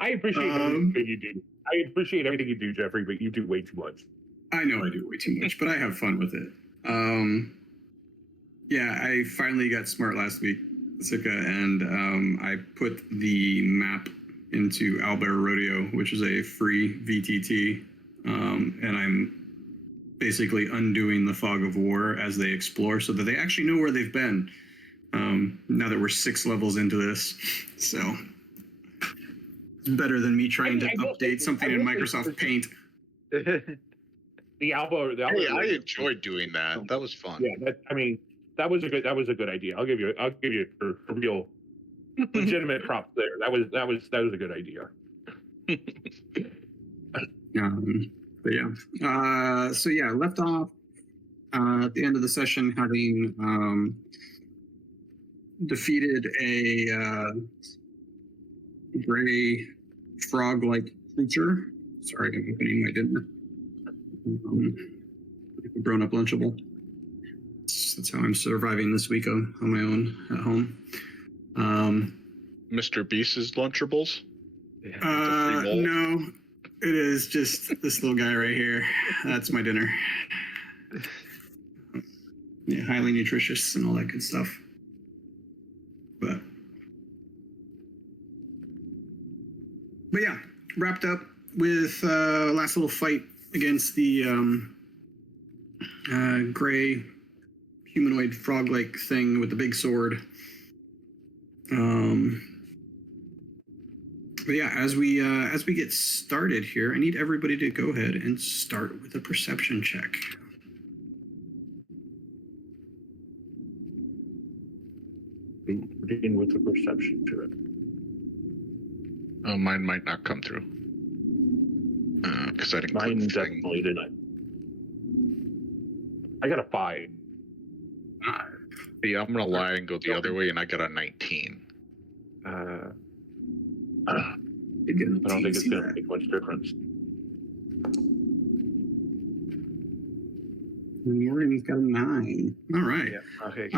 I appreciate everything you do. I appreciate everything you do, Jeffrey, but you do way too much. I know I do way too much, but I have fun with it. Yeah, I finally got smart last week, Sika, and I put the map into Owlbear Rodeo, which is a free VTT, and I'm basically undoing the fog of war as they explore so that they actually know where they've been, now that we're 6 levels into this. So it's better than me trying to update something in Microsoft Paint. The Alba. Hey, I enjoyed doing that. That was fun. Yeah, that was a good idea. I'll give you a real legitimate prop there. That was a good idea. But yeah, so yeah, left off at the end of the session having defeated a gray frog-like creature. Sorry, I'm opening my dinner. Grown-up Lunchable. That's how I'm surviving this week on my own at home. Mr. Beast's Lunchables? No, it is just this little guy right here. That's my dinner. Yeah, highly nutritious and all that good stuff. But yeah, wrapped up with last little fight against the gray humanoid frog-like thing with the big sword. But yeah, as we get started here, I need everybody to go ahead and start with a perception check. Begin with the perception to it. Oh, mine might not come through. Because I didn't. Mine definitely didn't. I got a 5. Yeah, I'm gonna lie and go the other way, and I got a 19. I don't think it's gonna make much difference. Morgan's got a 9. All right. Yeah. Okay.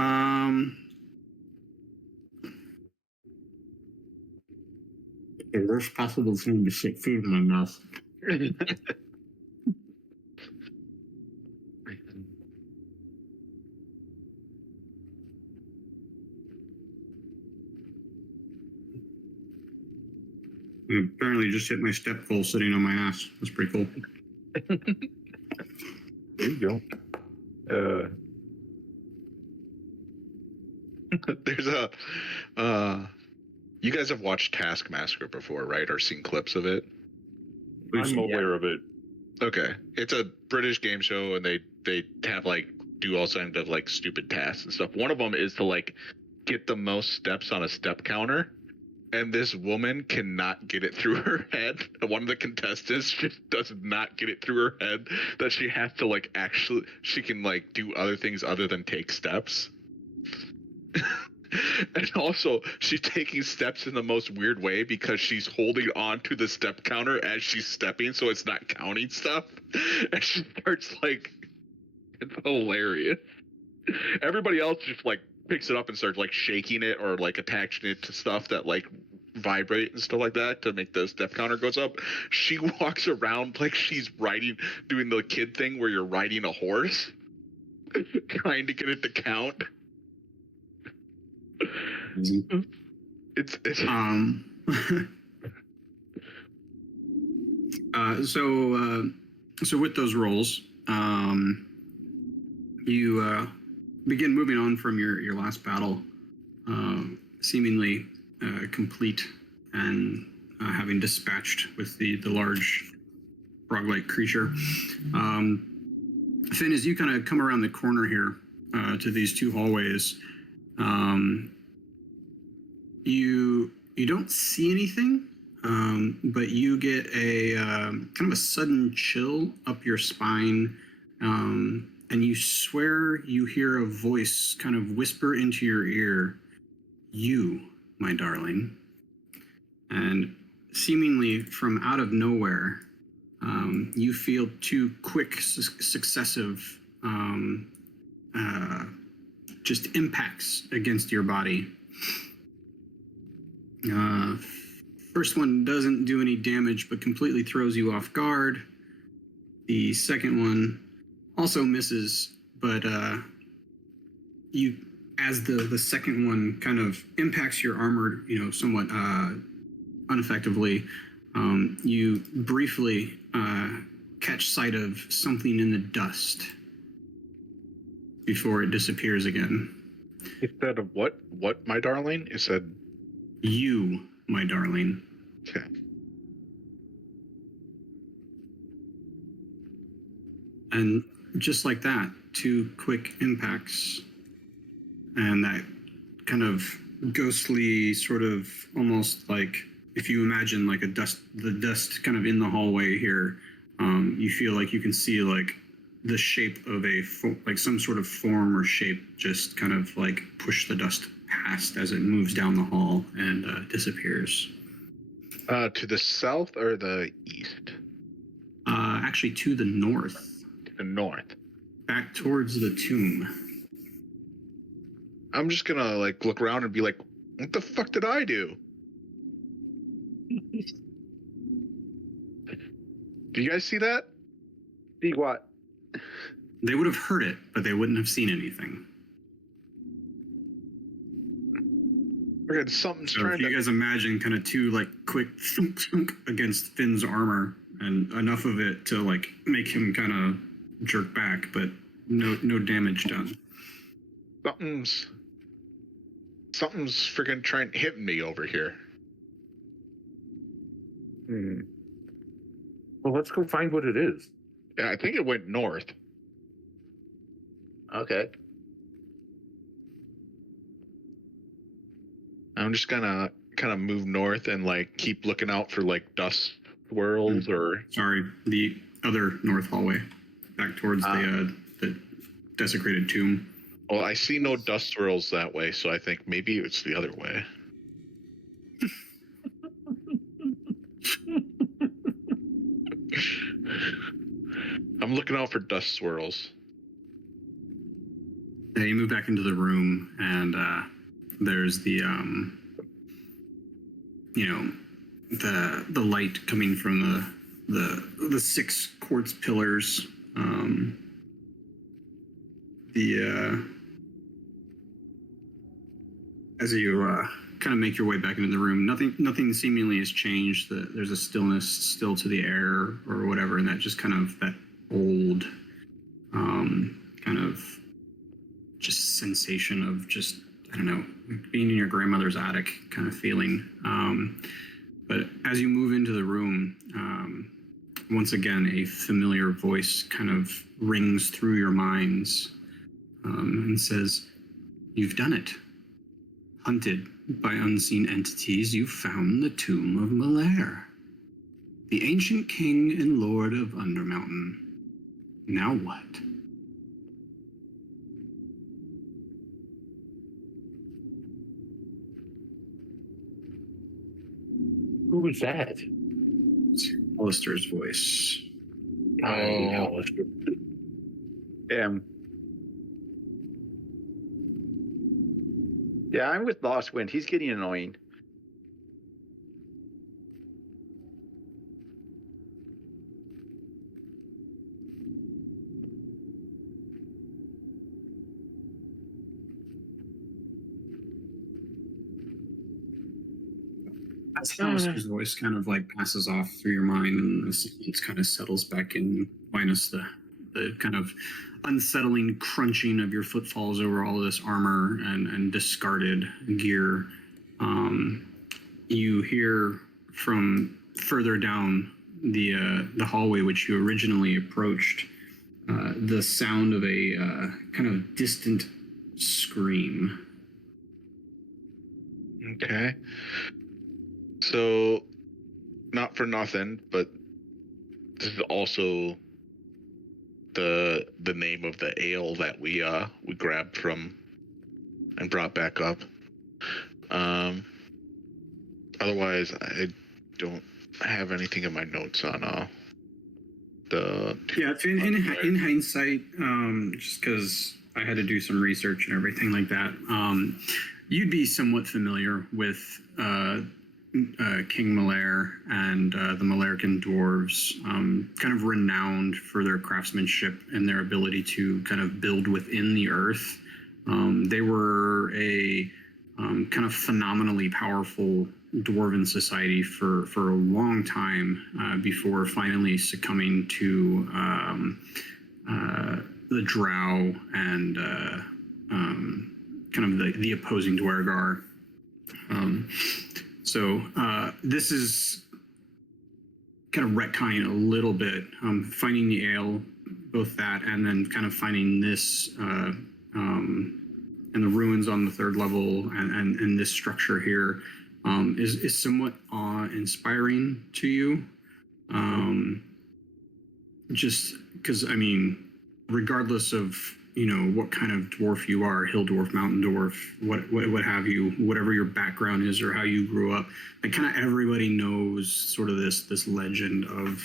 Okay, there's possible thing to stick food in my mouth. I apparently just hit my step goal sitting on my ass. That's pretty cool. There you go. There's a you guys have watched Taskmaster before, right? Or seen clips of it? I'm aware of it. Okay. It's a British game show, and they have like do all kinds of like stupid tasks and stuff. One of them is to like get the most steps on a step counter. And this woman cannot get it through her head. One of the contestants just does not get it through her head that she has to like actually, she can like do other things other than take steps. And also, she's taking steps in the most weird way because she's holding on to the step counter as she's stepping, so it's not counting stuff. And she starts like, it's hilarious. Everybody else just like picks it up and starts like shaking it or like attaching it to stuff that like vibrate and stuff like that to make the step counter goes up. She walks around like she's doing the kid thing where you're riding a horse, trying to get it to count. It's so with those rolls, you begin moving on from your last battle, seemingly complete and having dispatched with the large frog-like creature. Finn, as you kind of come around the corner here to these 2 hallways, you don't see anything, but you get a kind of a sudden chill up your spine, and you swear you hear a voice kind of whisper into your ear, "You, my darling." And seemingly from out of nowhere, you feel 2 quick successive just impacts against your body. Uh, first one doesn't do any damage, but completely throws you off guard. The second one also misses, but you, as the second one kind of impacts your armor, somewhat ineffectively, you briefly catch sight of something in the dust before it disappears again. It said what? What, my darling? It said you, my darling. okay. And just like that, 2 quick impacts, and that kind of ghostly sort of almost like if you imagine like the dust kind of in the hallway here, you feel like you can see like the shape of like some sort of form or shape just kind of like push the dust past as it moves down the hall and disappears. To the south or the east? Actually, to the north. To the north. Back towards the tomb. I'm just gonna like look around and be like, what the fuck did I do? Do you guys see that? See what? They would have heard it, but they wouldn't have seen anything. Okay, something's So trying if you to... guys imagine kind of 2 like quick thunk thunk against Finn's armor, and enough of it to like make him kind of jerk back, but no damage done. Something's freaking trying hitting me over here. Well, let's go find what it is. Yeah, I think it went north. Okay. I'm just gonna kind of move north and like keep looking out for like dust swirls or... Sorry, the other north hallway, back towards the desecrated tomb. Well, I see no dust swirls that way, so I think maybe it's the other way. I'm looking out for dust swirls. Yeah, you move back into the room, and there's the the light coming from the 6 quartz pillars. As you kind of make your way back into the room, nothing seemingly has changed. There's a stillness still to the air or whatever, and that just kind of that old kind of just sensation of just, I don't know, being in your grandmother's attic kind of feeling. But as you move into the room, once again, a familiar voice kind of rings through your minds and says, "You've done it. Hunted by unseen entities, you found the tomb of Malaire, the ancient king and lord of Undermountain. Now what?" Who was that? It's Alistair's voice. Alistair. Yeah, I'm with Lost Wind. He's getting annoying. Alistair's voice kind of like passes off through your mind, and the silence kind of settles back in, minus the kind of unsettling crunching of your footfalls over all this armor and discarded gear. You hear from further down the hallway, which you originally approached, the sound of a kind of distant scream. Okay. So, not for nothing, but this is also the name of the ale that we grabbed from and brought back up. Otherwise, I don't have anything in my notes on the. Yeah, in hindsight, just because I had to do some research and everything like that, you'd be somewhat familiar with King Malaire and the Malarican dwarves, kind of renowned for their craftsmanship and their ability to kind of build within the earth. They were a kind of phenomenally powerful dwarven society for a long time before finally succumbing to the Drow and kind of the opposing Dwergar. So this is kind of retconning a little bit, finding the ale, both that and then kind of finding this and the ruins on the third level and this structure here is somewhat awe-inspiring to you. Just because, I mean, regardless of what kind of dwarf you are, hill dwarf, mountain dwarf, what have you, whatever your background is or how you grew up, like kind of everybody knows sort of this legend of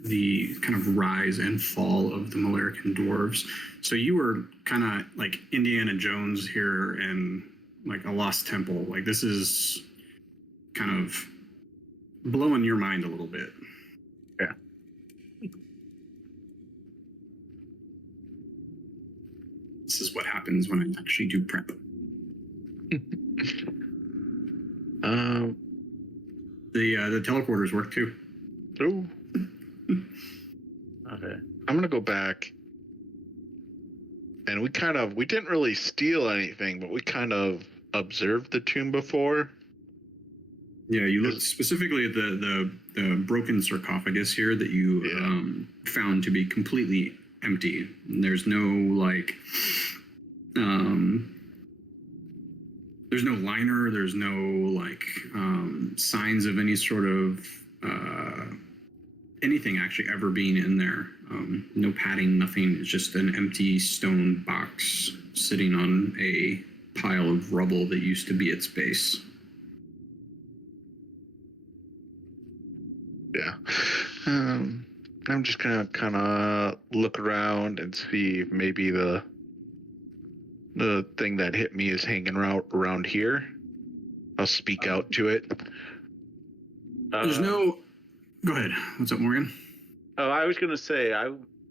the kind of rise and fall of the Malarican dwarves. So you were kind of like Indiana Jones here in like a lost temple. Like this is kind of blowing your mind a little bit. Yeah. This is what happens when I actually do prep. The teleporters work too. Oh. Okay. I'm gonna go back, and we didn't really steal anything, but we kind of observed the tomb before. Yeah, you looked specifically at the broken sarcophagus here that you found to be completely empty. There's no like, there's no liner. There's no like signs of any sort of anything actually ever being in there. No padding, nothing. It's just an empty stone box sitting on a pile of rubble that used to be its base. Yeah. I'm just gonna kind of look around and see if maybe the thing that hit me is hanging around here. I'll speak out to it. There's no. Go ahead. What's up, Morgan? Oh, I was gonna say I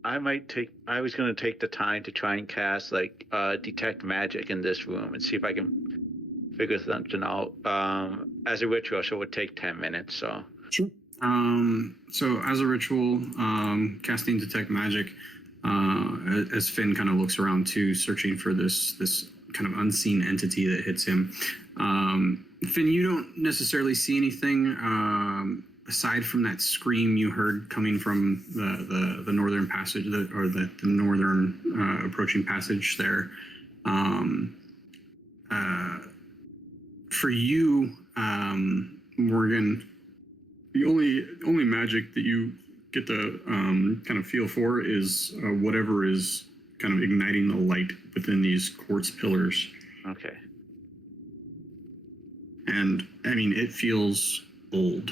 was gonna take the time to try and cast like detect magic in this room and see if I can figure something out. As a ritual, so it would take 10 minutes. So. Sure. So as a ritual, casting detect magic, as Finn kind of looks around too, searching for this kind of unseen entity that hits him. Finn, you don't necessarily see anything aside from that scream you heard coming from the northern passage, or the northern approaching passage there. For you, Morgan, the only magic that you get to kind of feel for is whatever is kind of igniting the light within these quartz pillars. Okay. And I mean, it feels old.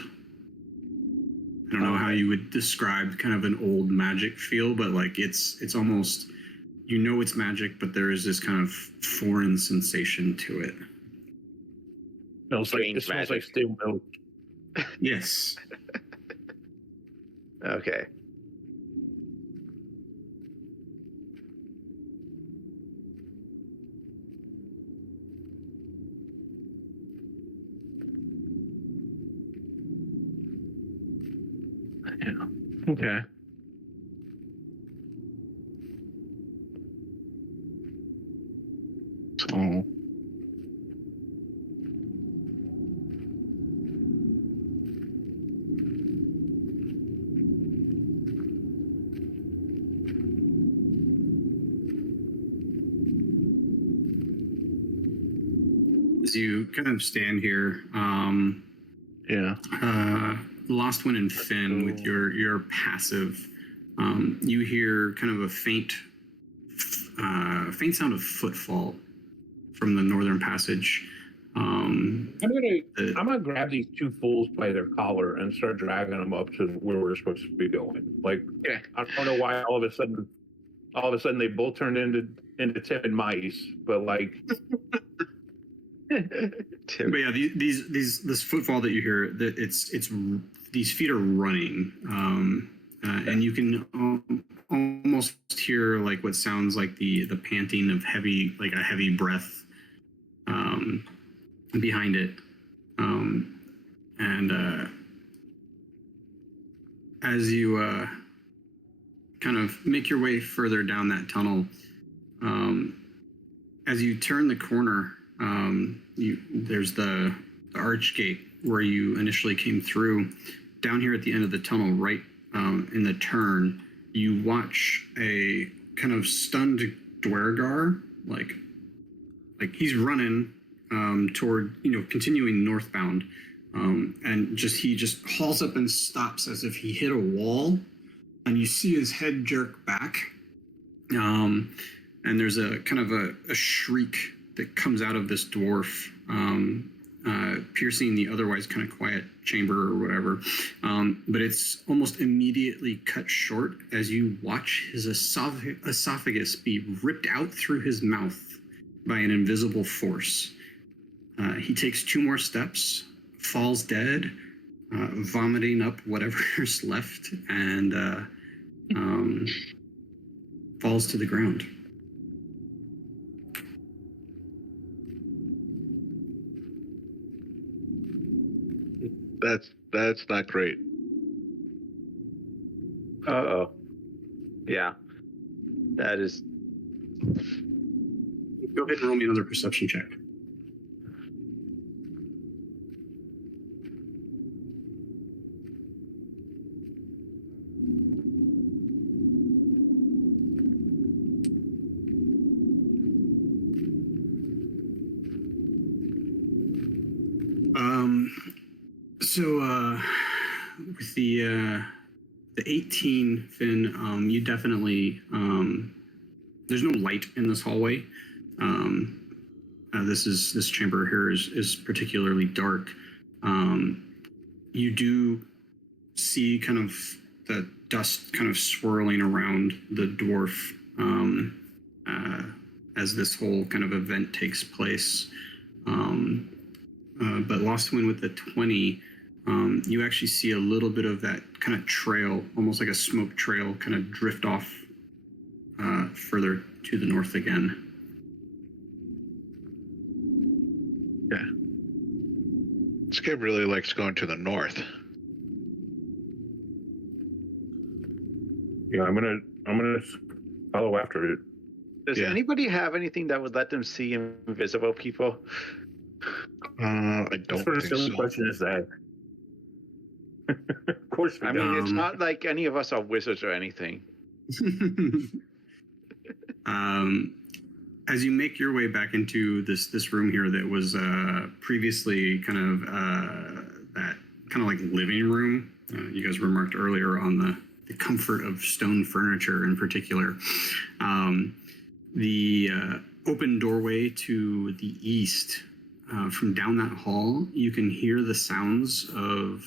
I don't know how you would describe kind of an old magic feel, but like it's almost, it's magic, but there is this kind of foreign sensation to it. It smells like stale milk. Yes. Okay. Yeah. Okay. So. As you kind of stand here, Lost Wind and Finn, with your passive, you hear kind of a faint sound of footfall from the northern passage. I'm gonna grab these two fools by their collar and start dragging them up to where we're supposed to be going. Like, Yeah. I don't know why all of a sudden they both turned into timid mice, but like But yeah, this footfall that you hear, that it's these feet are running, and you can almost hear like what sounds like the panting of a heavy breath behind it, and as you kind of make your way further down that tunnel, as you turn the corner, there's the arch gate where you initially came through. Down here at the end of the tunnel, right in the turn, you watch a kind of stunned Dwergar, like he's running toward, continuing northbound, and he just hauls up and stops as if he hit a wall, and you see his head jerk back, and there's a kind of a shriek that comes out of this dwarf, piercing the otherwise kind of quiet chamber or whatever. But it's almost immediately cut short as you watch his esophagus be ripped out through his mouth by an invisible force. He takes 2 more steps, falls dead, vomiting up whatever's left, and falls to the ground. That's not great. Uh-oh. Yeah. That is... Go ahead and roll me another perception check. So with the 18, Finn, you definitely, there's no light in this hallway. This chamber here is particularly dark. You do see kind of the dust kind of swirling around the dwarf as this whole kind of event takes place. But Lost Wind with the 20, you actually see a little bit of that kind of trail, almost like a smoke trail, kind of drift off further to the north again. Yeah. This guy really likes going to the north. Yeah, I'm gonna follow after it. Does anybody have anything that would let them see invisible people? I don't What sort of think silly so. question is that? Of course we I don't. mean, it's not like any of us are wizards or anything. As you make your way back into this room here that was previously kind of that kind of like living room, you guys remarked earlier on the comfort of stone furniture in particular. The open doorway to the east, from down that hall, you can hear the sounds of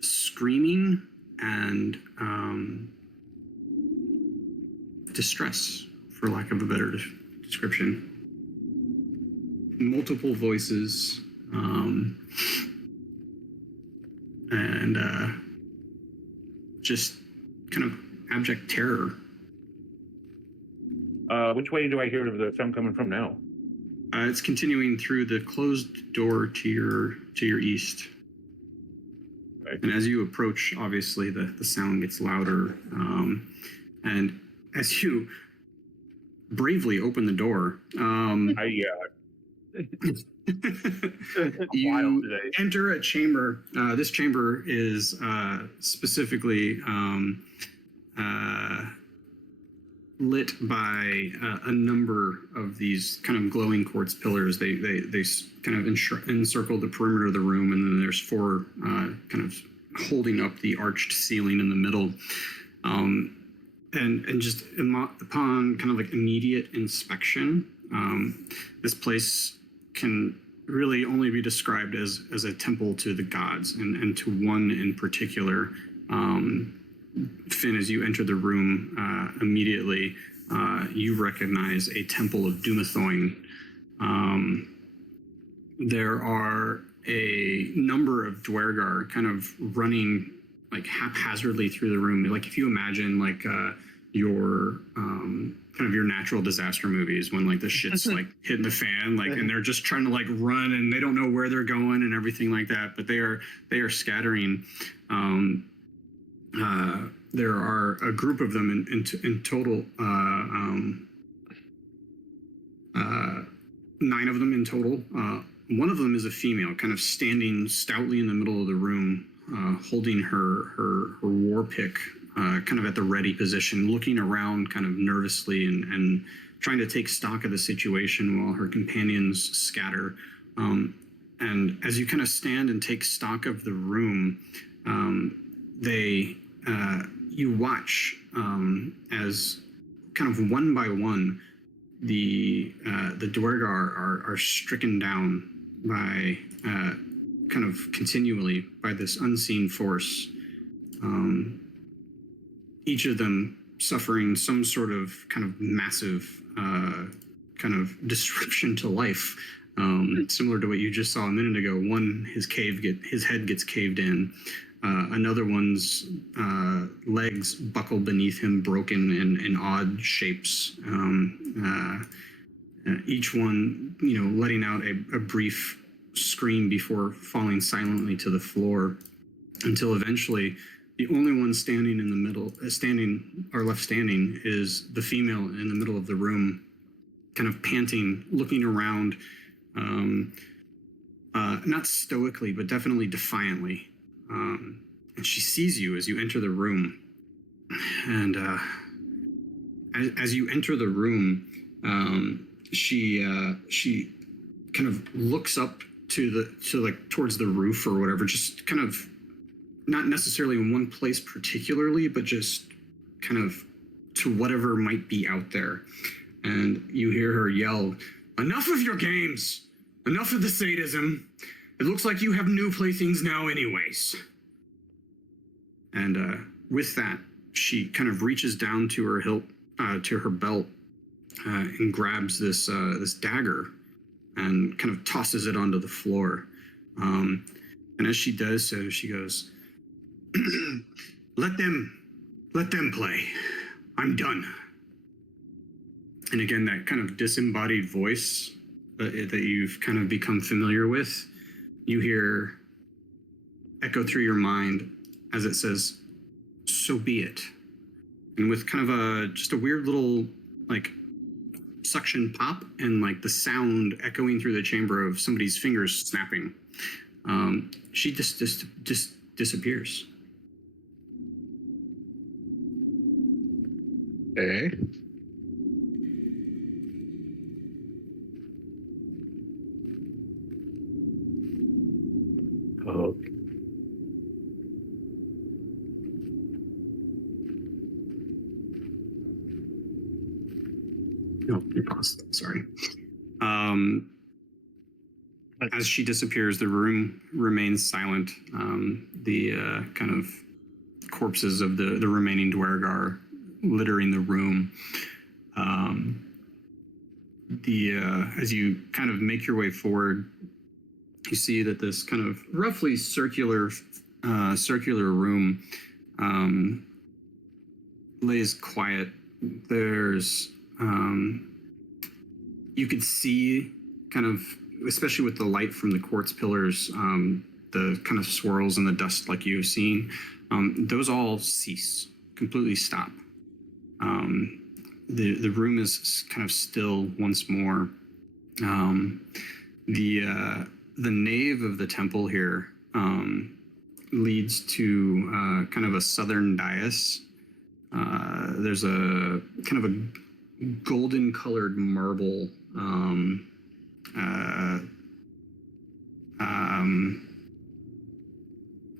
screaming and distress, for lack of a better description. Multiple voices, and just kind of abject terror. Which way do I hear the sound coming from now? It's continuing through the closed door to your east. Okay. And as you approach, obviously the sound gets louder. And as you bravely open the door, you enter a chamber. This chamber is specifically lit by a number of these kind of glowing quartz pillars. They kind of encircle the perimeter of the room, and then there's 4 kind of holding up the arched ceiling in the middle. And just upon kind of like immediate inspection, this place can really only be described as a temple to the gods, and to one in particular. Finn, as you enter the room, immediately you recognize a temple of Dumathoin, There are a number of Dwergar kind of running like haphazardly through the room. Like if you imagine like your kind of your natural disaster movies when like the shit's like hitting the fan, like, and they're just trying to like run and they don't know where they're going and everything like that. But they are scattering. There are a group of them in total. 9 of them in total. One of them is a female, kind of standing stoutly in the middle of the room, holding her war pick, kind of at the ready position, looking around kind of nervously and trying to take stock of the situation while her companions scatter. And as you kind of stand and take stock of the room, you watch as kind of one by one the Dwergar are stricken down by kind of continually by this unseen force. Each of them suffering some sort of kind of massive kind of disruption to life, similar to what you just saw a minute ago. One, his head gets caved in. Another one's legs buckle beneath him, broken in odd shapes. Each one, letting out a brief scream before falling silently to the floor, until eventually the only one standing in the middle, left standing, is the female in the middle of the room, kind of panting, looking around, not stoically, but definitely defiantly. And she sees you as you enter the room. And as you enter the room, she kind of looks up towards the roof or whatever, just kind of not necessarily in one place particularly, but just kind of to whatever might be out there. And you hear her yell, "Enough of your games! Enough of the sadism! It looks like you have new playthings now anyways." And with that, she kind of reaches down to her hilt, to her belt, and grabs this dagger and kind of tosses it onto the floor. And as she does so, she goes, Let them play. I'm done." And again, that kind of disembodied voice that you've kind of become familiar with, you hear echo through your mind as it says, "So be it." And with kind of just a weird little like suction pop and like the sound echoing through the chamber of somebody's fingers snapping, she just disappears. Okay. Oh. No, you paused. Sorry. As she disappears, the room remains silent. The kind of corpses of the remaining Dwergar littering the room. As you kind of make your way forward, you see that this kind of roughly circular room lays quiet. There's you could see kind of, especially with the light from the quartz pillars, the kind of swirls and the dust like you've seen, those all cease, completely stop. The room is kind of still once more. The nave of the temple here leads to kind of a southern dais. There's a kind of a golden colored marble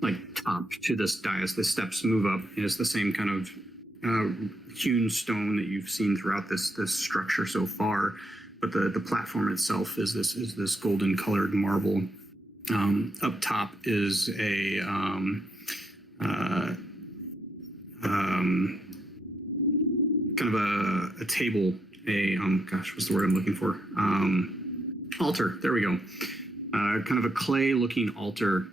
like top to this dais. The steps move up. It's the same kind of hewn stone that you've seen throughout this structure so far, but the platform itself is this golden colored marble. Up top is a kind of a table, what's the word I'm looking for? altar. There we go. Kind of a clay-looking altar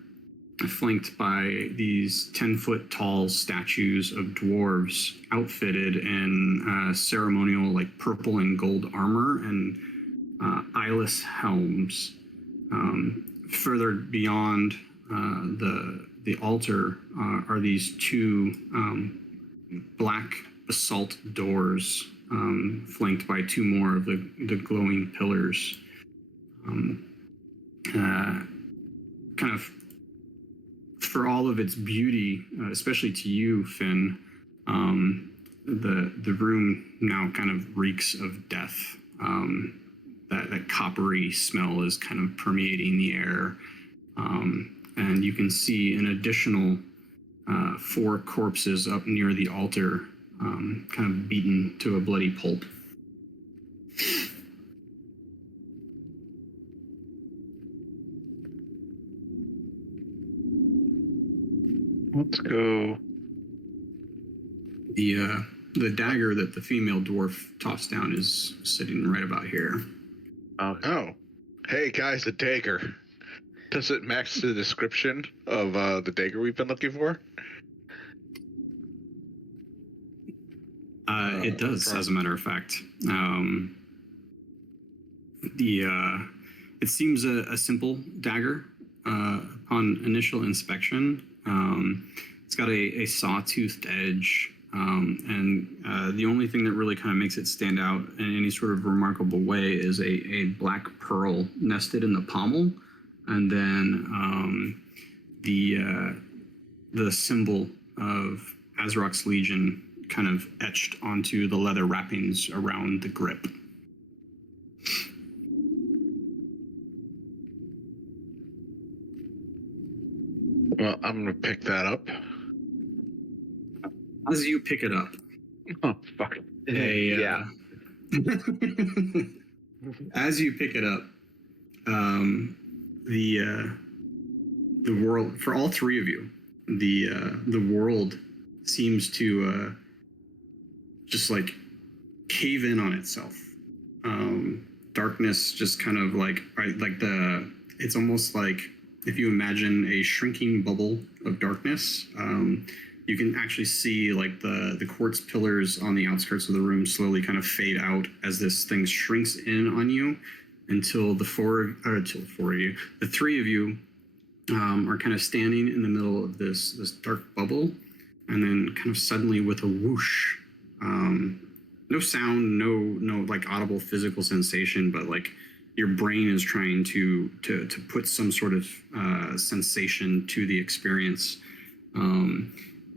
flanked by these 10-foot tall statues of dwarves outfitted in ceremonial like purple and gold armor and eyeless helms. Further beyond the altar are these two black basalt doors flanked by two more of the glowing pillars. Kind of for all of its beauty, especially to you, Finn, the room now kind of reeks of death. That coppery smell is kind of permeating the air. And you can see an additional 4 corpses up near the altar, kind of beaten to a bloody pulp. Let's go. The dagger that the female dwarf tossed down is sitting right about here. Oh. Hey, guys, a dagger. Does it match the description of the dagger we've been looking for? It does, as a matter of fact. It seems a simple dagger upon initial inspection. It's got a sawtoothed edge, and the only thing that really kind of makes it stand out in any sort of remarkable way is a black pearl nested in the pommel, and then the symbol of Azrok's Legion kind of etched onto the leather wrappings around the grip. Well, I'm gonna pick that up. As you pick it up, Oh, fuck. Yeah. As you pick it up, the world, for all three of you, the world seems to just like cave in on itself. Darkness just kind of like it's almost like if you imagine a shrinking bubble of darkness. You can actually see like the quartz pillars on the outskirts of the room slowly kind of fade out as this thing shrinks in on you until the three of you are kind of standing in the middle of this dark bubble, and then kind of suddenly with a whoosh, no sound, no like audible physical sensation, but like your brain is trying to put some sort of sensation to the experience.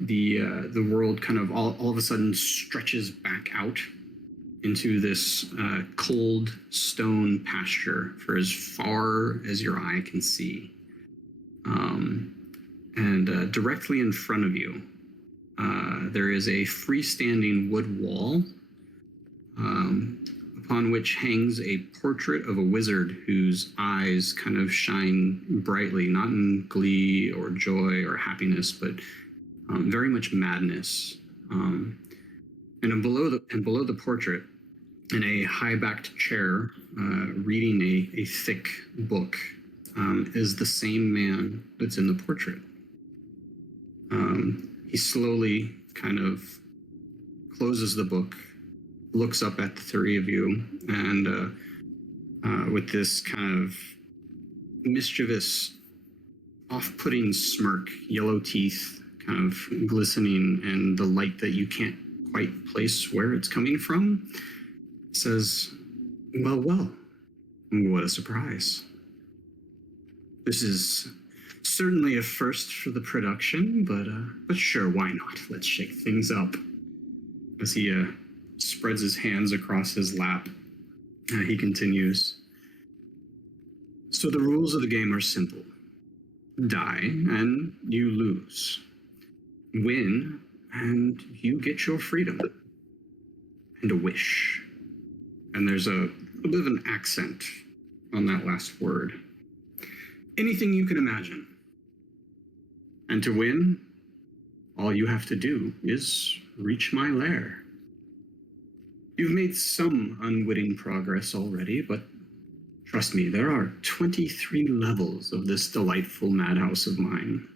The world kind of all of a sudden stretches back out into this cold stone pasture for as far as your eye can see. And directly in front of you, there is a freestanding wood wall upon which hangs a portrait of a wizard whose eyes kind of shine brightly, not in glee or joy or happiness, but very much madness. And below the portrait, in a high-backed chair, reading a thick book, is the same man that's in the portrait. He slowly kind of closes the book, looks up at the three of you, and with this kind of mischievous, off-putting smirk, yellow teeth kind of glistening in the light that you can't quite place where it's coming from, says, well, what a surprise. This is certainly a first for the production, but sure, why not? Let's shake things up. As he spreads his hands across his lap, he continues. So the rules of the game are simple. Die, and you lose. Win, and you get your freedom. And a wish. And there's a bit of an accent on that last word. Anything you can imagine. And to win, all you have to do is reach my lair. You've made some unwitting progress already, but Trust me, there are 23 levels of this delightful madhouse of mine.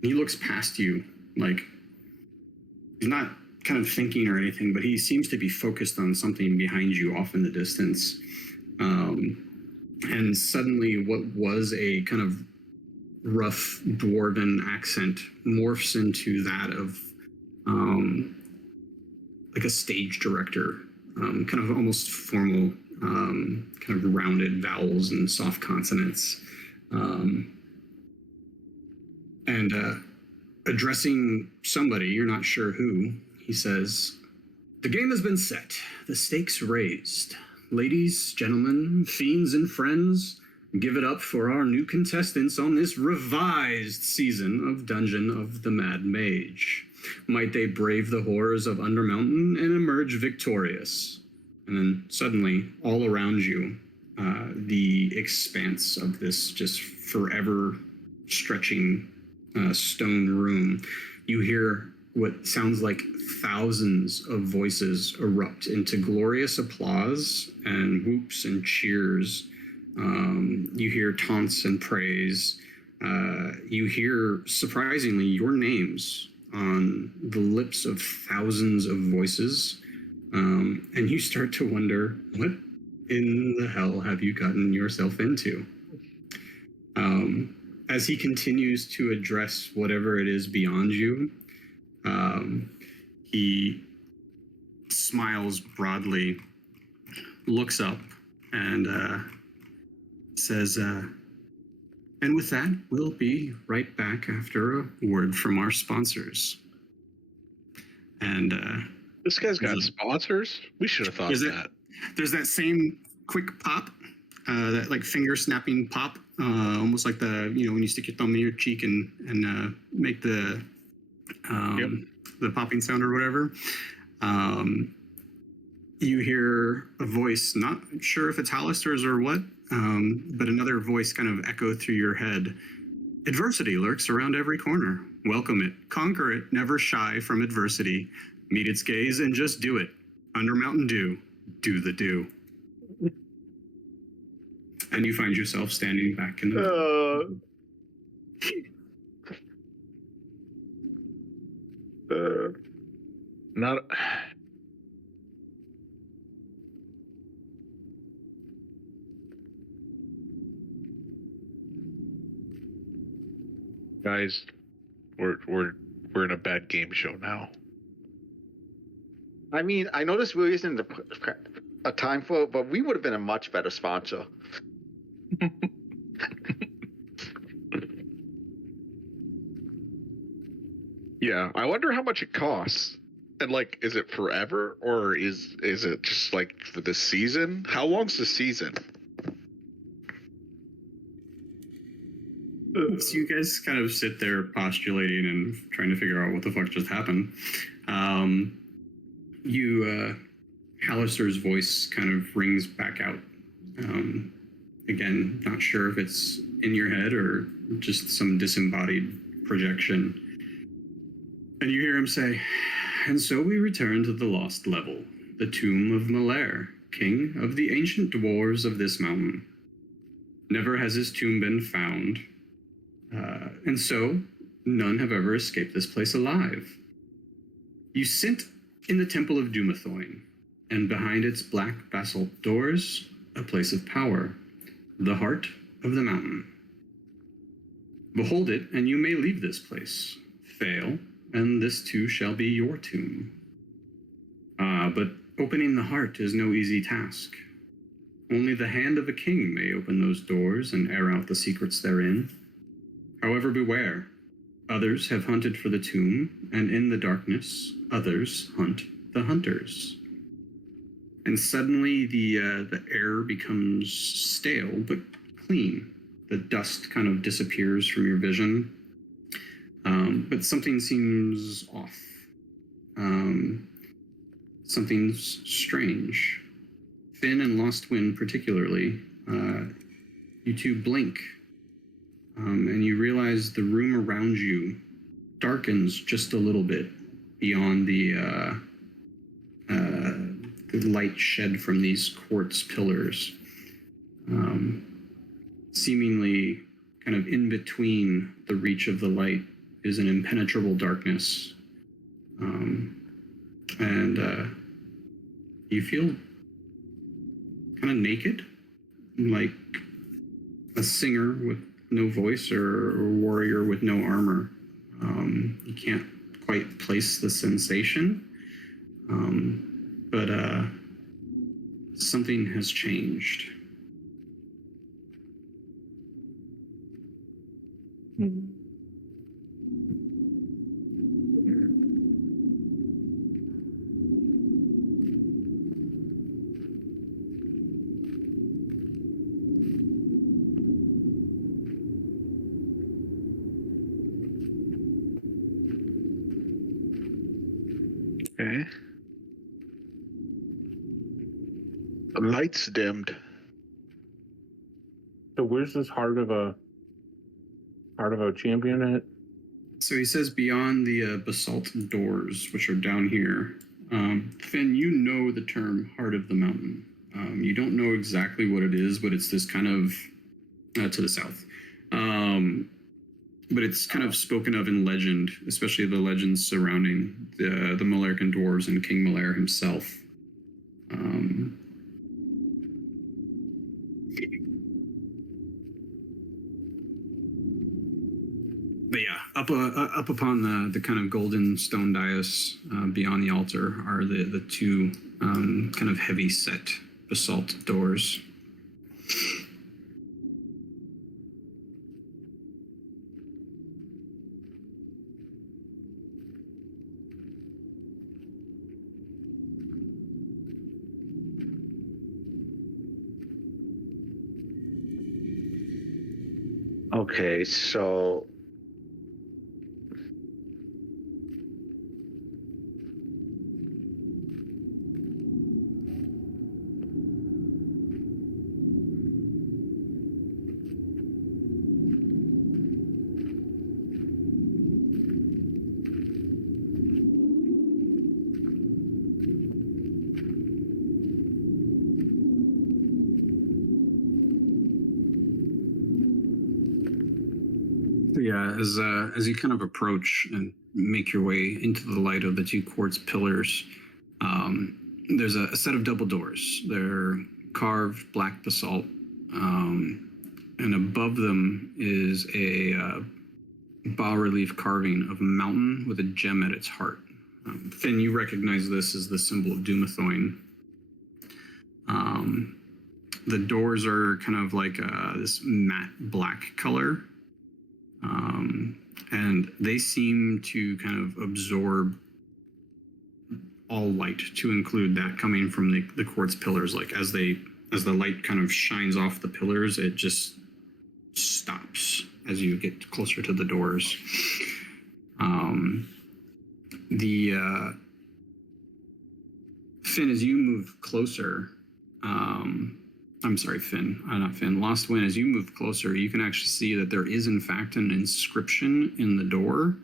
He looks past you, like he's not kind of thinking or anything, but he seems to be focused on something behind you off in the distance. And suddenly what was a kind of rough dwarven accent morphs into that of like a stage director, kind of almost formal, kind of rounded vowels and soft consonants. And addressing somebody, you're not sure who, he says, "The game has been set, the stakes raised. Ladies, gentlemen, fiends and friends, give it up for our new contestants on this revised season of Dungeon of the Mad Mage. Might they brave the horrors of Undermountain and emerge victorious." And then suddenly, all around you, the expanse of this just forever stretching stone room, you hear what sounds like thousands of voices erupt into glorious applause and whoops and cheers. You hear taunts and praise. You hear, surprisingly, your names on the lips of thousands of voices. And you start to wonder, what in the hell have you gotten yourself into? As he continues to address whatever it is beyond you, he smiles broadly, looks up, and says, and with that, we'll be right back after a word from our sponsors. And This guy's got sponsors? We should have thought of that. there's that same quick pop, that like finger snapping pop, almost like the, when you stick your thumb in your cheek and make the the popping sound or whatever. You hear a voice, not sure if it's Hollister's or what, but another voice kind of echo through your head. "Adversity lurks around every corner. Welcome it, conquer it, never shy from adversity. Meet its gaze and just do it. Undermountain Dew, do the do." And you find yourself standing back in the... Not. Guys, we're in a bad game show now. I mean, I know this really isn't a time for it, but we would have been a much better sponsor. Yeah, I wonder how much it costs. And like, is it forever or is it just like for the season? How long's the season? So you guys kind of sit there postulating and trying to figure out what the fuck just happened. Hallister's voice kind of rings back out. Again, not sure if it's in your head or just some disembodied projection. And you hear him say, "And so we return to the lost level, the tomb of Malaire, king of the ancient dwarves of this mountain. Never has his tomb been found, and so none have ever escaped this place alive. You sit in the Temple of Dumathoin, and behind its black basalt doors, a place of power, the heart of the mountain. Behold it, and you may leave this place. Fail, and this too shall be your tomb. But opening the heart is no easy task. Only the hand of a king may open those doors and air out the secrets therein. However, beware. Others have hunted for the tomb, and in the darkness, others hunt the hunters." And suddenly the air becomes stale but clean. The dust kind of disappears from your vision, but something seems off. Something's strange. Finn and Lost Wind particularly, you two blink, and you realize the room around you darkens just a little bit beyond the light shed from these quartz pillars. Seemingly kind of in between the reach of the light is an impenetrable darkness. And you feel kind of naked, like a singer with no voice or a warrior with no armor. You can't quite place the sensation, but something has changed. Okay. The lights dimmed. So where's this heart of a champion at? So he says beyond the basalt doors, which are down here. Finn, you know the term Heart of the Mountain. You don't know exactly what it is, but it's this kind of to the south. But it's kind of spoken of in legend, especially the legends surrounding the Malarcan dwarves and King Malair himself. But yeah, up upon the kind of golden stone dais beyond the altar are the two kind of heavy set basalt doors. Okay, so Yeah, as you kind of approach and make your way into the light of the two quartz pillars, there's a set of double doors. They're carved black basalt, and above them is a bas-relief carving of a mountain with a gem at its heart. Finn, you recognize this as the symbol of Dumathoin. The doors are kind of like this matte black color. And they seem to kind of absorb all light, to include that coming from the quartz pillars. Like as the light kind of shines off the pillars, it just stops as you get closer to the doors. Finn, as you move closer, I'm sorry, Finn, not Finn, Lost Wind, as you move closer, you can actually see that there is in fact an inscription in the door,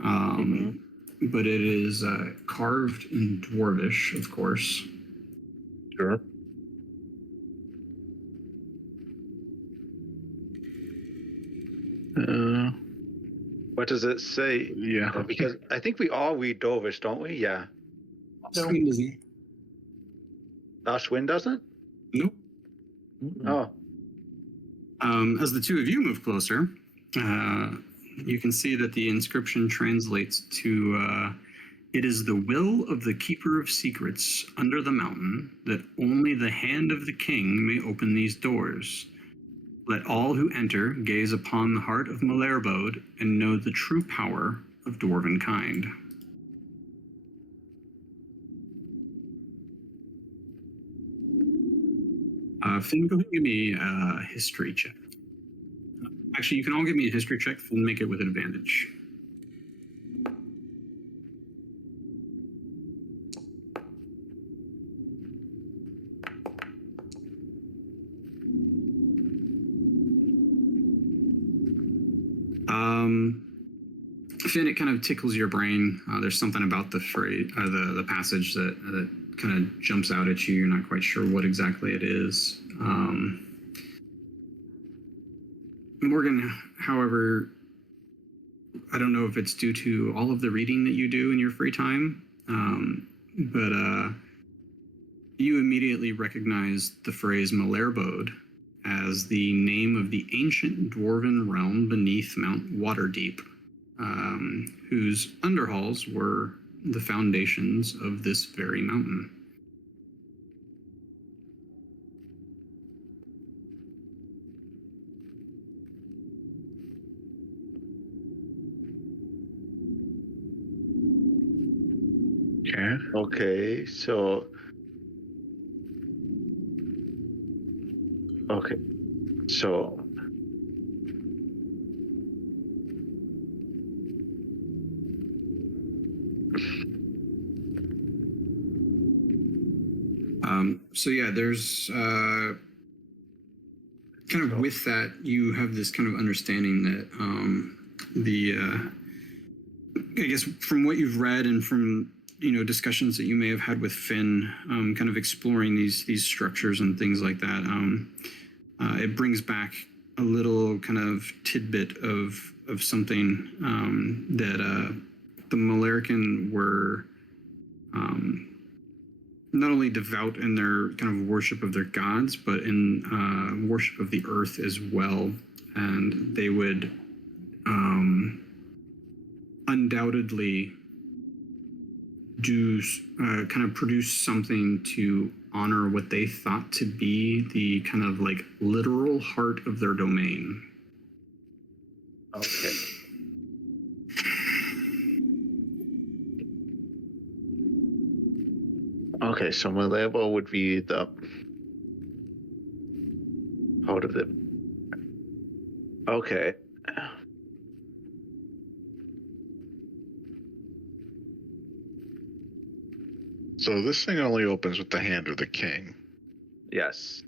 but it is carved in Dwarvish, of course. Sure. what does it say? Yeah. Because I think we all read Dwarvish, don't we? Yeah. Lost Wind doesn't. Lost Wind doesn't? Nope. Oh. As the two of you move closer, you can see that the inscription translates to, it is the will of the Keeper of Secrets under the mountain that only the hand of the king may open these doors. Let all who enter gaze upon the heart of Malairbode and know the true power of dwarven kind. Finn, go ahead and give me a history check. Actually, you can all give me a history check and make it with an advantage. Finn, it kind of tickles your brain. There's something about the phrase, the passage that kind of jumps out at you. You're not quite sure what exactly it is. Morgan, however, I don't know if it's due to all of the reading that you do in your free time, but you immediately recognize the phrase Malairbode as the name of the ancient dwarven realm beneath Mount Waterdeep, whose underhalls were the foundations of this very mountain. Okay. Okay, so. Okay, so. So yeah, there's kind of with that, you have this kind of understanding that I guess from what you've read and from discussions that you may have had with Finn, kind of exploring these structures and things like that, it brings back a little kind of tidbit of something that the Malarican were not only devout in their kind of worship of their gods, but in worship of the earth as well. And they would undoubtedly do kind of produce something to honor what they thought to be the kind of like literal heart of their domain. Okay. Okay, so my label would be the out of it. Okay. So this thing only opens with the hand of the king. Yes.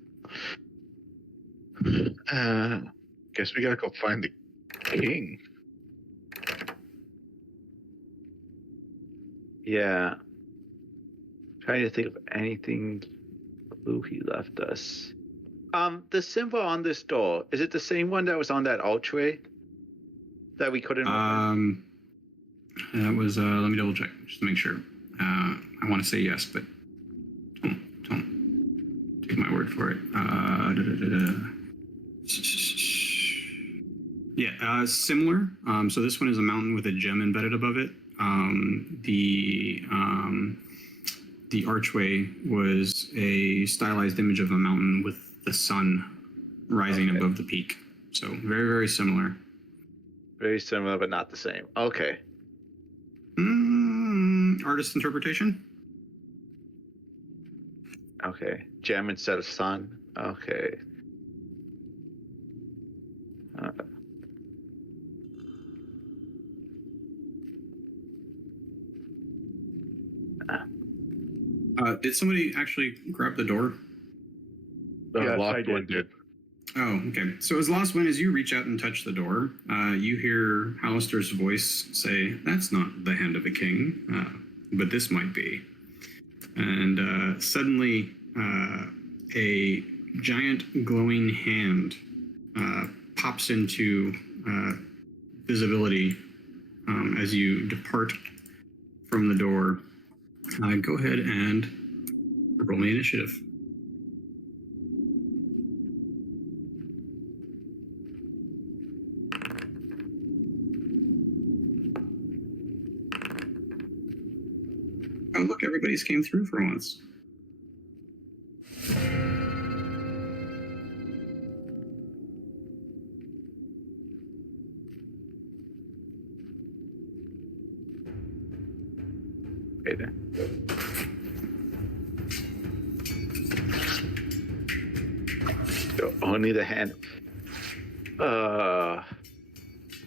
Guess we gotta go find the king. Yeah. Trying to think of anything clue he left us. The symbol on this door, is it the same one that was on that archway that we couldn't open? That was let me double check just to make sure. I want to say yes, but don't take my word for it. Yeah, similar. So this one is a mountain with a gem embedded above it. The archway was a stylized image of a mountain with the sun rising above the peak. So very, very similar. Very similar, but not the same. Okay. Artist interpretation? Okay. Gem instead of sun. Okay. Did somebody actually grab the door? The Yes, locked I did. one did. Oh, okay. So as Lost Wind, as you reach out and touch the door, you hear Hallister's voice say, "That's not the hand of a king, but this might be." And suddenly, a giant glowing hand pops into visibility as you depart from the door. Go ahead and roll me initiative. Oh, look, everybody's came through for once. Okay then. So only the hand.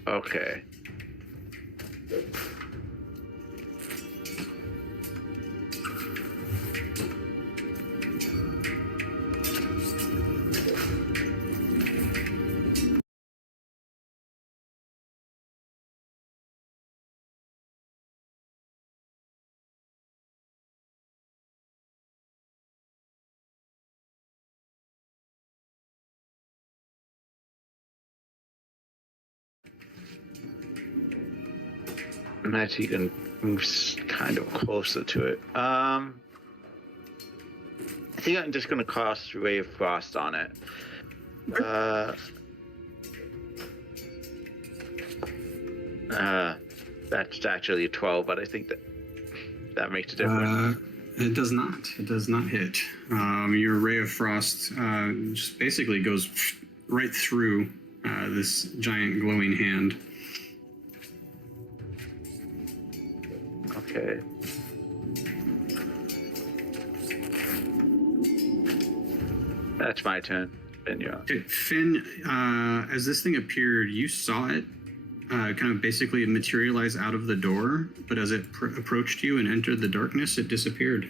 Okay. Imagine you can move kind of closer to it. I think I'm just going to cast Ray of Frost on it. That's actually a 12, but I think that makes a difference. It does not. It does not hit. Your ray of frost just basically goes right through this giant glowing hand. Okay. That's my turn. And you're Okay, Finn, as this thing appeared, you saw it kind of basically materialize out of the door, but as it approached you and entered the darkness, it disappeared.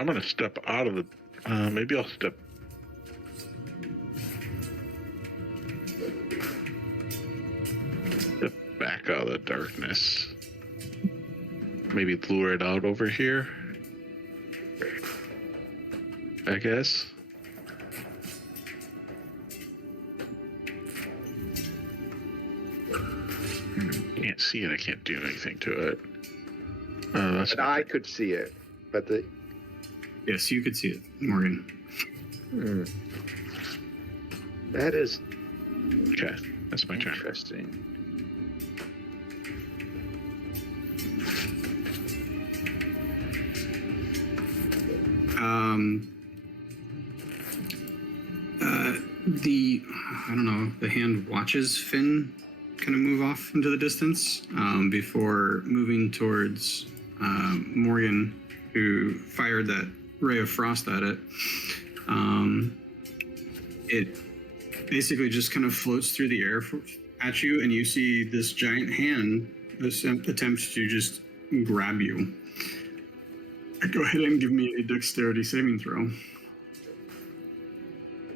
I'm gonna step out of the. Maybe I'll step. Step back out of the darkness. Maybe lure it out over here. I guess. Can't see it. I can't do anything to it. That's And I could see it, but the Yes, you could see it, Morgan. that is okay. That's my turn. interesting. I don't know, the hand watches Finn kind of move off into the distance before moving towards Morgan, who fired that ray of frost at it. It basically just kind of floats through the air at you, and you see this giant hand attempt to just grab you. Go ahead and give me a dexterity saving throw.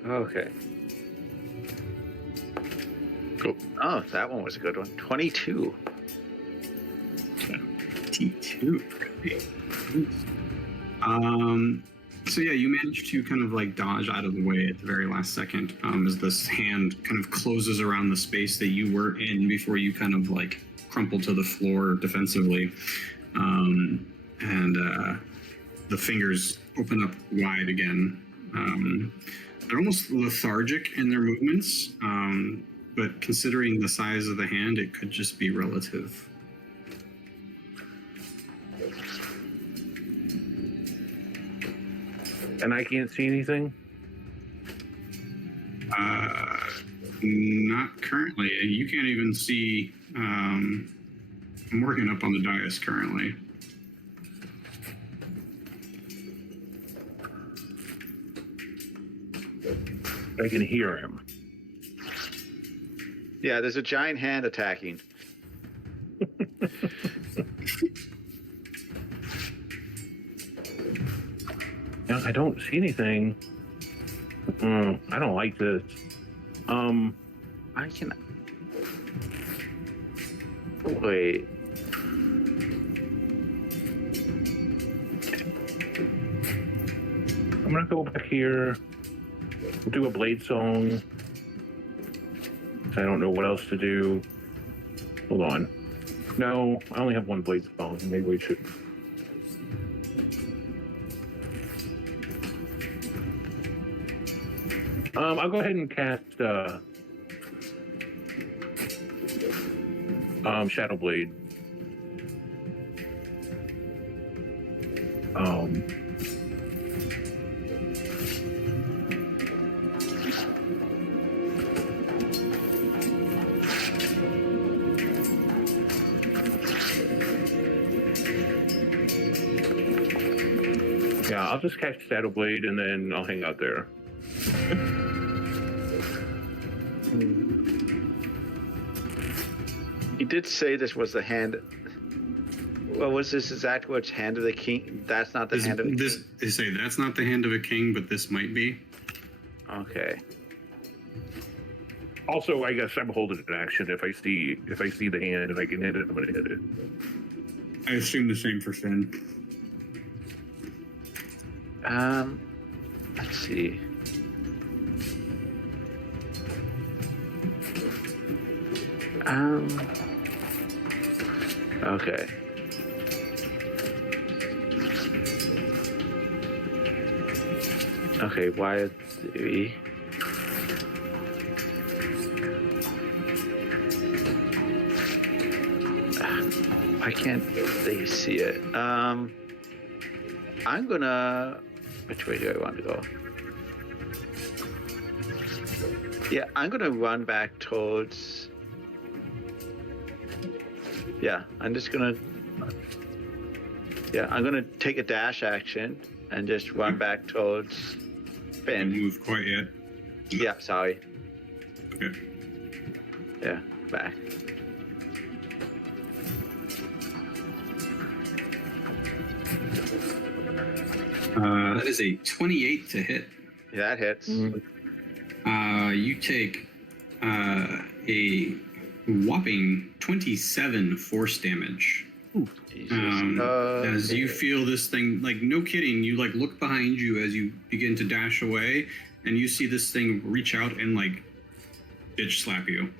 Okay. Cool. Oh, that one was a good one. 22. T2. So yeah, you managed to kind of like dodge out of the way at the very last second as this hand kind of closes around the space that you were in before you kind of like crumple to the floor defensively. And the fingers open up wide again. They're almost lethargic in their movements, but considering the size of the hand, it could just be relative. And I can't see anything? Not currently. You can't even see Morgan up on the dais currently. I can hear him. Yeah, there's a giant hand attacking. No, I don't see anything. I don't like this. I can. Wait. I'm gonna go back here. We'll do a blade song. I don't know what else to do. Hold on. No, I only have one blade song. Maybe we should. I'll go ahead and cast Shadow Blade. Yeah, I'll just cast Shadow Blade and then I'll hang out there. You did say this was the hand. Well, was this exactly what's hand of the king? That's not the hand of the king. They say that's not the hand of a king, but this might be. Okay. Also, I guess I'm holding an action. If I see the hand and I can hit it, I'm gonna hit it. I assume the same for Finn. Let's see. Okay. Okay, wired theory. Why can't they see it? I'm gonna. Which way do I want to go? Yeah, I'm gonna run back towards. Yeah, I'm just gonna. Yeah, I'm gonna take a dash action and just run back towards Didn't Finn. move quite yet. Yeah, sorry. Okay. Yeah, back. That is a 28 to hit. Yeah, that hits. You take a whopping 27 force damage. Jesus. As you feel this thing, like, no kidding, you like look behind you as you begin to dash away, and you see this thing reach out and like bitch slap you.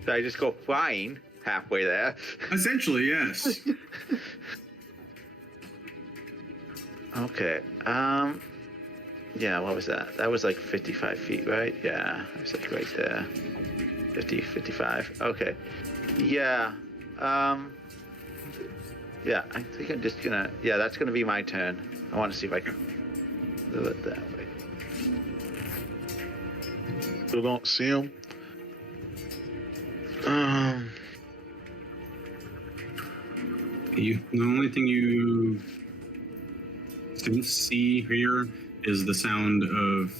Did I just go flying halfway there? Essentially, yes. Okay. Yeah, what was that? That was like 55 feet, right? Yeah, it was like right there. 50, 55. Okay. Yeah. Yeah, I think I'm just gonna. Yeah, that's gonna be my turn. I want to see if I can do it that way. Still don't see him. The only thing you can see here is the sound of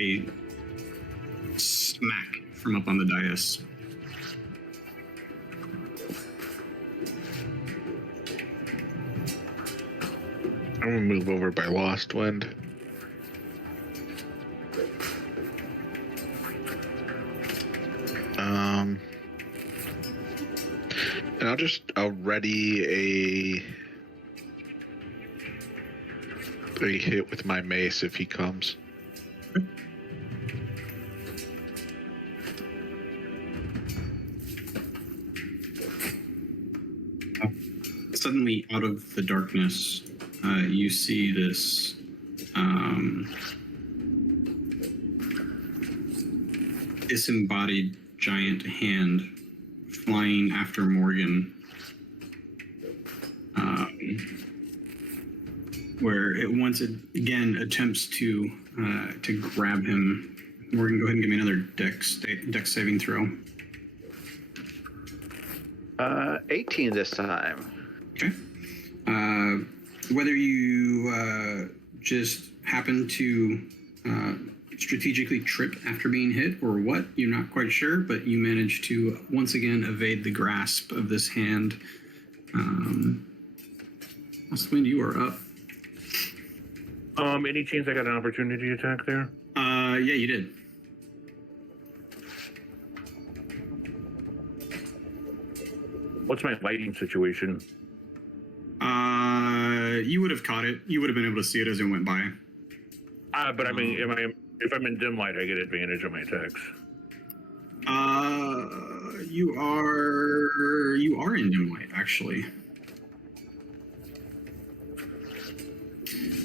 a smack from up on the dais. I'm gonna move over by Lost Wind. And I'll ready a hit with my mace if he comes. Suddenly, out of the darkness, you see this disembodied giant hand flying after Morgan, where it once again attempts to grab him. Morgan, go ahead and give me another dex saving throw. 18 this time. Okay. Whether you just happen to strategically trip after being hit or what, you're not quite sure, but you manage to once again evade the grasp of this hand. Wind, you are up. Any chance I got an opportunity attack there? Yeah, you did. What's my lighting situation? You would have caught it. You would have been able to see it as it went by. But I mean, if I'm in dim light, I get advantage on my attacks. You are in dim light, actually.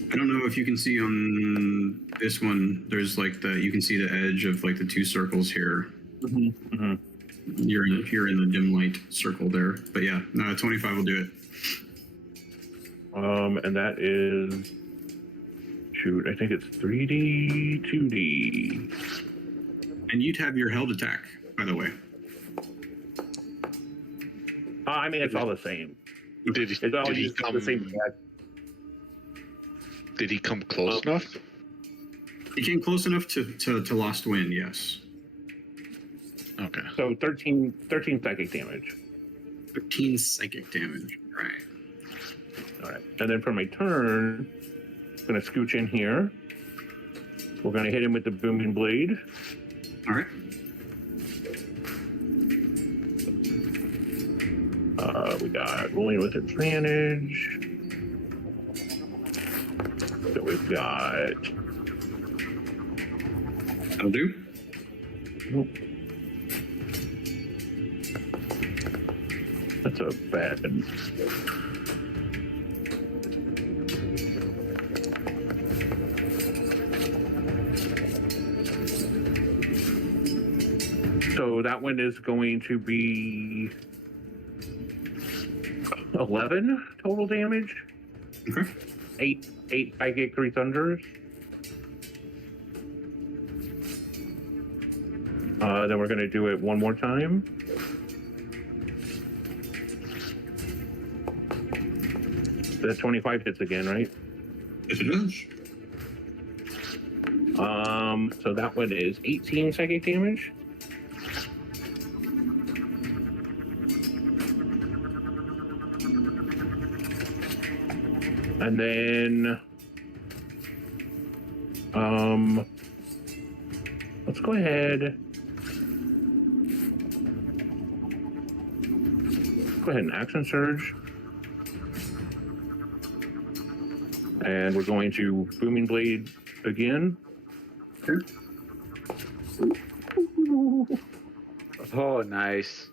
I don't know if you can see on this one. There's like you can see the edge of like the two circles here. Mm-hmm. Mm-hmm. You're in the dim light circle there. But yeah, 25 will do it. And that is, shoot, I think it's 3D, 2D. And you'd have your held attack, by the way. I mean, it's all the same. Did It's all he used come? the same attack. Did he come close enough? He came close enough to Lost Wind, yes. Okay. So 13 psychic damage. 13 psychic damage. Right. All right. And then for my turn, I'm going to scooch in here. We're going to hit him with the booming blade. All right. We got rolling with advantage. So we've got. That'll do. That's a bad. So that one is going to be 11 total damage. Okay. Eight psychic, 3 thunders. Then we're going to do it one more time. The 25 hits again, right? Yes, it does. So that one is 18 psychic damage. And then, let's go ahead. Go ahead and action surge. And we're going to booming blade again. Okay. Oh, nice.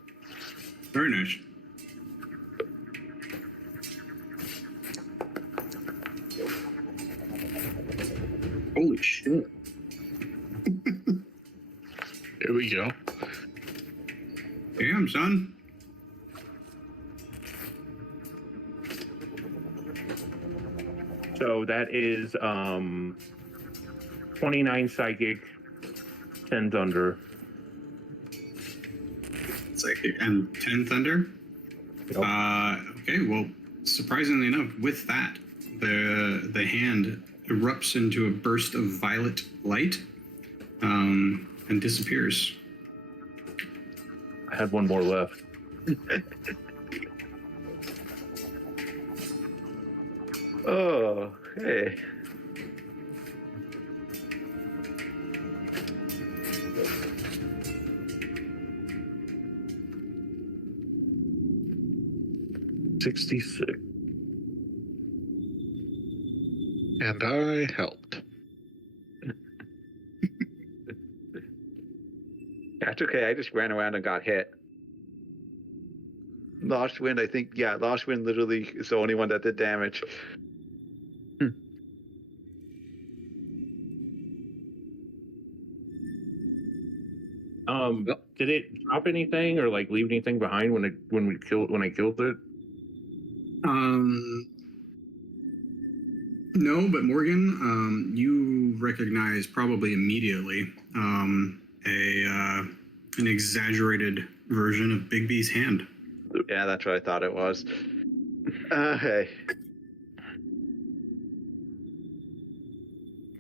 Very nice. Holy shit. Here we go. Damn, son. So that is 29 psychic, 10 thunder. Psychic and 10 thunder. Yep. Okay, well, surprisingly enough, with that, the hand erupts into a burst of violet light and disappears. I had one more left. Oh, hey. $66. And I helped. That's okay. I just ran around and got hit. Lost Wind, I think, yeah, Lost Wind literally is the only one that did damage. Did it drop anything or like leave anything behind when I killed it? No, but Morgan, you recognize probably immediately an exaggerated version of Big B's hand. Yeah, that's what I thought it was. Hey.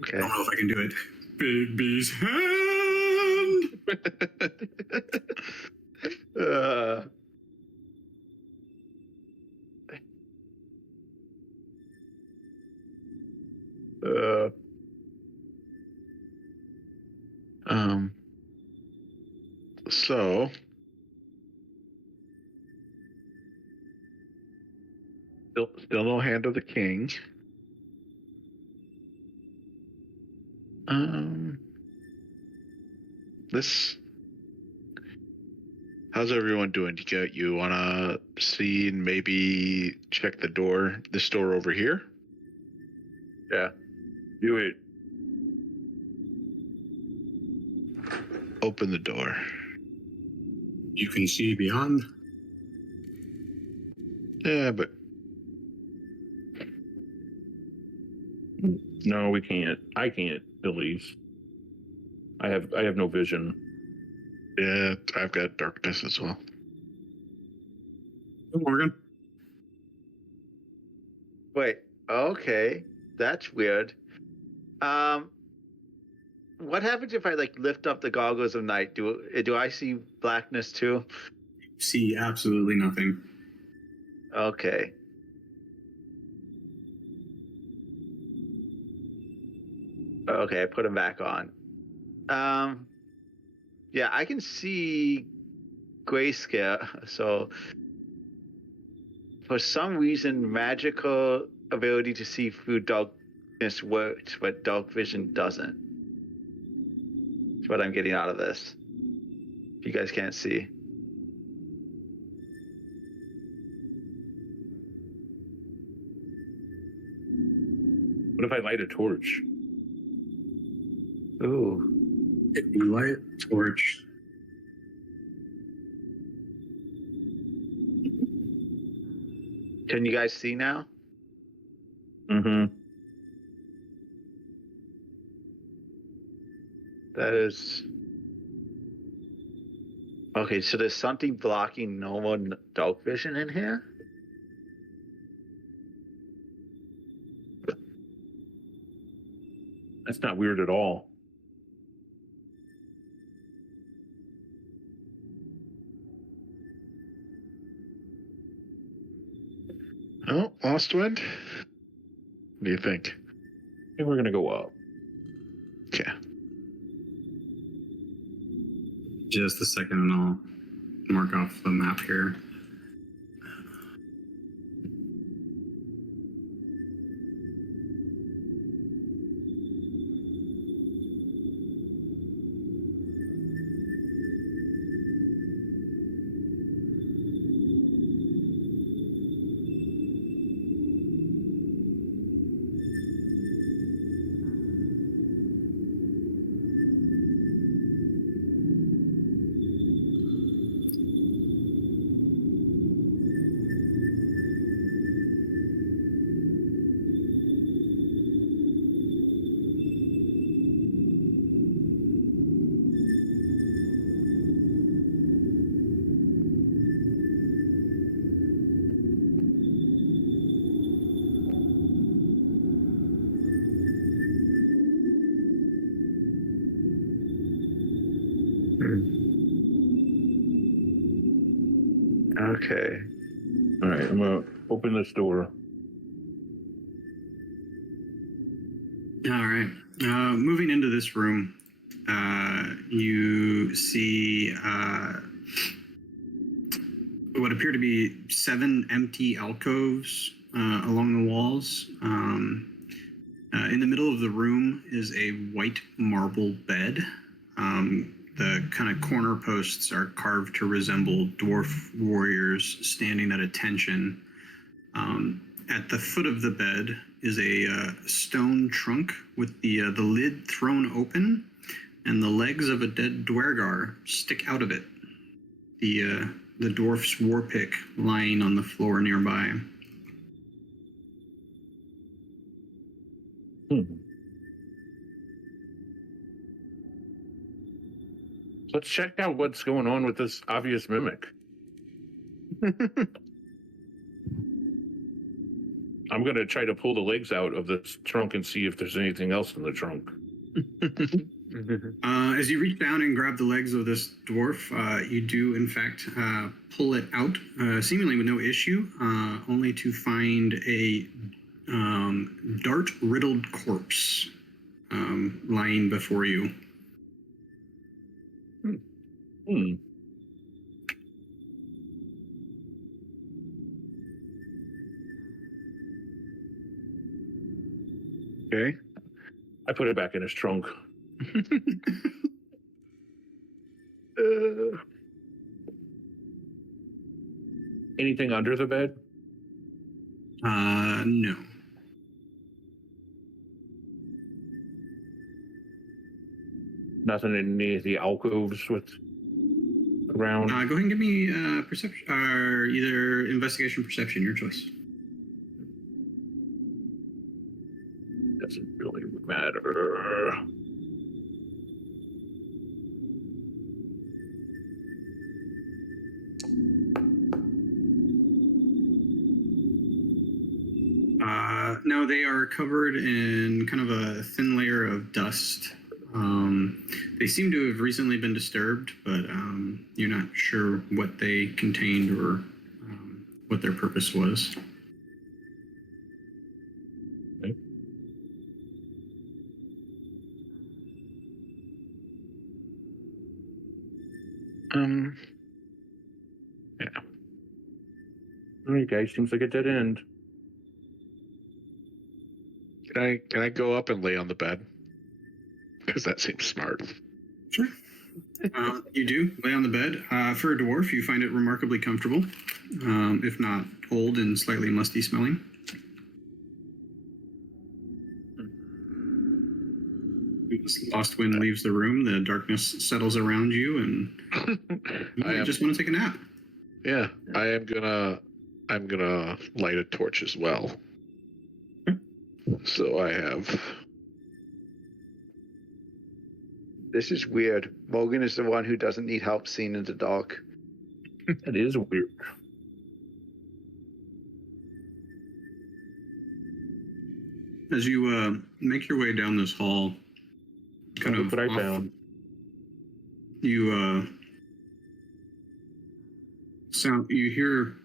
Okay. I don't know if I can do it. Big B's hand. uh, So still no Hand of the King. This. How's everyone doing? You wanna see and maybe check this door over here? yeah. Do it. Open the door. You can see beyond. Yeah, but No, we can't. I can't, at least. I have no vision. yeah, I've got darkness as well. Morgan. Wait. Okay. That's weird. What happens if I like lift up the goggles of night? Do I see blackness too? See absolutely nothing. Okay. Okay, I put them back on. Yeah, I can see grayscale. So for some reason, magical ability to see through darkness works, but dark vision doesn't. That's what I'm getting out of this. If you guys can't see. What if I light a torch? Ooh. If you light a torch, Can you guys see now? Mm-hmm. That is. Okay, so there's something blocking normal dark vision in here? That's not weird at all. Oh, Lost Wind? What do you think? I think we're gonna go up. Okay. just a second and I'll mark off the map here. Okay. All right, I'm gonna open this door. All right. Moving into this room, you see what appear to be 7 empty alcoves along the walls. In the middle of the room is a white marble bed. The kind of corner posts are carved to resemble dwarf warriors standing at attention. At the foot of the bed is a stone trunk with the lid thrown open, and the legs of a dead dwergar stick out of it. The dwarf's war pick lying on the floor nearby. Let's check out what's going on with this obvious mimic. I'm gonna try to pull the legs out of this trunk and see if there's anything else in the trunk. As you reach down and grab the legs of this dwarf, you do in fact pull it out, seemingly with no issue, only to find a dart-riddled corpse lying before you. Okay. I put it back in his trunk. Anything under the bed? No. Nothing in any of the alcoves with around. Go ahead and give me perception, or either investigation, perception, your choice. Doesn't really matter. No, they are covered in kind of a thin layer of dust. They seem to have recently been disturbed, but you're not sure what they contained or what their purpose was. Okay. Yeah. All right, guys. Seems like a dead end. Can I go up and lay on the bed? Because that seems smart. Sure. You do lay on the bed. For a dwarf, you find it remarkably comfortable, if not old and slightly musty smelling. As Lost Wind leaves the room, the darkness settles around you, and you just want to take a nap. Yeah, I'm gonna light a torch as well. So I have. This is weird. Morgan is the one who doesn't need help seeing in the dark. That is weird. As you make your way down this hall, kind Look of what I off, found. you you hear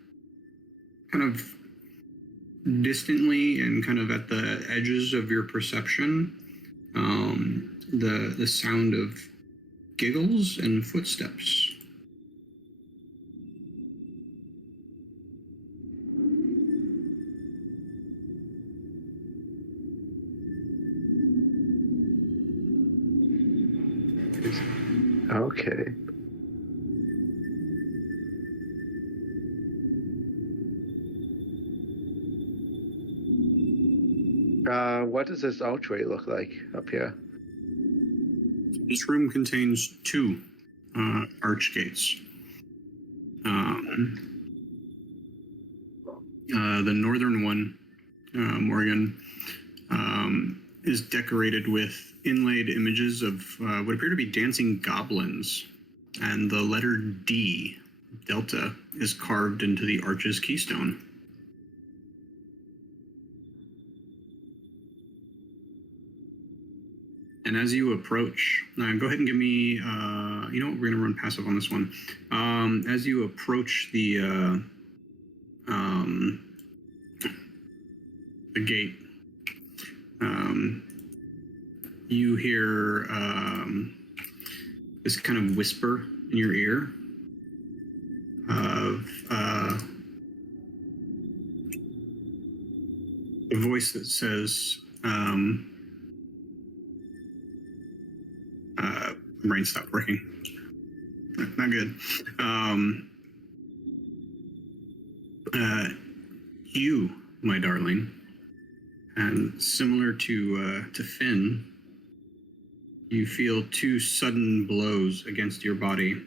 kind of distantly and kind of at the edges of your perception, the sound of giggles and footsteps. Okay. What does this archway look like up here? This room contains two arch gates. The northern one, Morgan, is decorated with inlaid images of what appear to be dancing goblins, and the letter D, Delta, is carved into the arch's keystone. And as you approach, go ahead and give me, you know what, we're going to run passive on this one. As you approach the gate, you hear this kind of whisper in your ear of a voice that says, brain stopped working. Not good. You, my darling, and similar to Finn, you feel two sudden blows against your body.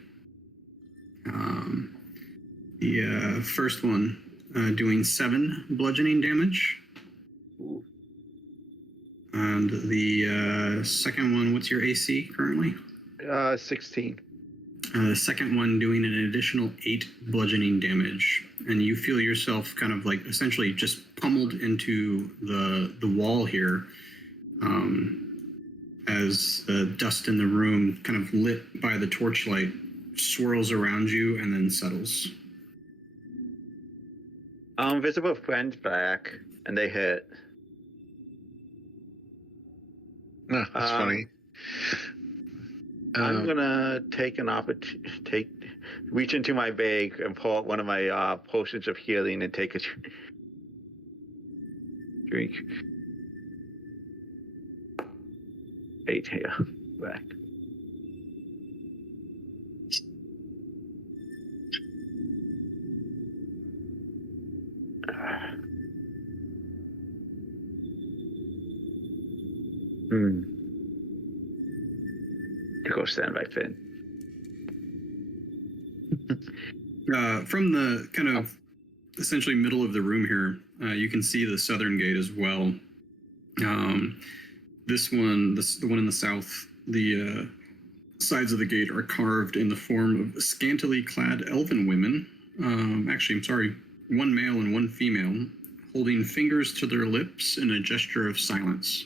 The first one doing 7 bludgeoning damage. And the second one, what's your AC currently? 16. The second one doing an additional 8 bludgeoning damage. And you feel yourself kind of like essentially just pummeled into the wall here, as the dust in the room, kind of lit by the torchlight, swirls around you and then settles. Visible friends back, and they hit. No, that's funny. I'm gonna take an reach into my bag and pull out one of my potions of healing and take a drink. 8 here, back. To go stand by Finn. From the kind of essentially middle of the room here, you can see the southern gate as well. The one in the south, the sides of the gate are carved in the form of scantily clad elven women. Actually, I'm sorry, one male and one female, holding fingers to their lips in a gesture of silence.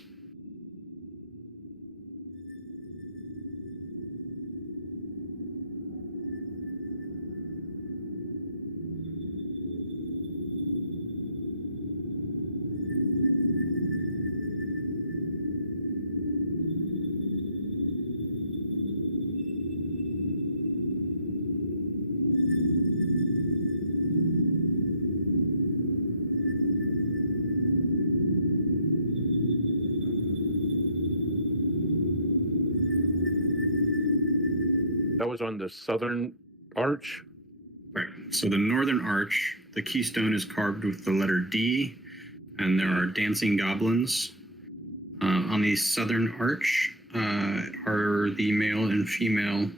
That was on the southern arch. Right. So the northern arch, the keystone is carved with the letter D, and there are dancing goblins. On the southern arch are the male and female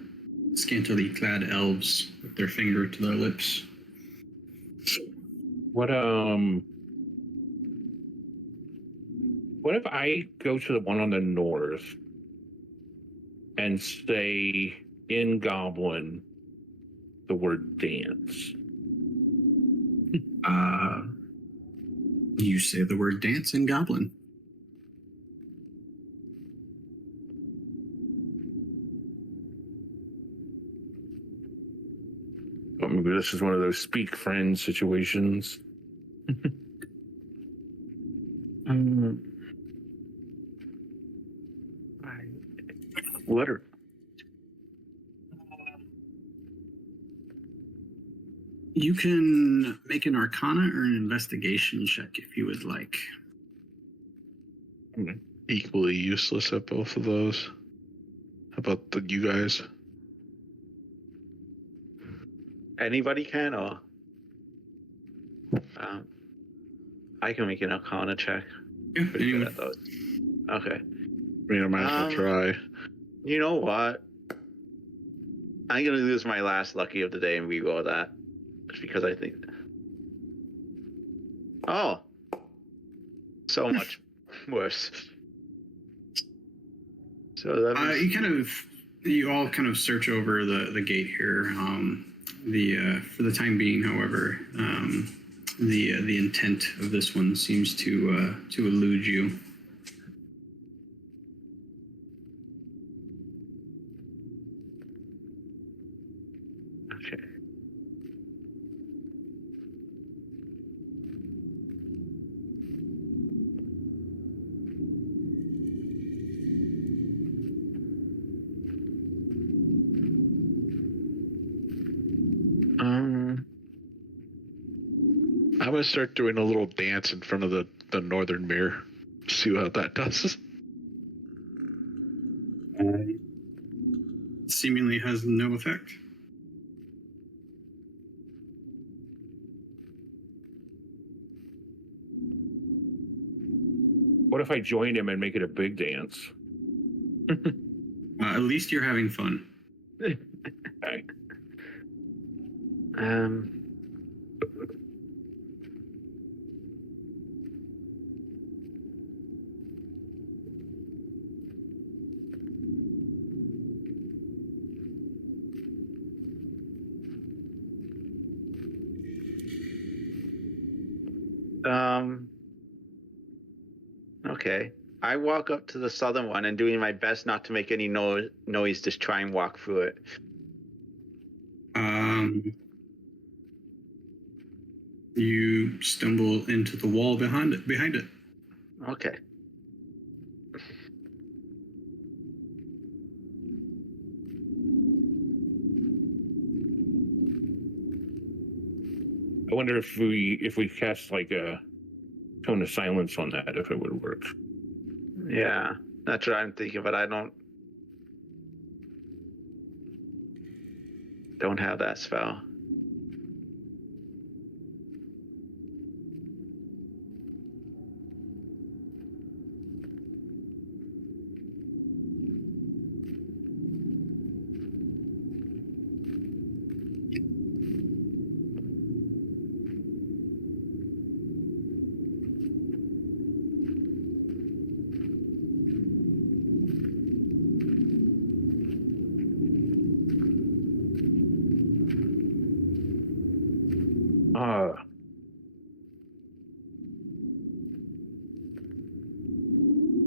scantily clad elves with their finger to their lips. What if I go to the one on the north and say in Goblin the word dance? You say the word dance in goblin. Or maybe this is one of those speak friends situations. What are You can make an arcana or an investigation check if you would like. Equally useless at both of those. How about you guys? anybody can, or I can make an Arcana check. Yeah, Pretty good anyway. at those. Okay. I mean, I might as well try. You know what? I'm gonna lose my last lucky of the day and reroll that, just because I think. Oh, so much worse. So that you all kind of search over the gate here. For the time being, however, the intent of this one seems to elude you. okay. I'm gonna start doing a little dance in front of the northern mirror. See how that does. Seemingly has no effect. What if I join him and make it a big dance? At least you're having fun. Okay. Okay. I walk up to the southern one and doing my best not to make any noise, just try and walk through it. You stumble into the wall behind it. Okay. I wonder if we cast like a tone of silence on that, if it would work. Yeah, that's what I'm thinking, but I don't have that spell.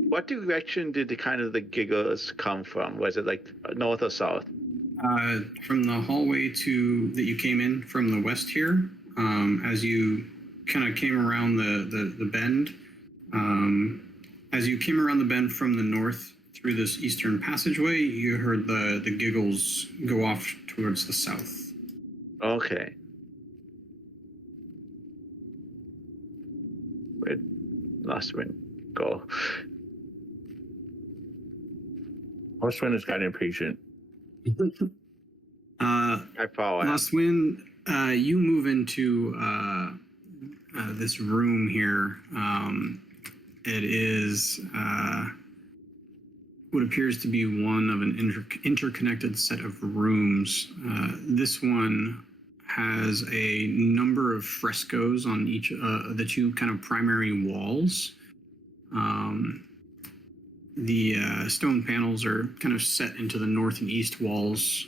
What direction did the giggles come from? Was it like north or south? From the hallway that you came in from the west here, as you kind of came around the bend, as you came around the bend from the north through this eastern passageway, you heard the giggles go off towards the south. Okay. Where'd Lostwind go? Horseman has got impatient. I follow him. Lost Wind, you move into this room here. It is what appears to be one of an interconnected set of rooms. This one has a number of frescoes on each the two kind of primary walls. The stone panels are kind of set into the north and east walls.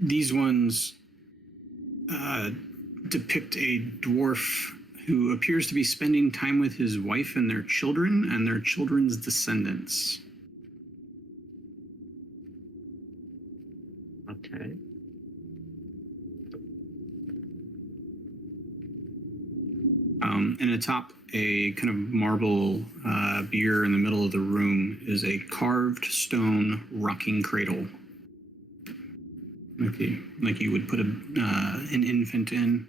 These ones depict a dwarf who appears to be spending time with his wife and their children and their children's descendants. Okay. And atop a kind of marble bier in the middle of the room is a carved stone rocking cradle. Like you would put an infant in.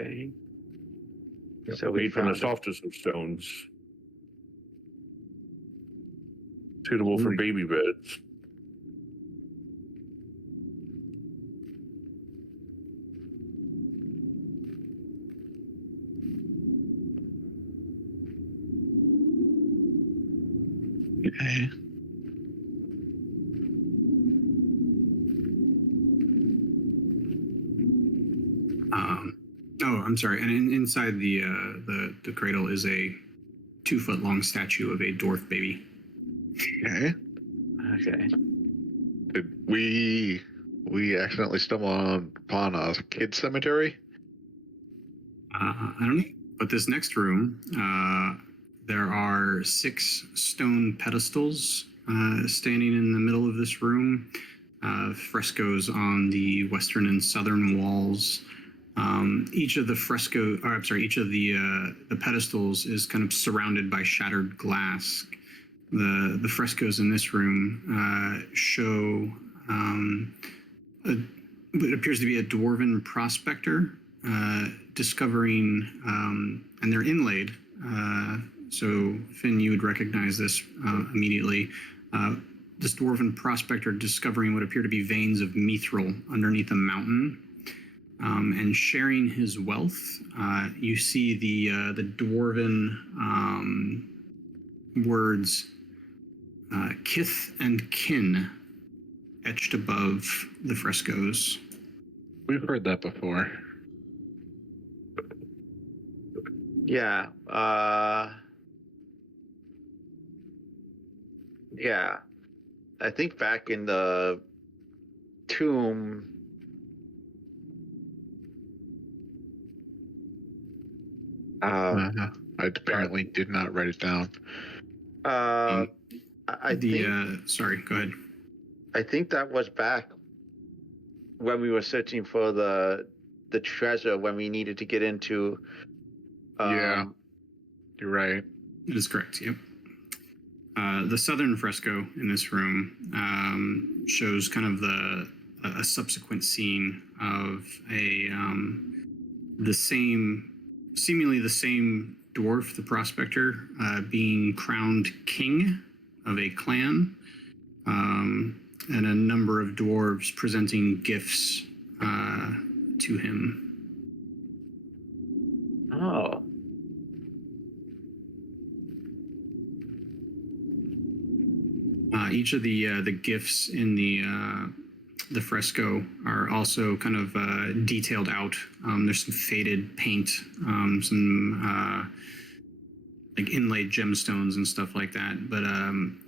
Okay. So So we made from the found it. softest of stones. Suitable for baby beds. Okay. I'm sorry. And inside the cradle is a 2-foot long statue of a dwarf baby. Okay. Okay. Did we accidentally stumble upon a kid cemetery? I don't know. But this next room, there are 6 stone pedestals standing in the middle of this room. Frescoes on the western and southern walls. Each of the pedestals is kind of surrounded by shattered glass. The frescoes in this room show what appears to be a dwarven prospector discovering, and they're inlaid. So Finn, you would recognize this immediately. This dwarven prospector discovering what appear to be veins of mithril underneath a mountain. And sharing his wealth, you see the dwarven words "kith" and "kin" etched above the frescoes. We've heard that before. Yeah. Yeah. I think back in the tomb. I apparently did not write it down. I think. Sorry, go ahead. I think that was back when we were searching for the treasure when we needed to get into. Yeah, you're right. That is correct. Yep. The southern fresco in this room shows kind of a subsequent scene of seemingly the same dwarf, the prospector, being crowned king of a clan, and a number of dwarves presenting gifts to him. Oh. Each of the gifts in the fresco are also kind of detailed out. There's some faded paint, some like inlaid gemstones and stuff like that. But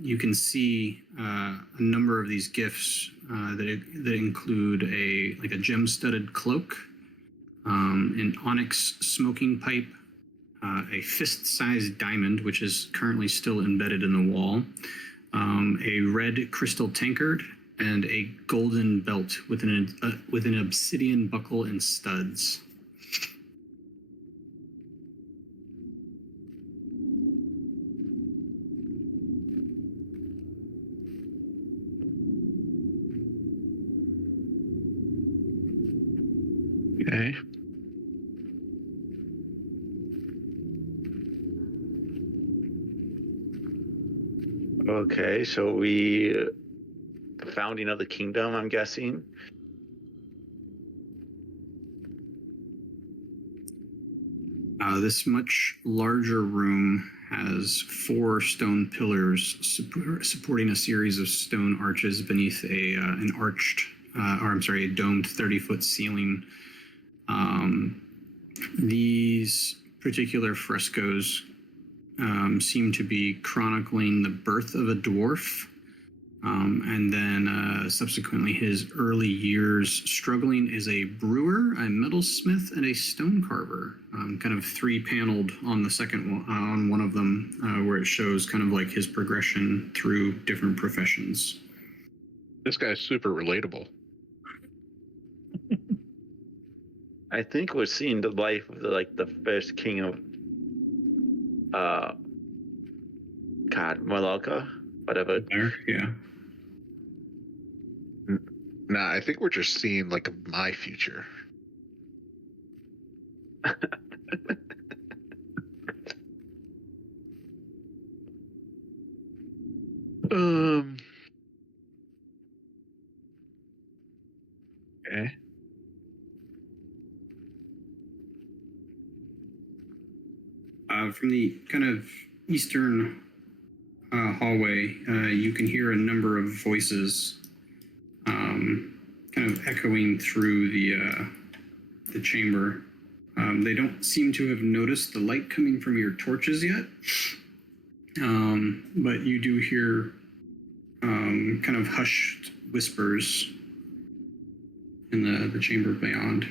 you can see a number of these gifts that include a gem-studded cloak, an onyx smoking pipe, a fist-sized diamond, which is currently still embedded in the wall, a red crystal tankard, and a golden belt with an obsidian buckle and studs. Okay. Okay, so the founding of the kingdom, I'm guessing. This much larger room has 4 stone pillars supporting a series of stone arches beneath a a domed 30-foot ceiling. These particular frescoes seem to be chronicling the birth of a dwarf, and then subsequently his early years struggling as a brewer, a metalsmith, and a stone carver. Kind of 3-paneled on the second one, on one of them, where it shows kind of like his progression through different professions. This guy's super relatable. I think we're seeing the life of the first king of Malaka, whatever. There, yeah. Nah, I think we're just seeing like my future. Okay. From the kind of eastern hallway, you can hear a number of voices kind of echoing through the chamber. They don't seem to have noticed the light coming from your torches yet, but you do hear kind of hushed whispers in the chamber beyond.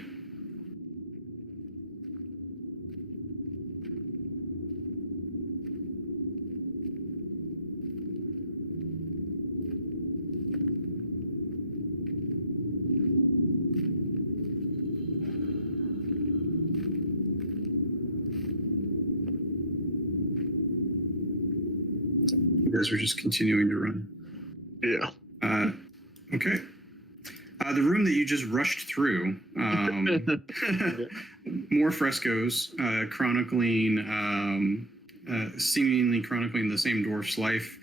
You guys are just continuing to run. Yeah. Okay. The room that you just rushed through, more frescoes seemingly chronicling the same dwarf's life.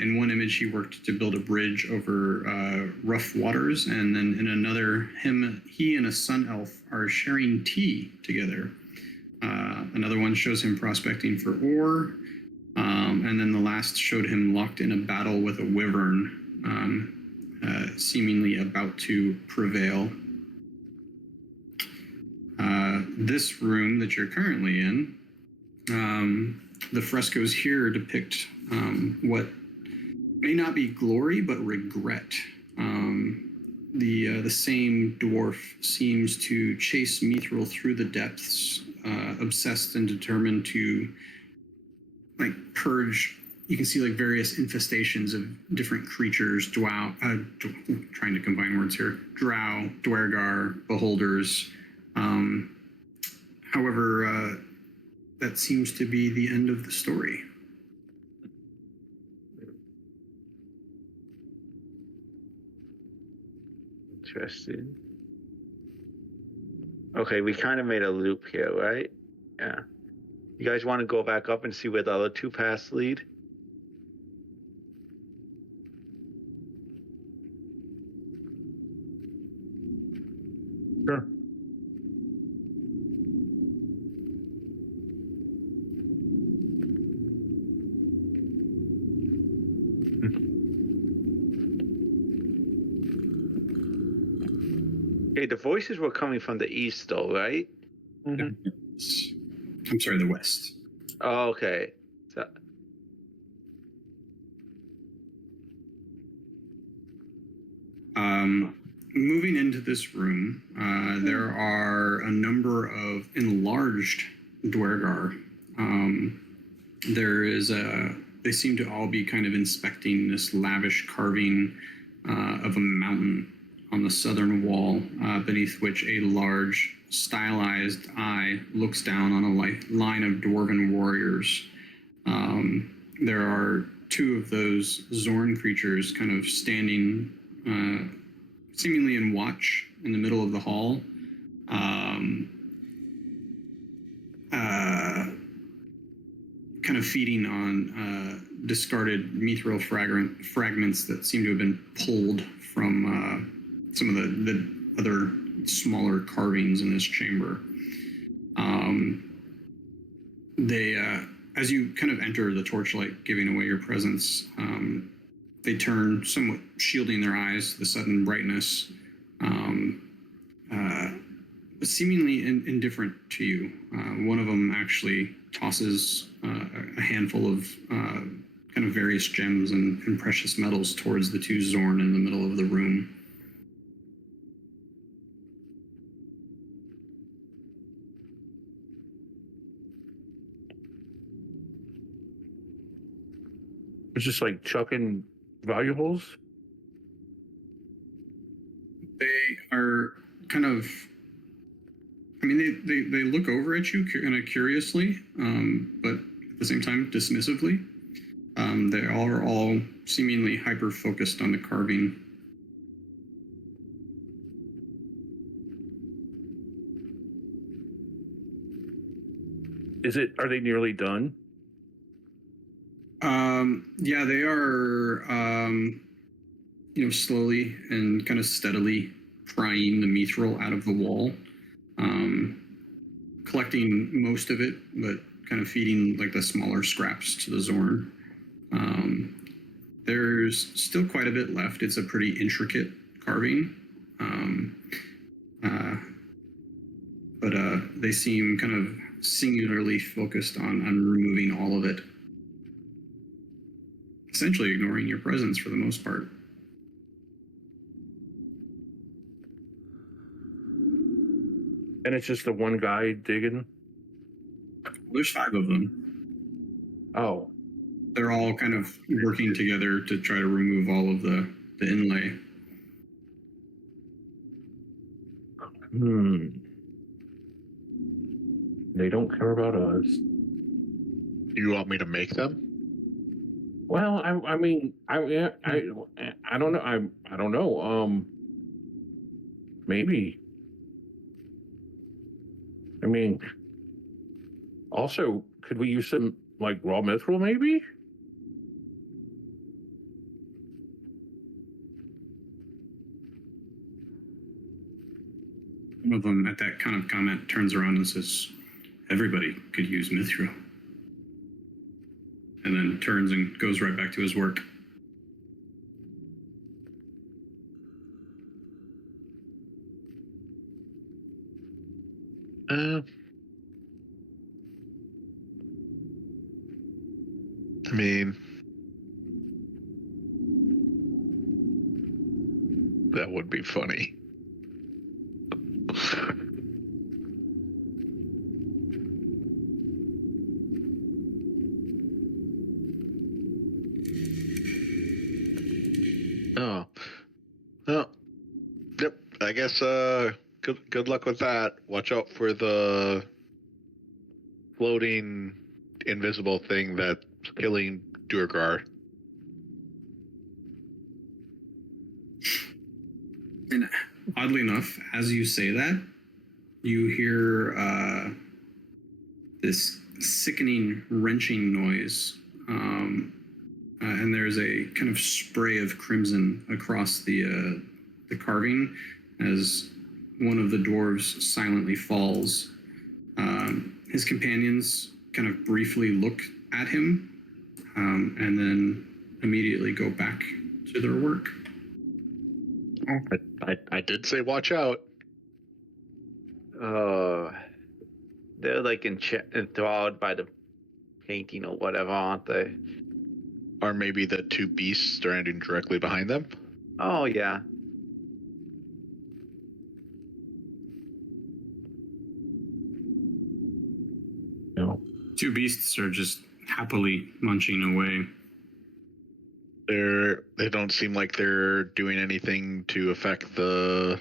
In one image, he worked to build a bridge over rough waters, and then in another, he and a sun elf are sharing tea together. Another one shows him prospecting for ore, and then the last showed him locked in a battle with a wyvern, seemingly about to prevail. This room that you're currently in, the frescoes here depict what may not be glory but regret. The same dwarf seems to chase Mithril through the depths, obsessed and determined to purge. You can see various infestations of different creatures, trying to combine words here, drow, dwergar, beholders. However, that seems to be the end of the story. Interesting. Okay, we kind of made a loop here, right? Yeah. You guys want to go back up and see where the other 2 paths lead? Sure. Okay, the voices were coming from the east, though, right? Mm-hmm. I'm sorry, the west. Oh, okay. So, moving into this room, there are a number of enlarged dwergar. They seem to all be kind of inspecting this lavish carving of a mountain on the southern wall, beneath which a large stylized eye looks down on a line of dwarven warriors. There are 2 of those Zorn creatures kind of standing seemingly in watch in the middle of the hall. kind of feeding on discarded mithril fragments that seem to have been pulled from some of the other smaller carvings in this chamber. As you kind of enter the torchlight, giving away your presence, they turn, somewhat shielding their eyes, the sudden brightness, seemingly indifferent to you. One of them actually tosses a handful of kind of various gems and precious metals towards the two Zorn in the middle of the room. It's just like chucking valuables. They are kind of, I mean, they look over at you kind of curiously, but at the same time dismissively. They are all seemingly hyper-focused on the carving. Are they nearly done? Yeah, they are, slowly and kind of steadily prying the mithril out of the wall, collecting most of it, but kind of feeding like the smaller scraps to the Zorn. There's still quite a bit left. It's a pretty intricate carving, but they seem kind of singularly focused on removing all of it, essentially ignoring your presence for the most part. And it's just the one guy digging? There's 5 of them. Oh. They're all kind of working together to try to remove all of the inlay. They don't care about us. You want me to make them? Well, I mean, I don't know. I don't know. Maybe. I mean, also, could we use some like raw mithril, maybe? One of them, at that kind of comment, turns around and says, "Everybody could use mithril." And then turns and goes right back to his work. I mean, that would be funny. Oh. Well, yep. I guess good luck with that. Watch out for the floating invisible thing that's killing Durgar. And oddly enough, as you say that, you hear this sickening, wrenching noise. And there's a kind of spray of crimson across the carving as one of the dwarves silently falls. His companions kind of briefly look at him and then immediately go back to their work. I did say watch out. They're like enthralled by the painting or whatever, aren't they? Or maybe the 2 beasts standing directly behind them. Oh, yeah. No. 2 beasts are just happily munching away. They don't seem like they're doing anything to affect the...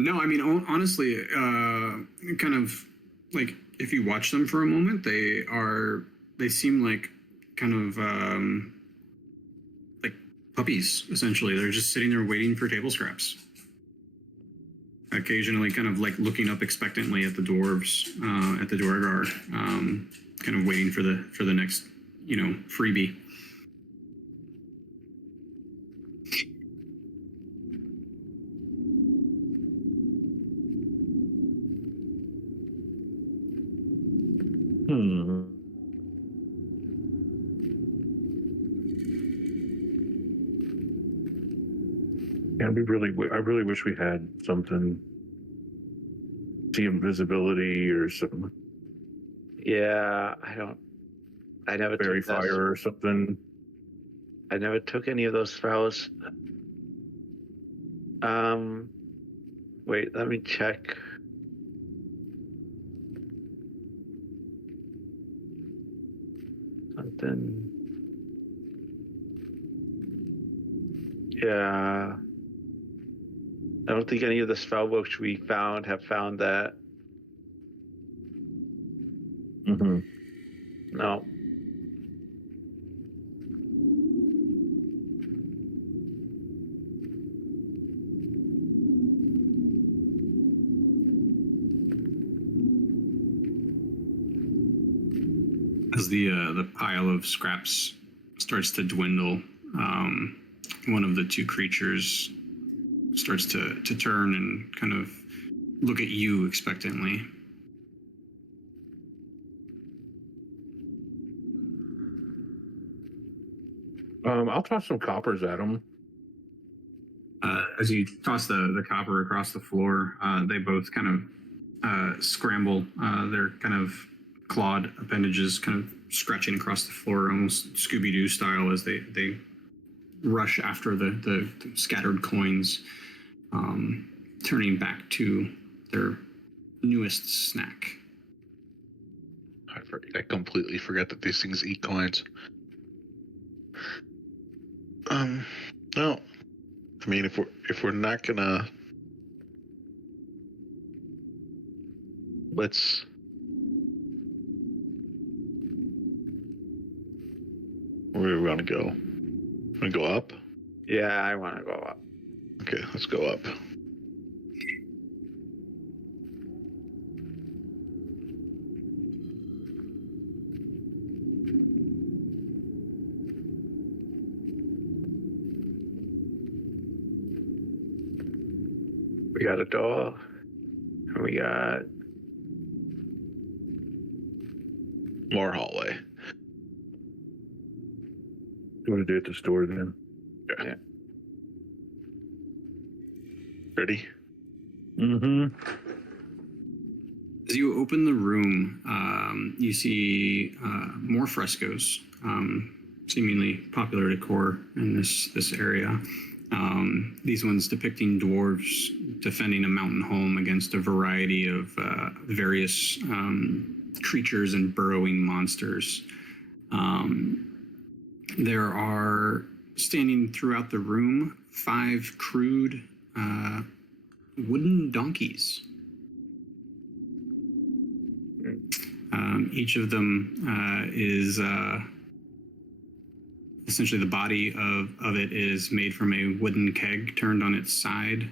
No, I mean, honestly, kind of like if you watch them for a moment, they seem like kind of like puppies, essentially. They're just sitting there waiting for table scraps. Occasionally kind of like looking up expectantly at the dwarves, at the Duergar, kind of waiting for the next, freebie. Yeah, I really wish we had something. See invisibility or some Yeah, I never fairy took that. fire or something. I never took any of those spells. Wait, let me check. Something. Yeah. I don't think any of the spell books we found have found that. Mm-hmm. No. As the pile of scraps starts to dwindle, one of the two creatures starts to turn and kind of look at you expectantly. I'll toss some coppers at them. As you toss the copper across the floor, they both kind of scramble. Their kind of clawed appendages kind of scratching across the floor, almost Scooby-Doo style, as they rush after the scattered coins, turning back to their newest snack. I completely forget that these things eat coins. No. I mean, if we're not gonna, let's. Where do we want to go? Want to go up? Yeah, I want to go up. Okay, let's go up. We got a door. And we got More hallway. You want to do it at the store then? Yeah. Ready? Mm-hmm. As you open the room, you see more frescoes, seemingly popular decor in this area. These ones depicting dwarves defending a mountain home against a variety of various creatures and burrowing monsters. There are, standing throughout the room, 5 crude wooden donkeys. Each of them is essentially the body of it is made from a wooden keg turned on its side,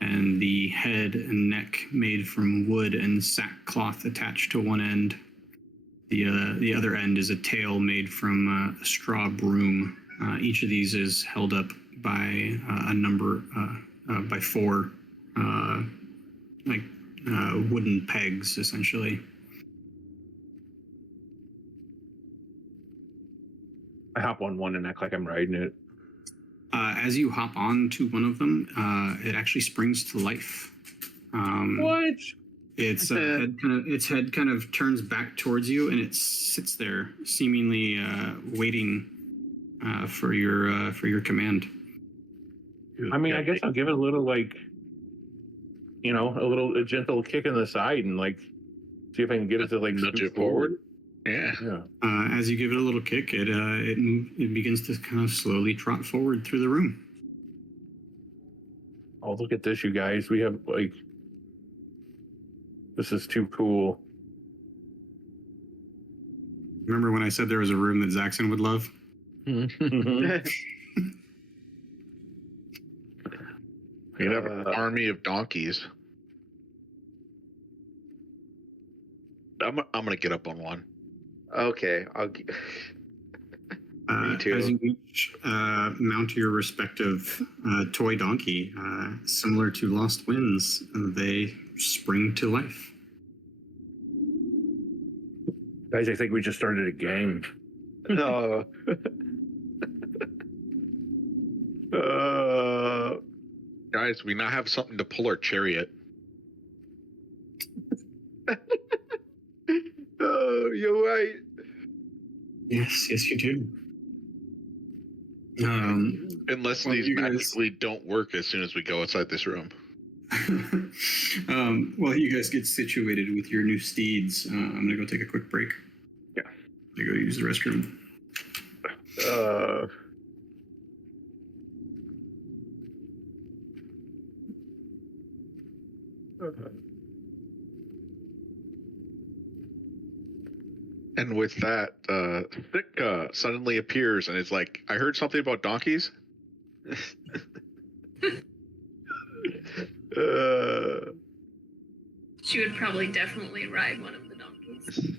and the head and neck made from wood and sackcloth attached to one end. The other end is a tail made from a straw broom. Each of these is held up by a number by 4 wooden pegs, essentially. I hop on one and act like I'm riding it. As you hop on to one of them, it actually springs to life. What? Its head kind of turns back towards you, and it sits there, seemingly waiting for your command. I mean, I guess I'll give it a little a gentle kick in the side and see if I can get it to nudge scoot it forward. Yeah. As you give it a little kick, it begins to kind of slowly trot forward through the room. Oh, look at this, you guys. We have this is too cool. Remember when I said there was a room that Zaxxon would love? Mm-hmm. You have an army of donkeys. I'm gonna get up on one. Okay, Me too. As you each mount your respective toy donkey, similar to Lost Winds, they spring to life. Guys, I think we just started a game. No. Guys, we now have something to pull our chariot. Oh, you're right. Yes, you do. Unless Well, these you guys- magically don't work as soon as we go outside this room. While you guys get situated with your new steeds, I'm gonna go take a quick break. Yeah. I go use the restroom. And with that, Sitka suddenly appears and is like, I heard something about donkeys. She would probably definitely ride one of the donkeys.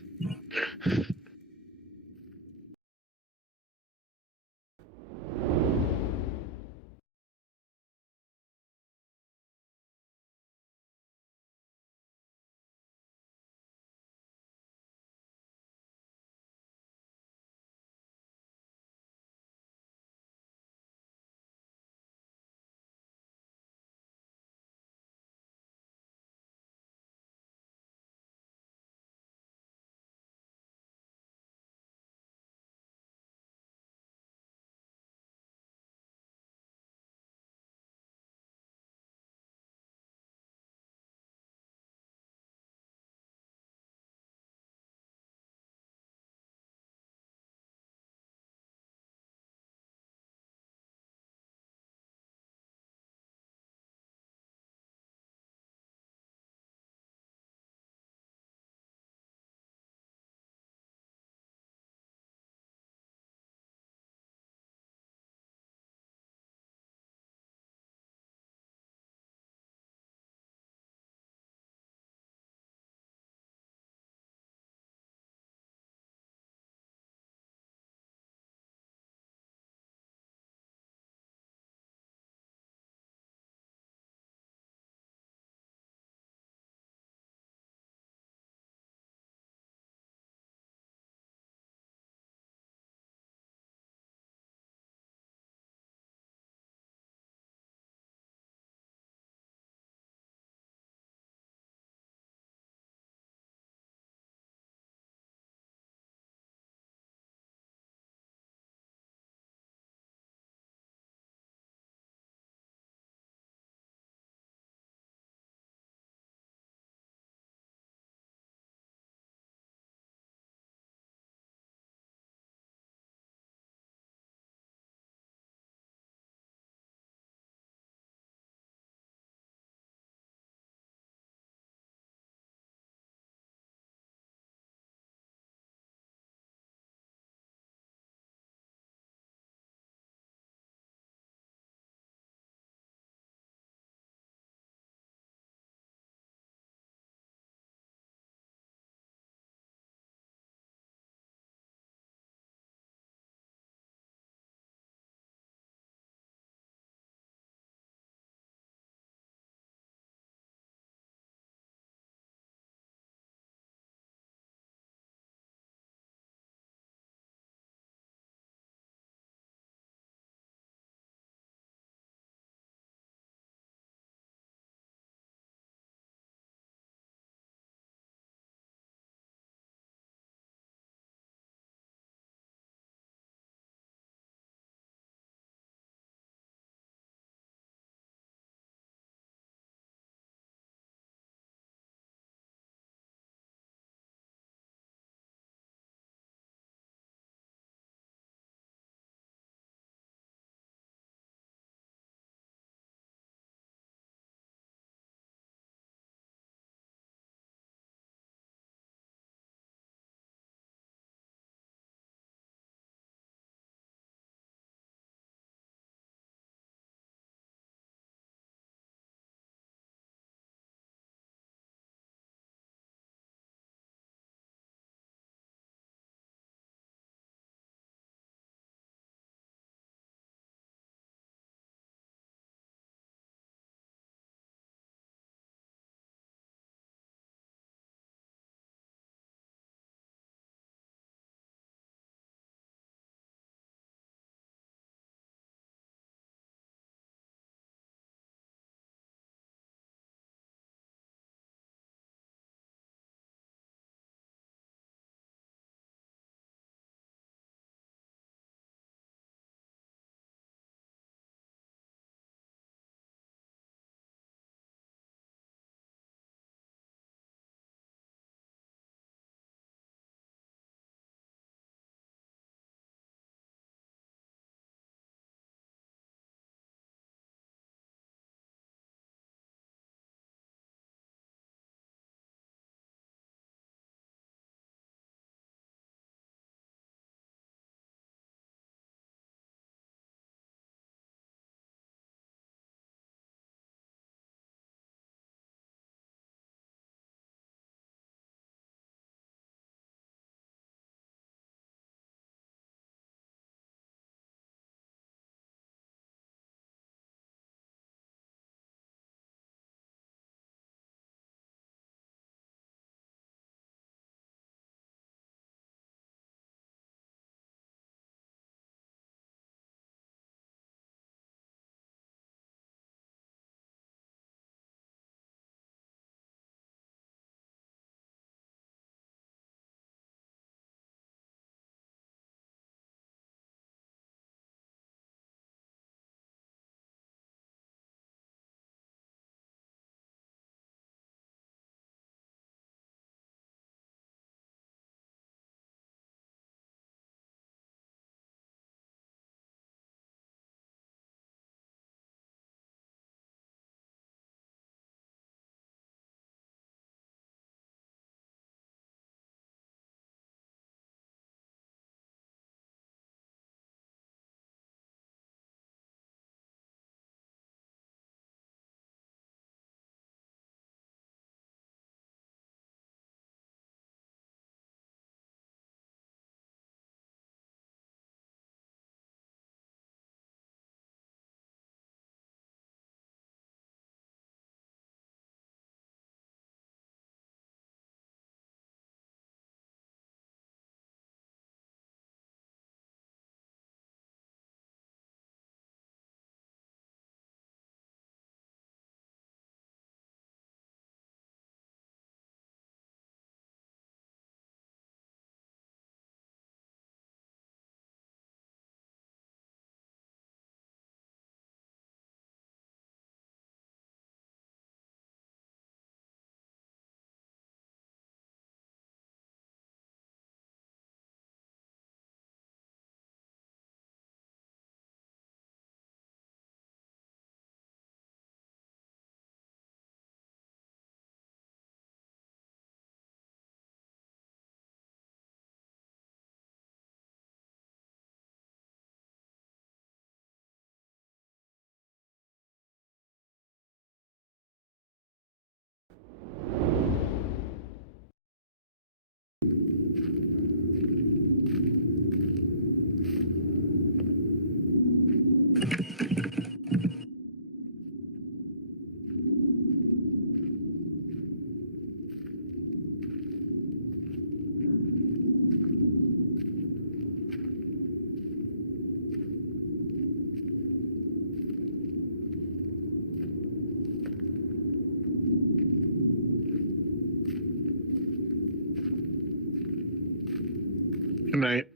Good night.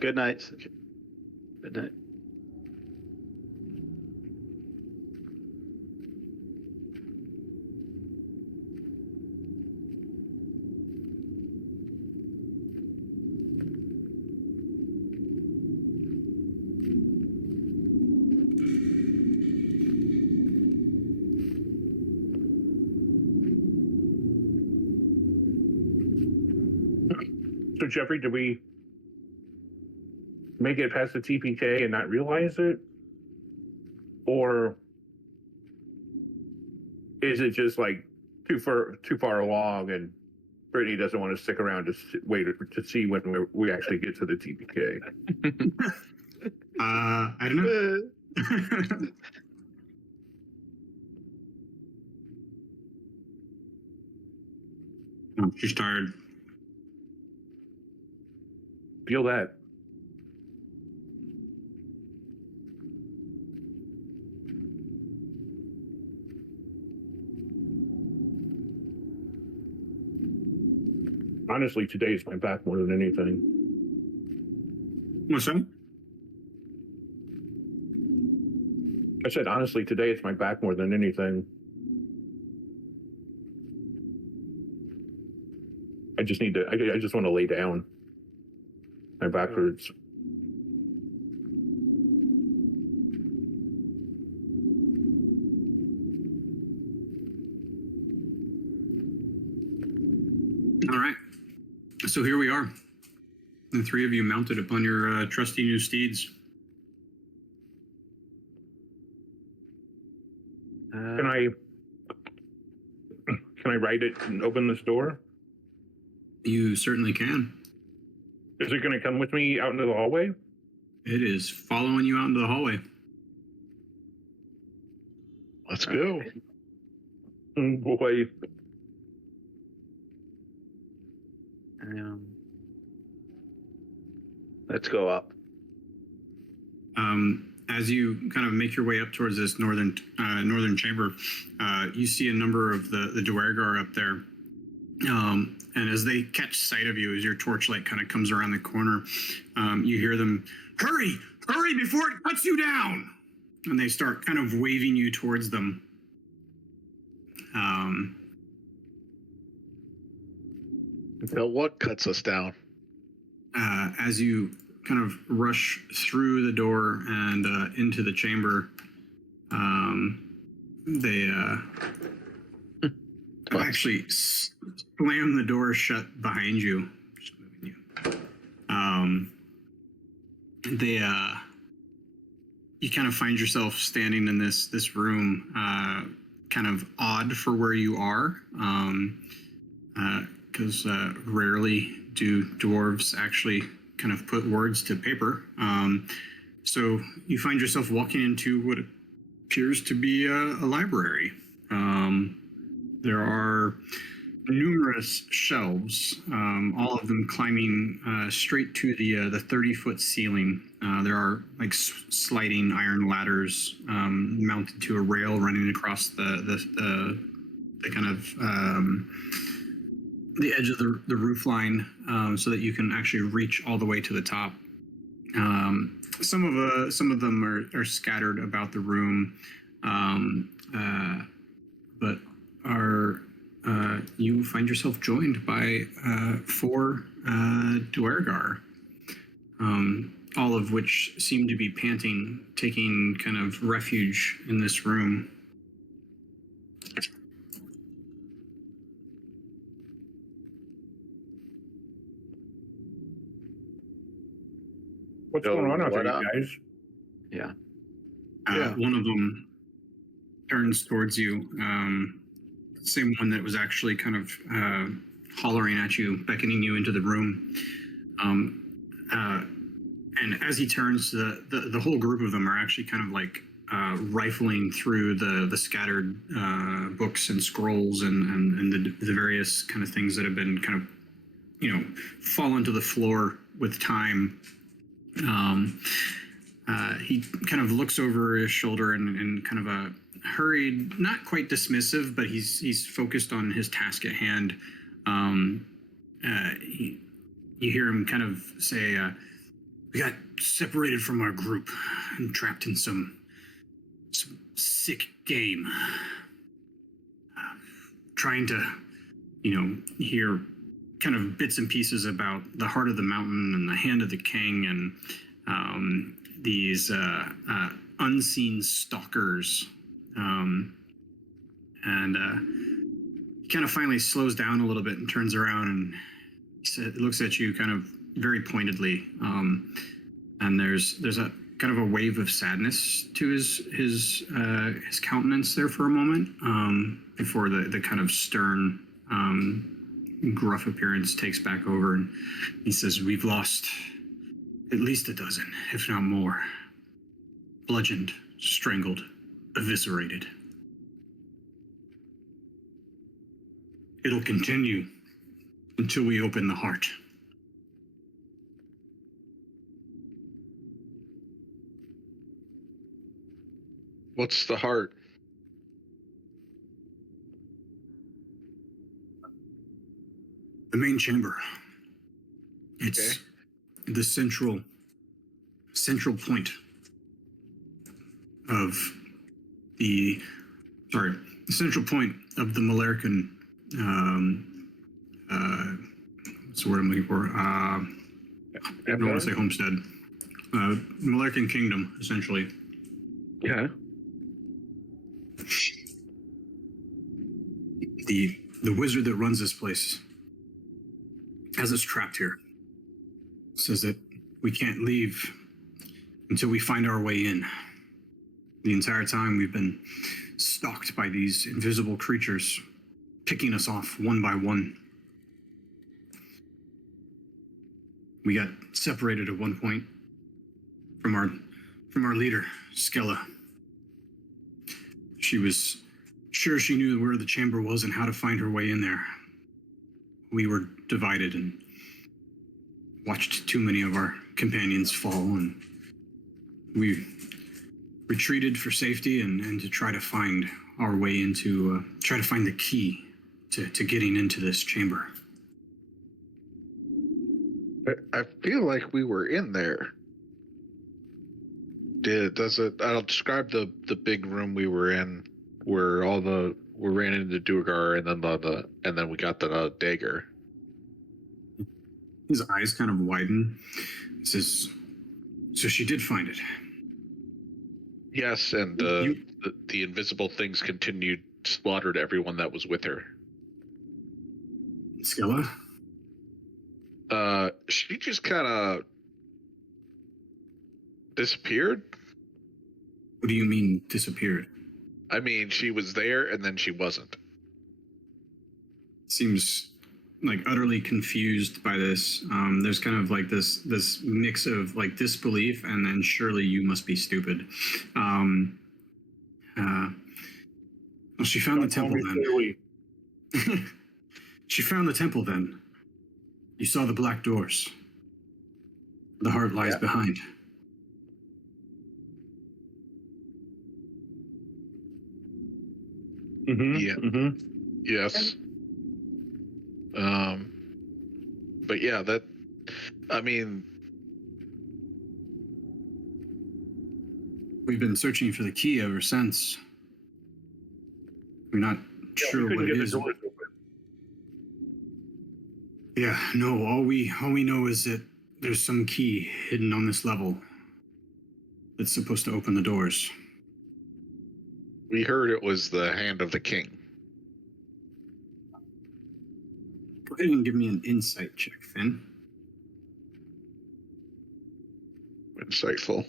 Good night. Good night. So Jeffrey, did we make it past the TPK and not realize it? Or is it just like too far along and Brittany doesn't want to stick around to wait to see when we actually get to the TPK? I don't know. Oh, she's tired. Feel that. Honestly, today is my back more than anything. What's that? I said, honestly, today it's my back more than anything. I just need to, I just want to lay down. My back hurts. All right. So here we are. The three of you mounted upon your trusty new steeds. Can I ride it and open this door? You certainly can. Is it going to come with me out into the hallway? It is following you out into the hallway. Let's go. Boy. Let's go up. As you kind of make your way up towards this northern chamber, you see a number of the Duergar up there. And as they catch sight of you, as your torchlight kind of comes around the corner, you hear them, hurry before it cuts you down. And they start kind of waving you towards them. Now what cuts us down? As you kind of rush through the door and into the chamber, they actually slam the door shut behind you. Just moving you. You kind of find yourself standing in this room, kind of odd for where you are, because rarely do dwarves actually kind of put words to paper. So you find yourself walking into what appears to be a library. There are numerous shelves, all of them climbing straight to the 30-foot ceiling. There are like sliding iron ladders mounted to a rail running across the kind of the edge of the roof line, so that you can actually reach all the way to the top. Some of them are scattered about the room, but you find yourself joined by 4 Duergar, all of which seem to be panting, taking kind of refuge in this room. What's going on out there, What you guys? Yeah. One of them turns towards you, same one that was actually kind of hollering at you, beckoning you into the room. And as he turns, the whole group of them are actually kind of like rifling through the scattered books and scrolls and the various kind of things that have been kind of, fallen to the floor with time. He kind of looks over his shoulder and kind of hurried, not quite dismissive, but he's focused on his task at hand. You hear him kind of say, "We got separated from our group and trapped in some sick game. Trying to, hear kind of bits and pieces about the heart of the mountain and the hand of the king and these unseen stalkers." He kind of finally slows down a little bit and turns around and looks at you kind of very pointedly. And there's a kind of a wave of sadness to his countenance there for a moment, before the kind of stern, gruff appearance takes back over, and he says, "We've lost at least a dozen, if not more. Bludgeoned, strangled, eviscerated. It'll continue until we open the heart." What's the heart? The main chamber. It's the central point of the central point of the Malarican, what's the word I'm looking for? I don't want to say homestead. Malarican kingdom, essentially. Yeah. The wizard that runs this place has us trapped here. Says that we can't leave until we find our way in. The entire time we've been stalked by these invisible creatures, picking us off one by one. We got separated at one point from our leader, Skella. She was sure she knew where the chamber was and how to find her way in there. We were divided and watched too many of our companions fall, and we retreated for safety and to try to find our way into, try to find the key to getting into this chamber. I feel like we were in there. I'll describe the big room we were in, where we ran into Duergar and then we got the dagger. His eyes kind of widen. He says, "So she did find it." Yes, and the invisible things continued slaughtered everyone that was with her. Skella? She just kind of disappeared. What do you mean disappeared? I mean, she was there and then she wasn't. Seems like utterly confused by this. There's kind of like this mix of like disbelief and then surely you must be stupid. Well, she found the temple then. She found the temple then. You saw the black doors. The heart lies behind. Mm-hmm. Yeah. Mm-hmm. Yes. But yeah, We've been searching for the key ever since. We're not sure what it is. Yeah, no, all we know is that there's some key hidden on this level that's supposed to open the doors. we heard it was the hand of the king. Go ahead and give me an insight check, Finn. Insightful.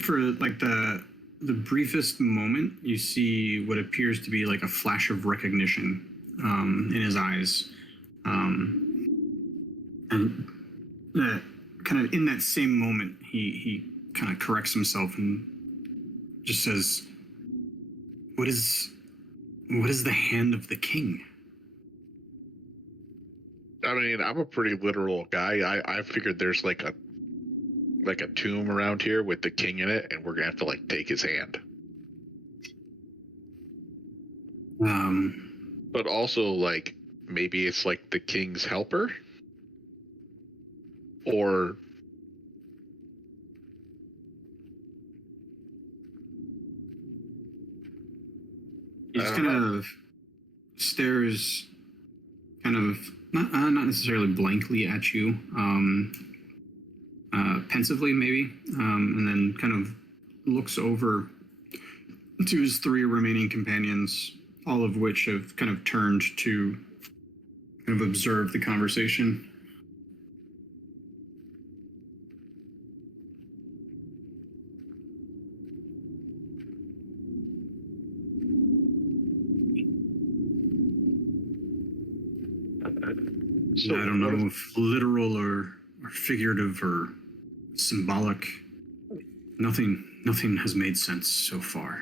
For like the briefest moment, you see what appears to be like a flash of recognition in his eyes, and kind of in that same moment, he kind of corrects himself and just says, "What is the hand of the king?" I mean, I'm a pretty literal guy. I figured there's like like a tomb around here with the king in it, and we're gonna have to like take his hand. But also like maybe it's like the king's helper, or he just kind of stares, kind of not necessarily blankly at you, pensively maybe, and then kind of looks over to his three remaining companions, all of which have kind of turned to kind of observe the conversation. So I don't know if literal or figurative or symbolic. Nothing has made sense so far.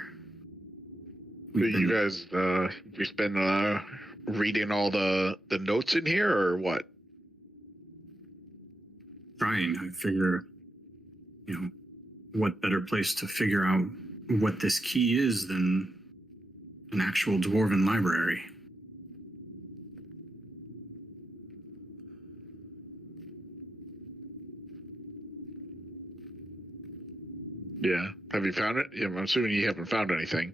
you guys you've been reading all the notes in here, or what? Trying. I figure, what better place to figure out what this key is than an actual dwarven library. Yeah. Have you found it? Yeah, I'm assuming you haven't found anything.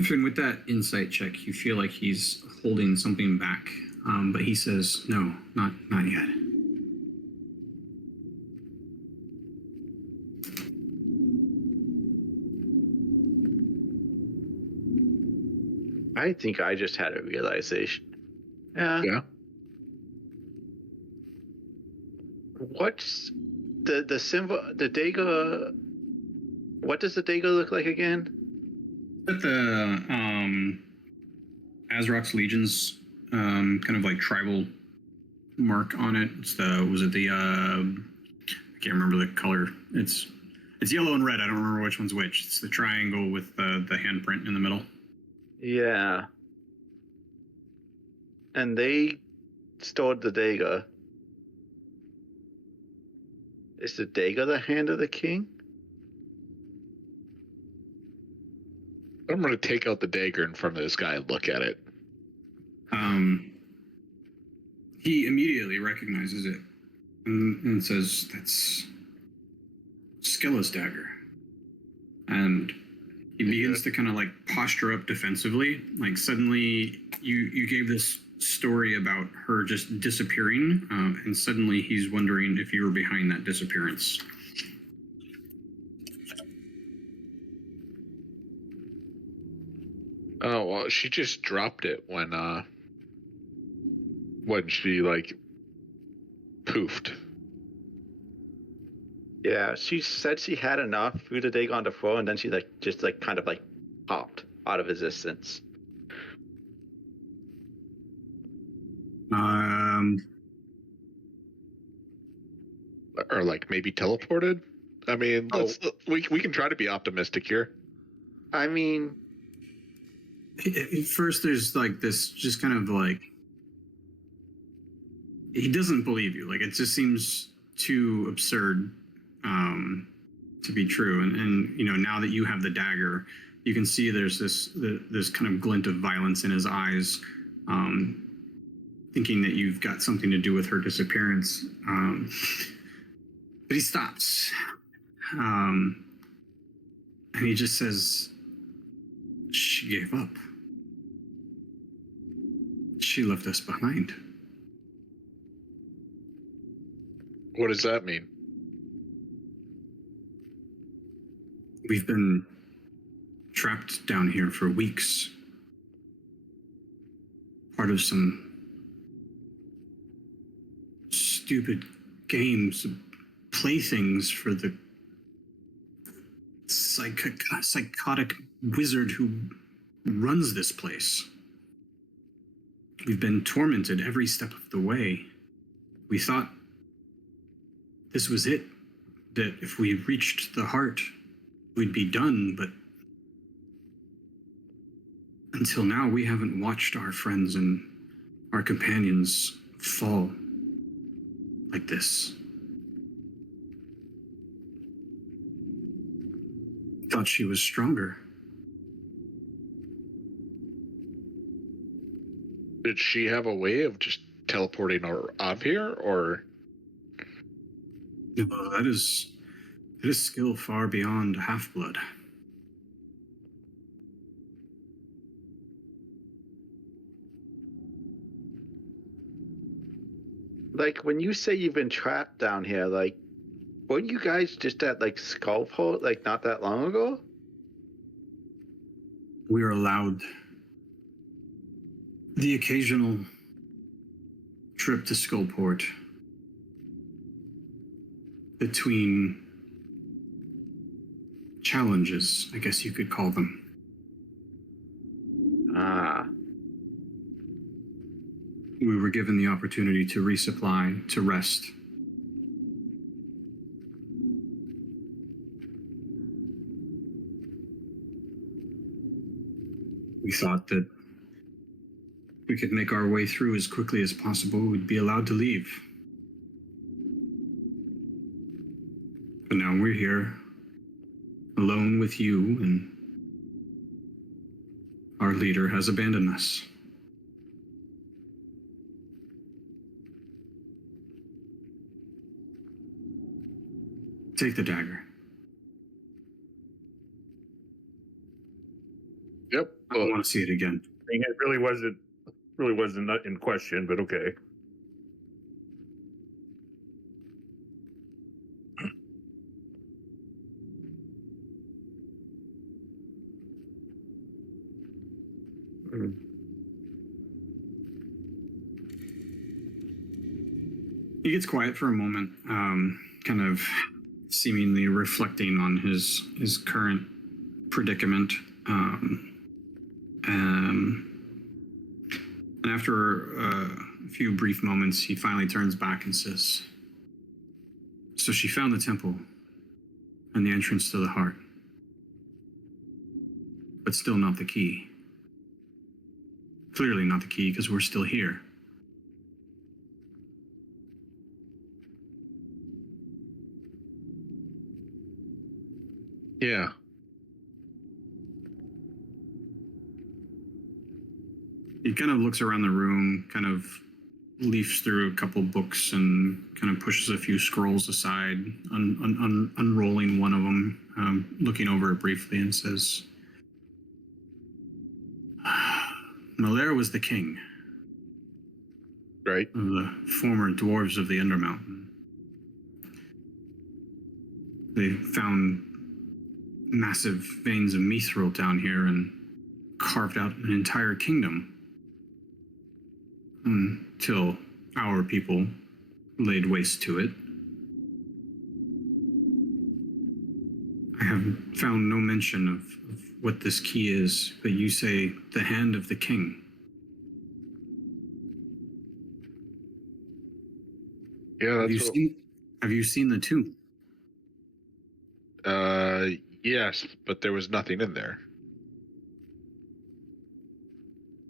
Even with that insight check, you feel like he's holding something back, but he says, "No, not yet." I think I just had a realization. Yeah. What's the symbol? The dagger. What does the dagger look like again? But the Azrok's Legion's kind of like tribal mark on it. It's the I can't remember the color. It's yellow and red. I don't remember which one's which. It's the triangle with the handprint in the middle. Yeah. And they stored the dagger. Is the dagger the hand of the king? I'm going to take out the dagger in front of this guy and look at it. He immediately recognizes it and says, "That's Scylla's dagger." And he begins to kind of like posture up defensively. Like suddenly you gave this story about her just disappearing, and suddenly he's wondering if you were behind that disappearance. Oh, well, she just dropped it when she like poofed. Yeah, she said she had enough, threw the dagger on the floor, and then she just kind of popped out of existence. Or like maybe teleported. I mean, we can try to be optimistic here. I mean, at first there's like this just kind of like, he doesn't believe you. Like it just seems too absurd to be true. And now that you have the dagger, you can see there's this kind of glint of violence in his eyes, thinking that you've got something to do with her disappearance. But he stops, and he just says, "She gave up. She left us behind." What does that mean? We've been trapped down here for weeks. Part of some stupid games, playthings for the psychotic wizard who runs this place. We've been tormented every step of the way. We thought this was it, that if we reached the heart, we'd be done, but until now, we haven't watched our friends and our companions fall like this. Thought she was stronger. Did she have a way of just teleporting her up here, or? No, that is skill far beyond half-blood. Like, when you say you've been trapped down here, like, weren't you guys just at, like, Skull Port, like, not that long ago? We are allowed the occasional trip to Skullport between challenges, I guess you could call them. Ah. We were given the opportunity to resupply, to rest. We thought that we could make our way through as quickly as possible, we'd be allowed to leave. But now we're here, alone with you, and our leader has abandoned us. Take the dagger. Yep. I don't want to see it again. I mean, it really wasn't in question, but okay. He gets quiet for a moment, kind of seemingly reflecting on his current predicament. And after a few brief moments, he finally turns back and says, "So she found the temple and the entrance to the heart, but still not the key. Clearly not the key, because we're still here." Yeah. He kind of looks around the room, kind of leafs through a couple books and kind of pushes a few scrolls aside, unrolling one of them, looking over it briefly, and says, "Malaire was the king Right. of the former dwarves of the Undermountain. They found massive veins of mithril down here and carved out an entire kingdom until our people laid waste to it. I have found no mention of what this key is, but you say the hand of the king. Yeah, Have that's you seen the tomb? Yes, but there was nothing in there.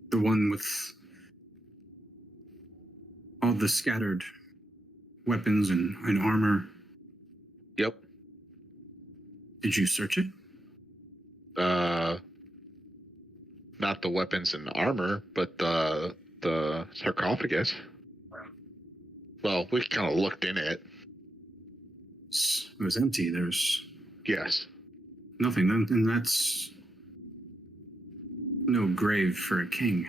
The one with all the scattered weapons and armor. Yep. Did you search it? Not the weapons and armor, but the sarcophagus. Well, we kind of looked in it. It was empty. There's Yes. nothing, and that's no grave for a king.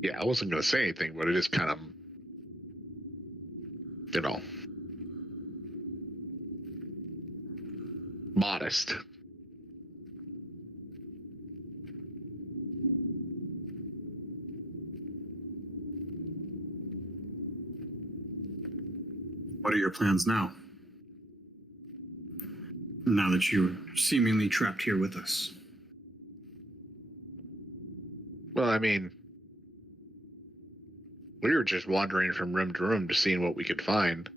Yeah, I wasn't going to say anything, but it is kind of, modest. What are your plans now? Now that you're seemingly trapped here with us. Well, I mean, we were just wandering from room to room to seeing what we could find.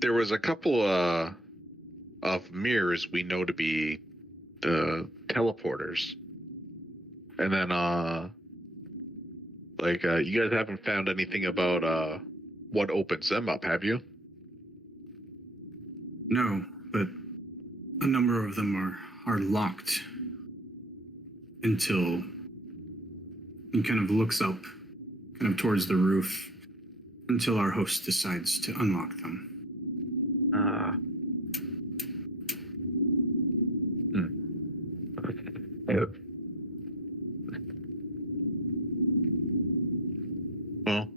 There was a couple of mirrors we know to be the teleporters. And then, you guys haven't found anything about what opens them up, have you? No, but a number of them are locked until he kind of looks up, kind of towards the roof, until our host decides to unlock them. Well,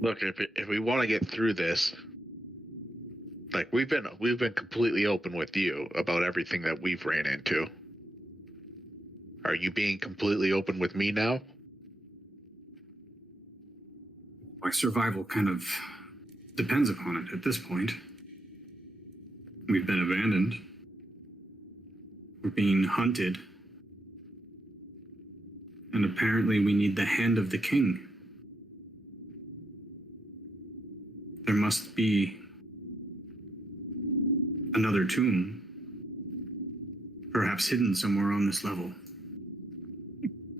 look, if we want to get through this, like we've been completely open with you about everything that we've ran into. Are you being completely open with me now? My survival kind of depends upon it at this point. We've been abandoned. We're being hunted. And apparently we need the hand of the king. There must be another tomb, perhaps hidden somewhere on this level.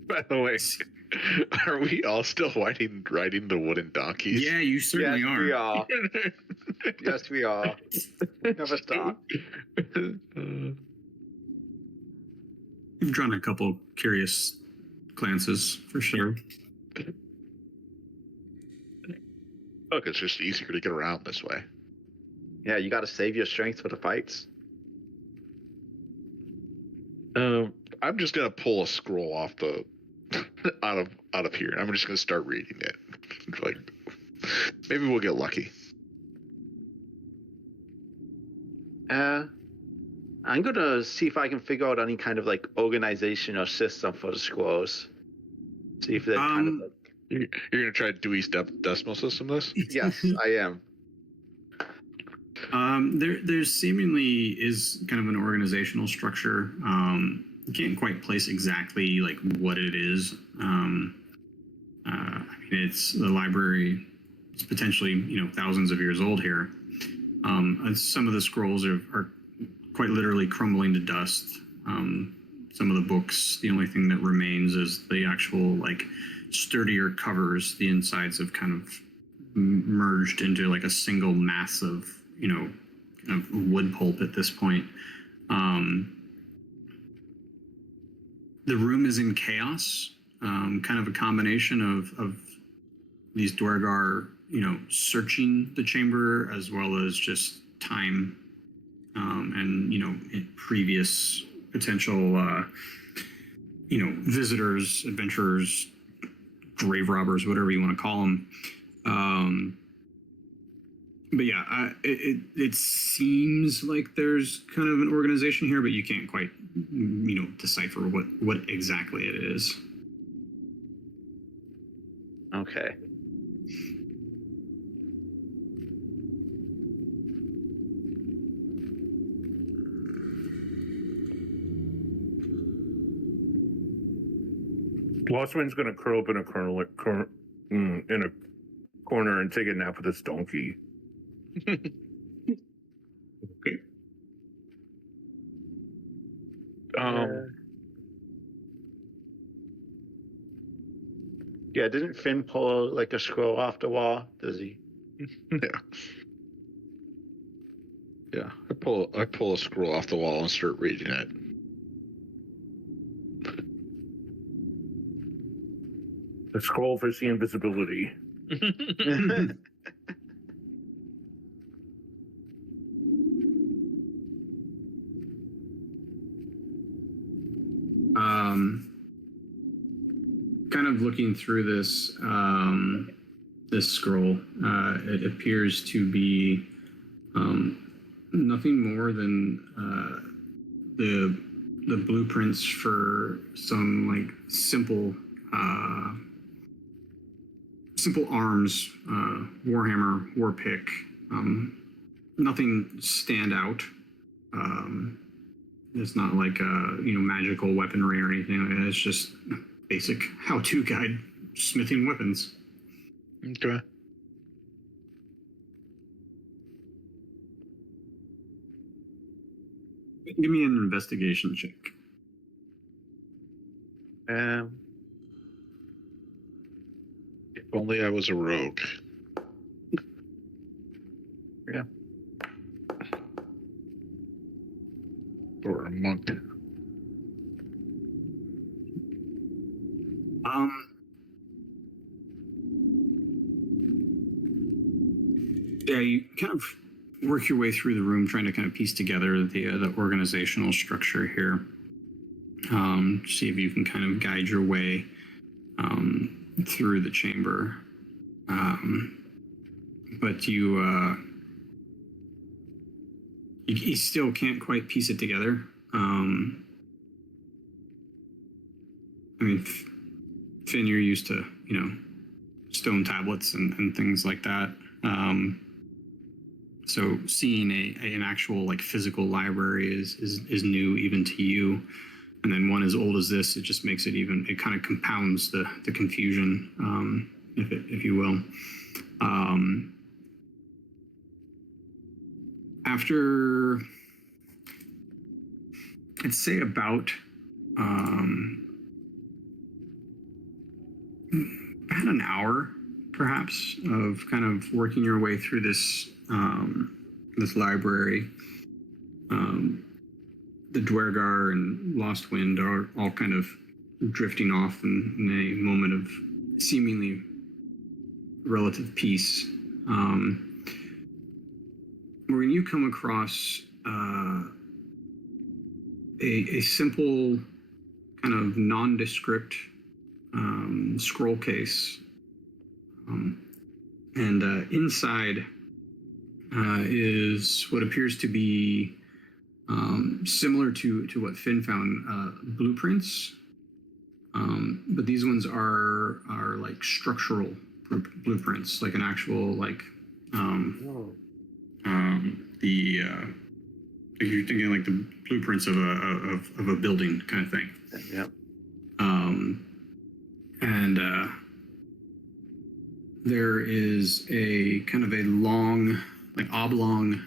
By the way, are we all still riding the wooden donkeys? Yeah, you certainly Yes, are. we are. Yes, we are. Never stop. You've drawn a couple curious glances, for sure. Look, it's just easier to get around this way. Yeah, you got to save your strength for the fights. I'm just gonna pull a scroll off the out of here. I'm just gonna start reading it. Like, maybe we'll get lucky. I'm gonna see if I can figure out any kind of like organization or system for the scrolls. See if they're kind of like. You're gonna try Dewey's Decimal System this? Yes, I am. There seemingly is kind of an organizational structure. You can't quite place exactly like what it is. I mean, it's the library. It's potentially thousands of years old here. And some of the scrolls are quite literally crumbling to dust. Some of the books, the only thing that remains is the actual like sturdier covers. The insides have kind of merged into like a single mass of kind of wood pulp at this point. The room is in chaos. Kind of a combination of these Dwargar, searching the chamber as well as just time, and previous potential, visitors, adventurers, grave robbers, whatever you want to call them. But yeah, it seems like there's kind of an organization here, but you can't quite, decipher what exactly it is. Okay. Lossman's gonna curl up in a corner and take a nap with his donkey. Okay. Yeah, didn't Finn pull like a scroll off the wall? Does he? Yeah. I pull a scroll off the wall and start reading it. The scroll for the invisibility. Kind of looking through this this scroll, it appears to be nothing more than the blueprints for some like simple arms, warhammer, warpick. Nothing stand out. It's not like magical weaponry or anything like that. It's just basic how-to guide smithing weapons. Okay. Give me an investigation check. If only I was a rogue. Yeah. Or a monk. Yeah, you kind of work your way through the room, trying to kind of piece together the organizational structure here. See if you can kind of guide your way through the chamber. But you still can't quite piece it together. I mean, Finn, you're used to, stone tablets and things like that. So seeing an actual like physical library is new even to you. And then one as old as this, it just makes it it kind of compounds the confusion, if you will. After, I'd say about an hour, perhaps, of kind of working your way through this this library. The Dwergar and Lost Wind are all kind of drifting off in a moment of seemingly relative peace. When you come across a simple kind of nondescript scroll case, and inside is what appears to be similar to what Finn found, blueprints, but these ones are like structural blueprints, like an actual like you're thinking like the blueprints of a building kind of thing. Yeah. And there is a kind of a long, like oblong,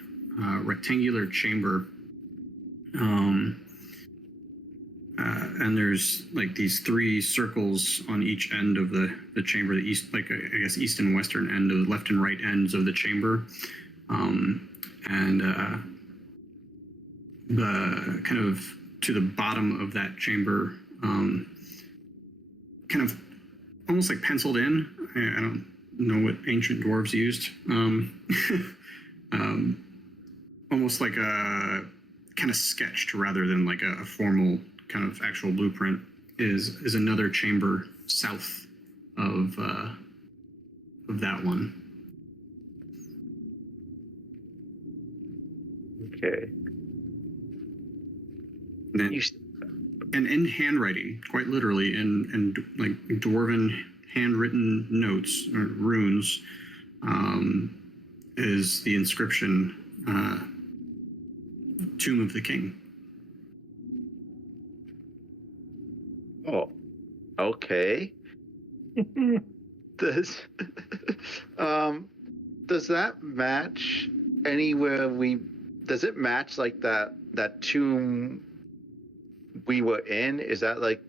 rectangular chamber. And there's like these three circles on each end of the chamber, the east, like I guess east and western end, of the left and right ends of the chamber. And the kind of to the bottom of that chamber, kind of almost like penciled in. I don't know what ancient dwarves used. Almost like a kind of sketched rather than like a formal kind of actual blueprint is another chamber south of that one. Okay. And in handwriting, quite literally, in like dwarven handwritten notes or runes, is the inscription, Tomb of the King. Oh, okay. Does does that match anywhere does it match like that tomb we were in? Is that like,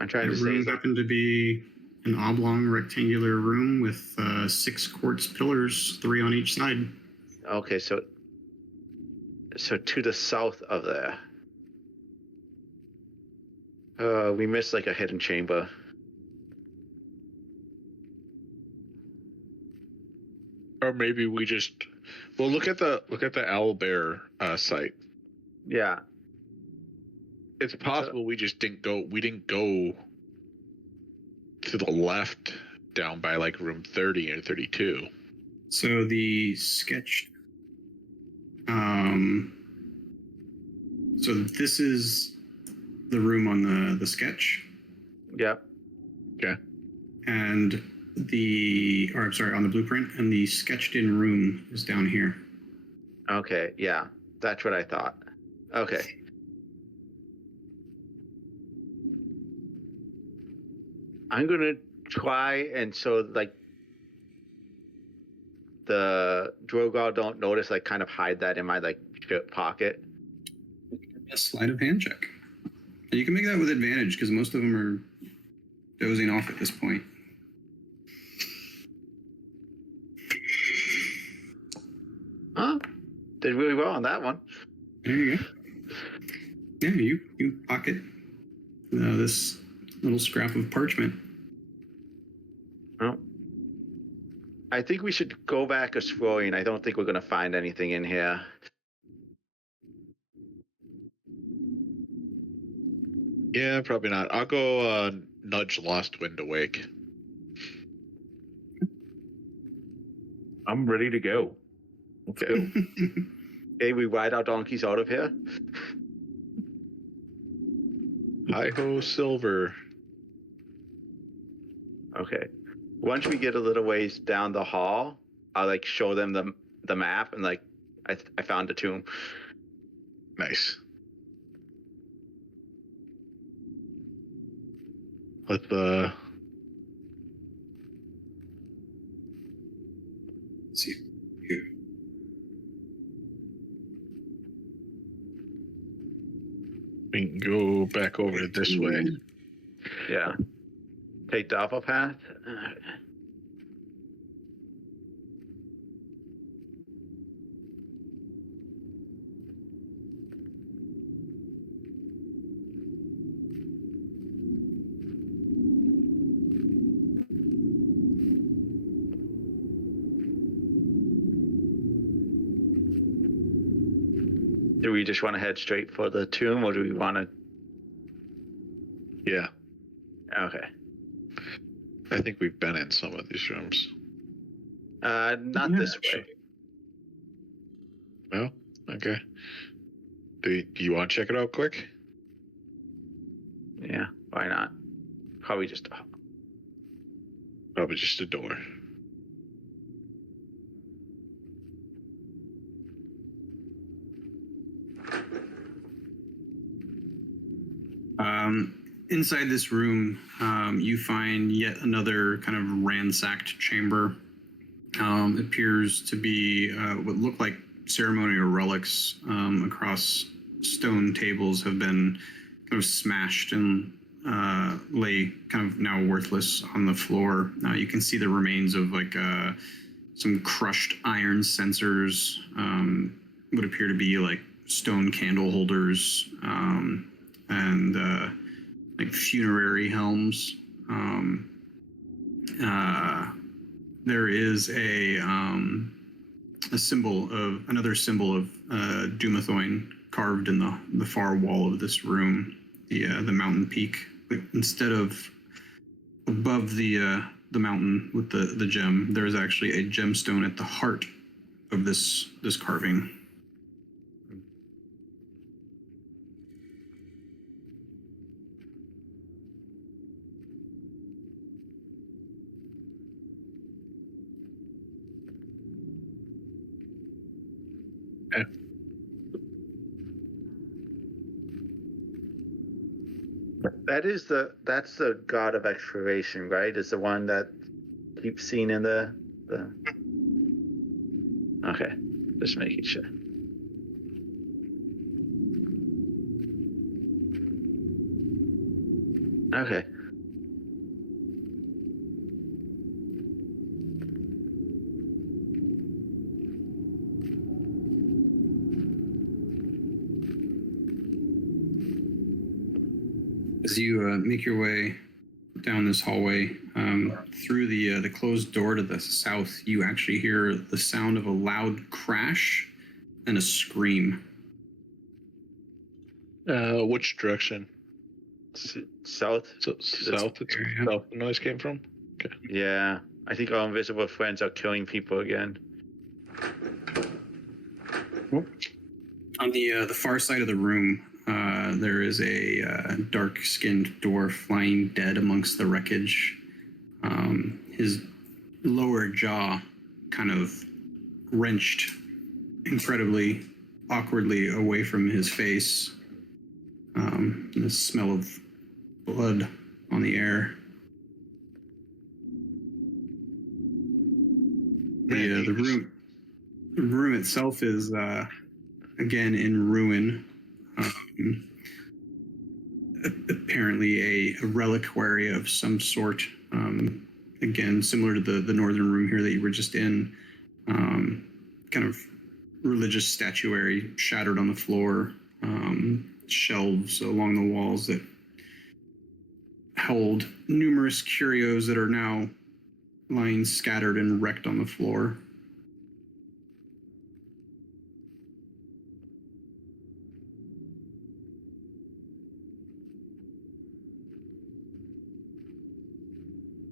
I'm trying to say, room happened to be an oblong rectangular room with 6 quartz pillars, 3 on each side. okay, so to the south of there. We missed like a hidden chamber. Or maybe we just look at the owlbear site. Yeah. It's possible we didn't go to the left down by like room 30 and 32. So the sketch, so this is the room on the sketch. Yep. Okay. And on the blueprint, and the sketched in room is down here. Okay, yeah. That's what I thought. Okay. I'm gonna try, and so like the Drogar don't notice, like kind of hide that in my like waistcoat pocket. A sleight of hand check. And you can make that with advantage because most of them are dozing off at this point. Huh? Did really well on that one. There you go. Yeah, you pocket this little scrap of parchment. Well, I think we should go back exploring. I don't think we're going to find anything in here. Yeah, probably not. I'll go nudge Lost Wind awake. I'm ready to go. Let's go. Hey, we ride our donkeys out of here. Hi ho, Silver. Okay. Once we get a little ways down the hall, I'll like show them the map and like I found the tomb. Nice. Let's see here. we can go back over this way. Yeah. Take the upper path. Do we just want to head straight for the tomb, or do we want to? Yeah, Okay. I think we've been in some of these rooms. Not this way. Well, okay. Do you want to check it out quick? Yeah, why not? Probably just. Probably just a door. Inside this room, you find yet another kind of ransacked chamber. It appears to be what look like ceremonial relics across stone tables have been kind of smashed and lay kind of now worthless on the floor. You can see the remains of like some crushed iron censers, would appear to be like stone candle holders, and like funerary helms. There is a symbol of another symbol of Dumathoin carved in the far wall of this room, the mountain peak. But instead of above the mountain with the gem, there is actually a gemstone at the heart of this carving. That's the god of exploration, right? Is the one that keeps seen in the. Okay, just making sure. Okay. As you make your way down this hallway, through the closed door to the south, you actually hear the sound of a loud crash and a scream. Which direction? South. So south. area. South the noise came from. Okay. Yeah, I think our invisible friends are killing people again. On the far side of the room, there is a dark-skinned dwarf lying dead amongst the wreckage. His lower jaw kind of wrenched incredibly awkwardly away from his face. The smell of blood on the air. The room itself is again in ruin. Apparently a reliquary of some sort. Again, similar to the northern room here that you were just in. Kind of religious statuary shattered on the floor. Shelves along the walls that hold numerous curios that are now lying scattered and wrecked on the floor.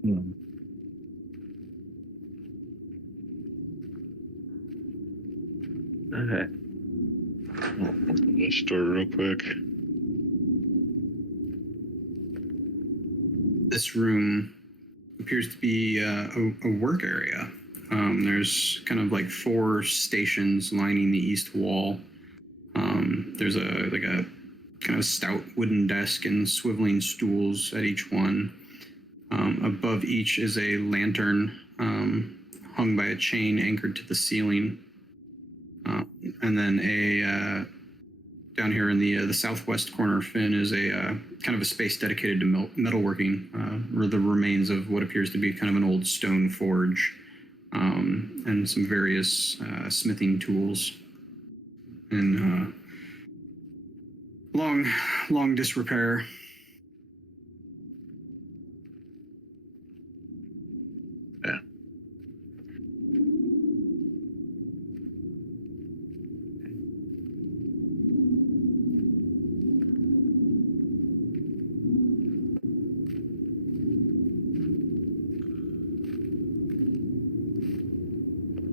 Hmm. Okay. Let's store real quick. This room appears to be a work area. There's kind of like 4 stations lining the east wall. There's a kind of stout wooden desk and swiveling stools at each one. Above each is a lantern hung by a chain anchored to the ceiling. And then down here in the southwest corner, Finn, is a kind of a space dedicated to metalworking, where the remains of what appears to be kind of an old stone forge, and some various smithing tools, and long disrepair. Yeah.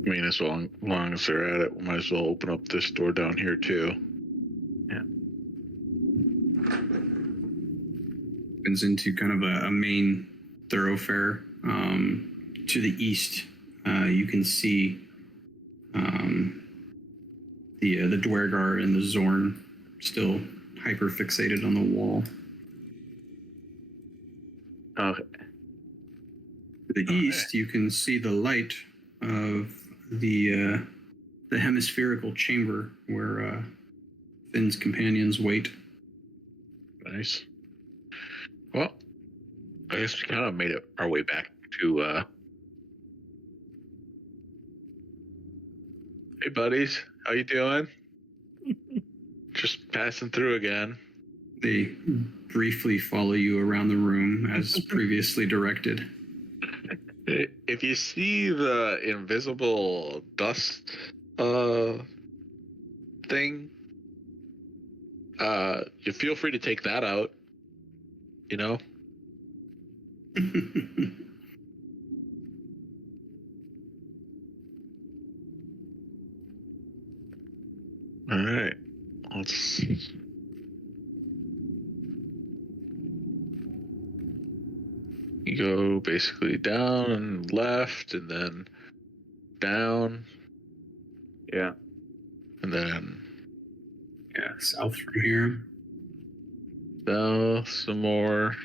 I mean, as long as they're at it, we might as well open up this door down here too. Opens into kind of a main thoroughfare. To the east, you can see the Dwergar and the Zorn still hyper fixated on the wall. Okay. To the east, you can see the light of the hemispherical chamber where Finn's companions wait. Nice. Well, I guess we kind of made our way back to. Hey, buddies, how you doing? Just passing through again. They briefly follow you around the room as previously directed. If you see the invisible dust thing, you feel free to take that out. You know? All right. Let's. You go basically down and left, and then down, Yeah. and then South from here. down some more,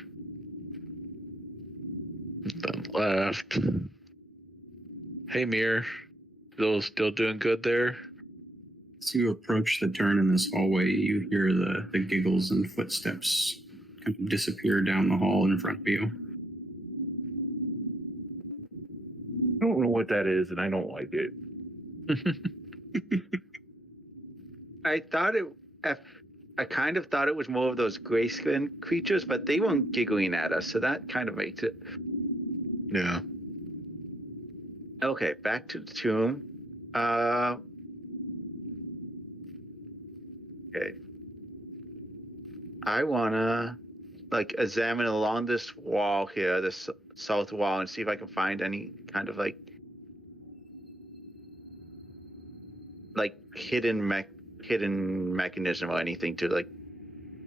and then left. Hey, Mir, those still doing good there? As you approach the turn in this hallway, you hear the giggles and footsteps kind of disappear down the hall in front of you. I don't know what that is, and I don't like it. I kind of thought it was more of those gray skin creatures, but they weren't giggling at us, so that kind of makes it. Yeah. Okay, back to the tomb. Okay. I wanna examine along this wall here, this south wall, and see if I can find any kind of like hidden mechanism or anything to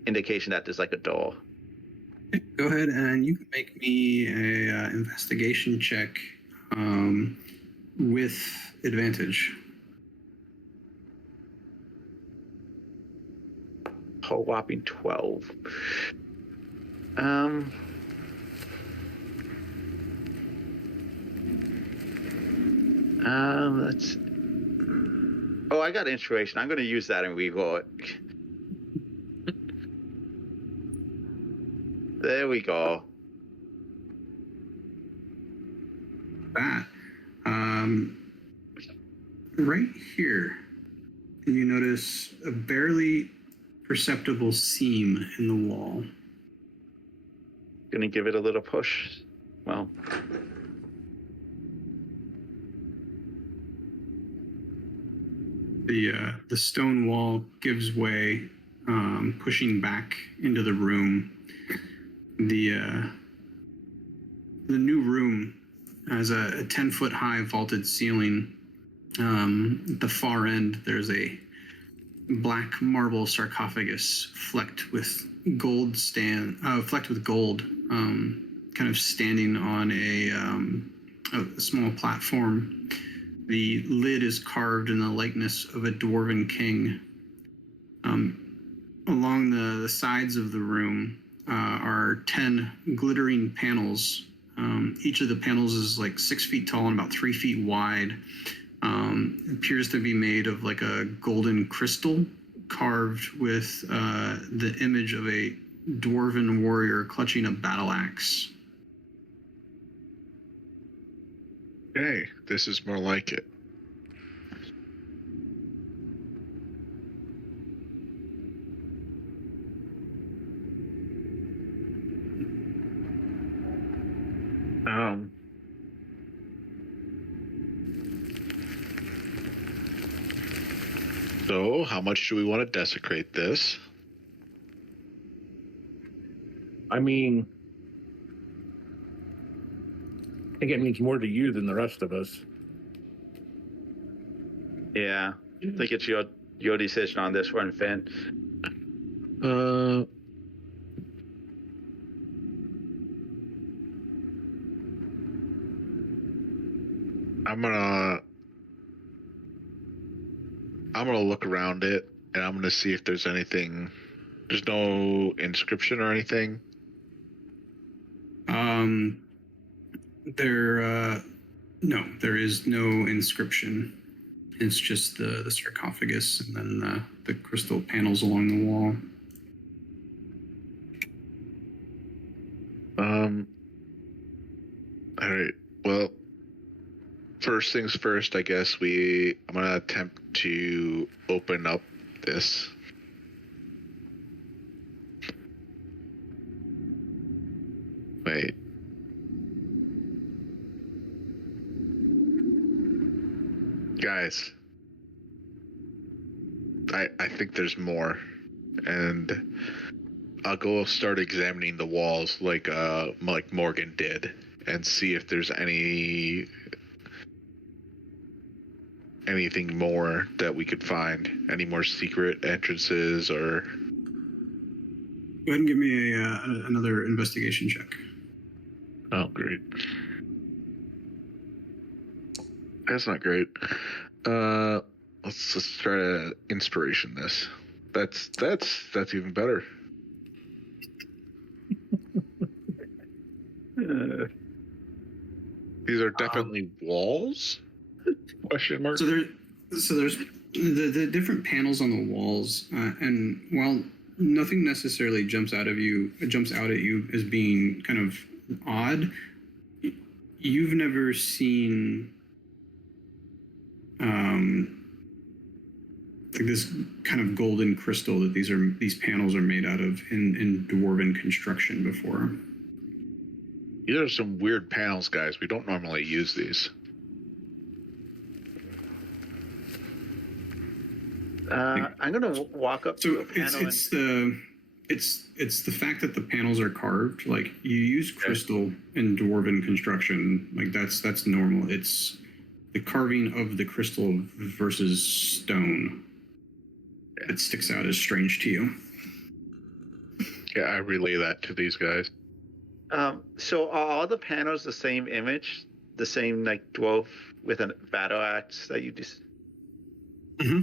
indication that there's a door. Go ahead and you can make me a investigation check with advantage. Whole whopping 12. Let's. Oh, I got inspiration. I'm going to use that and reroll it. There we go. That. Right here, you notice a barely perceptible seam in the wall. Going to give it a little push. Well, The stone wall gives way, pushing back into the room. The new room has a 10-foot high vaulted ceiling. At the far end, there's a black marble sarcophagus flecked with gold, kind of standing on a small platform. The lid is carved in the likeness of a dwarven king. Along the sides of the room are 10 glittering panels. Each of the panels is like 6 feet tall and about 3 feet wide. It appears to be made of like a golden crystal carved with the image of a dwarven warrior clutching a battle axe. Hey, this is more like it. So, how much do we want to desecrate this? I mean, I think it means more to you than the rest of us. yeah. I think it's your decision on this one, Finn. I'm gonna look around it, and I'm gonna see if there's anything. There's no inscription or anything. There is no inscription. It's just the sarcophagus and then the crystal panels along the wall. All right. Well, first things first, I guess I'm gonna attempt to open up this. Wait. Guys, I think there's more, and I'll go start examining the walls like Morgan did, and see if there's anything more that we could find, any more secret entrances or. Go ahead and give me another investigation check. Oh, great. That's not great. Let's try to inspiration this. That's even better. These are definitely walls? Question mark. So there's the different panels on the walls, and while nothing necessarily jumps out at you as being kind of odd, you've never seen like this kind of golden crystal that these panels are made out of in dwarven construction before. These are some weird panels, guys. We don't normally use these. I'm going to walk up to So a panel it's the fact that the panels are carved. Like, you use crystal in dwarven construction, like that's normal. It's the carving of the crystal versus stone that sticks out as strange to you. Yeah, I relay that to these guys. So are all the panels the same image? The same, like, dwarf with a battle axe that you just... Mm-hmm.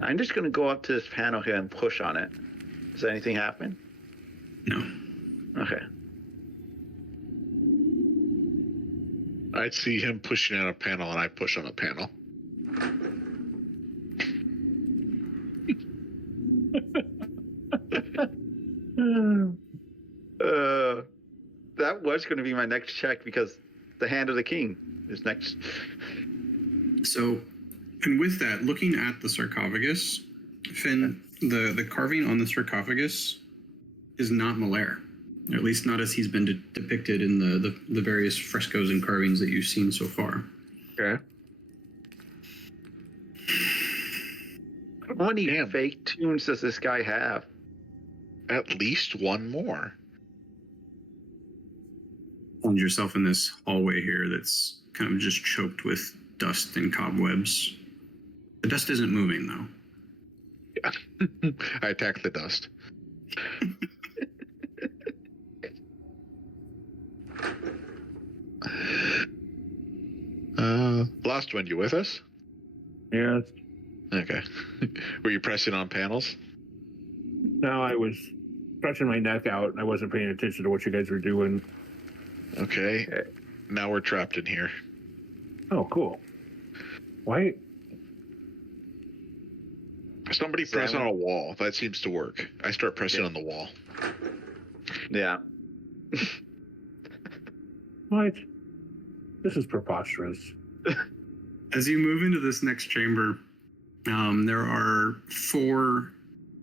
I'm just going to go up to this panel here and push on it. Does anything happen? No. Okay. I see him pushing on a panel, and I push on a panel. That was going to be my next check because the Hand of the King is next. So, and with that, looking at the sarcophagus, Finn, the carving on the sarcophagus is not Malaire, or at least not as he's been depicted in the various frescoes and carvings that you've seen so far. Okay. How many Damn. fake tunes does this guy have? At least one more. Find yourself in this hallway here that's kind of just choked with dust and cobwebs. The dust isn't moving, though. Yeah. I attack the dust. Lost Wind, you with us? Yeah. Okay. Were you pressing on panels? No, I was stretching my neck out and I wasn't paying attention to what you guys were doing. Okay. Now we're trapped in here. Oh, cool. Why? Somebody press on a wall. That seems to work. I start pressing on the wall. Yeah. What? This is preposterous. As you move into this next chamber, there are 4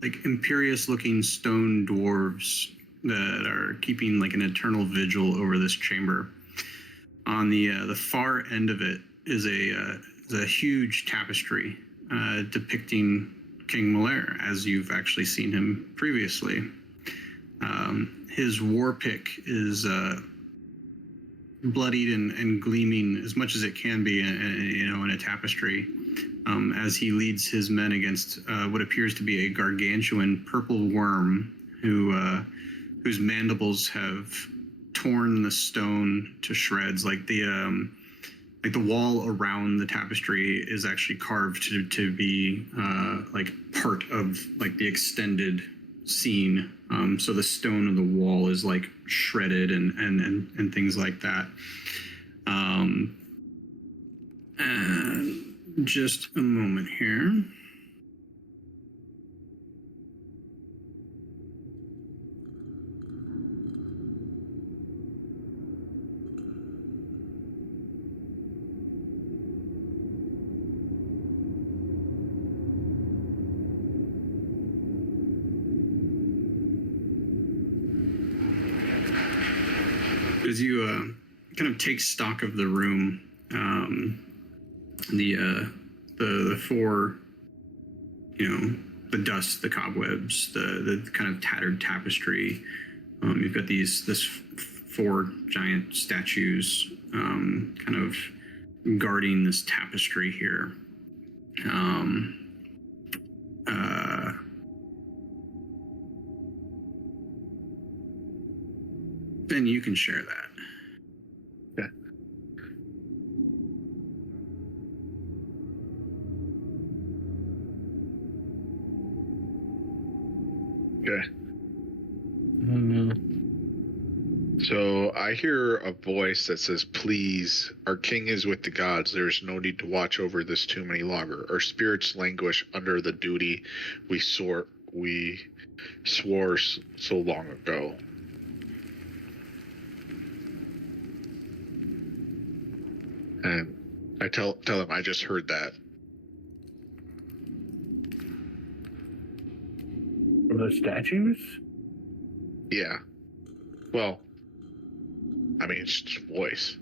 like imperious-looking stone dwarves that are keeping like an eternal vigil over this chamber. On the far end of it is a huge tapestry depicting King Malaire, as you've actually seen him previously. His war pick is bloodied and gleaming as much as it can be, in a tapestry, as he leads his men against what appears to be a gargantuan purple worm whose mandibles have torn the stone to shreds. Like the wall around the tapestry is actually carved to be like part of like the extended scene. So the stone of the wall is like shredded and things like that. Just a moment here. As you kind of take stock of the room, the 4, the dust, the cobwebs, the kind of tattered tapestry. You've got this 4 giant statues kind of guarding this tapestry here. Then you can share that. Okay. So I hear a voice that says, "Please, our king is with the gods. There is no need to watch over this tomb any longer. Our spirits languish under the duty we swore so long ago." And I tell him I just heard that. From the statues? Yeah. Well, I mean, it's just voice.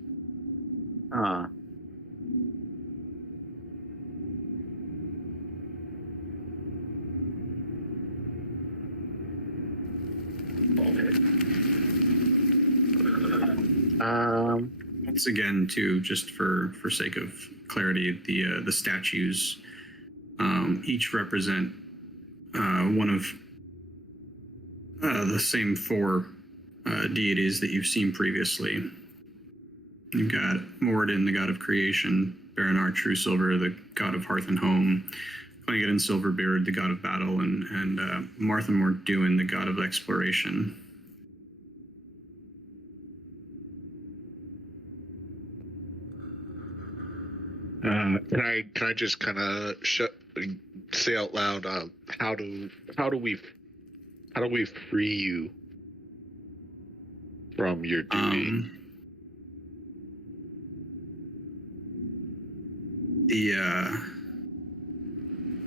Once again, too, just for sake of clarity, the statues each represent one of the same 4 deities that you've seen previously. You've got Moradin, the god of creation; Baranar Truesilver, the god of hearth and home; Clangadan Silverbeard, the god of battle; and Martha Morduin, the god of exploration. Can I just kind of say out loud? How do we free you from your duty?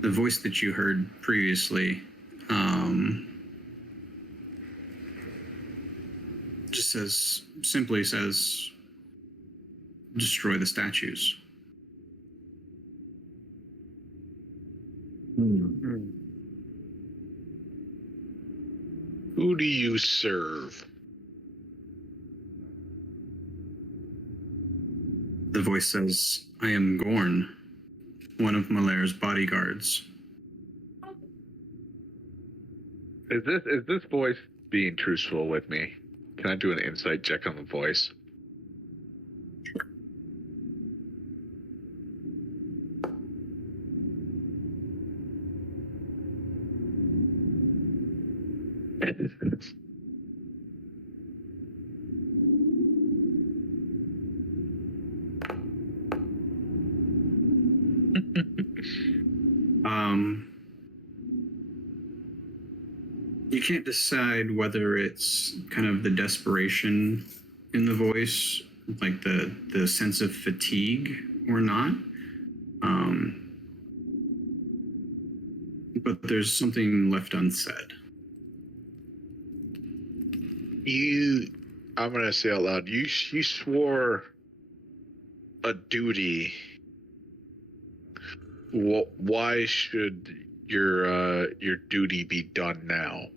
The voice that you heard previously just simply says, destroy the statues. Who do you serve? The voice says, I am Gorn, one of Malair's bodyguards. Is this voice being truthful with me? Can I do an insight check on the voice? You can't decide whether it's kind of the desperation in the voice, like the sense of fatigue or not. But there's something left unsaid. I'm gonna say out loud, you swore a duty. Why should your duty be done now?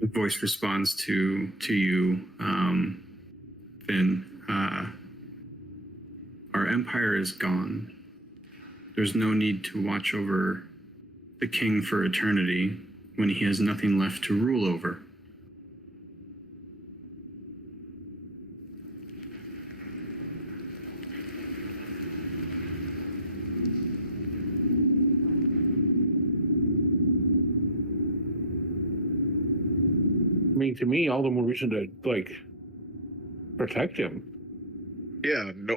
The voice responds to you, Finn. Our empire is gone. There's no need to watch over the king for eternity when he has nothing left to rule over. I mean, to me, all the more reason to protect him. Yeah, no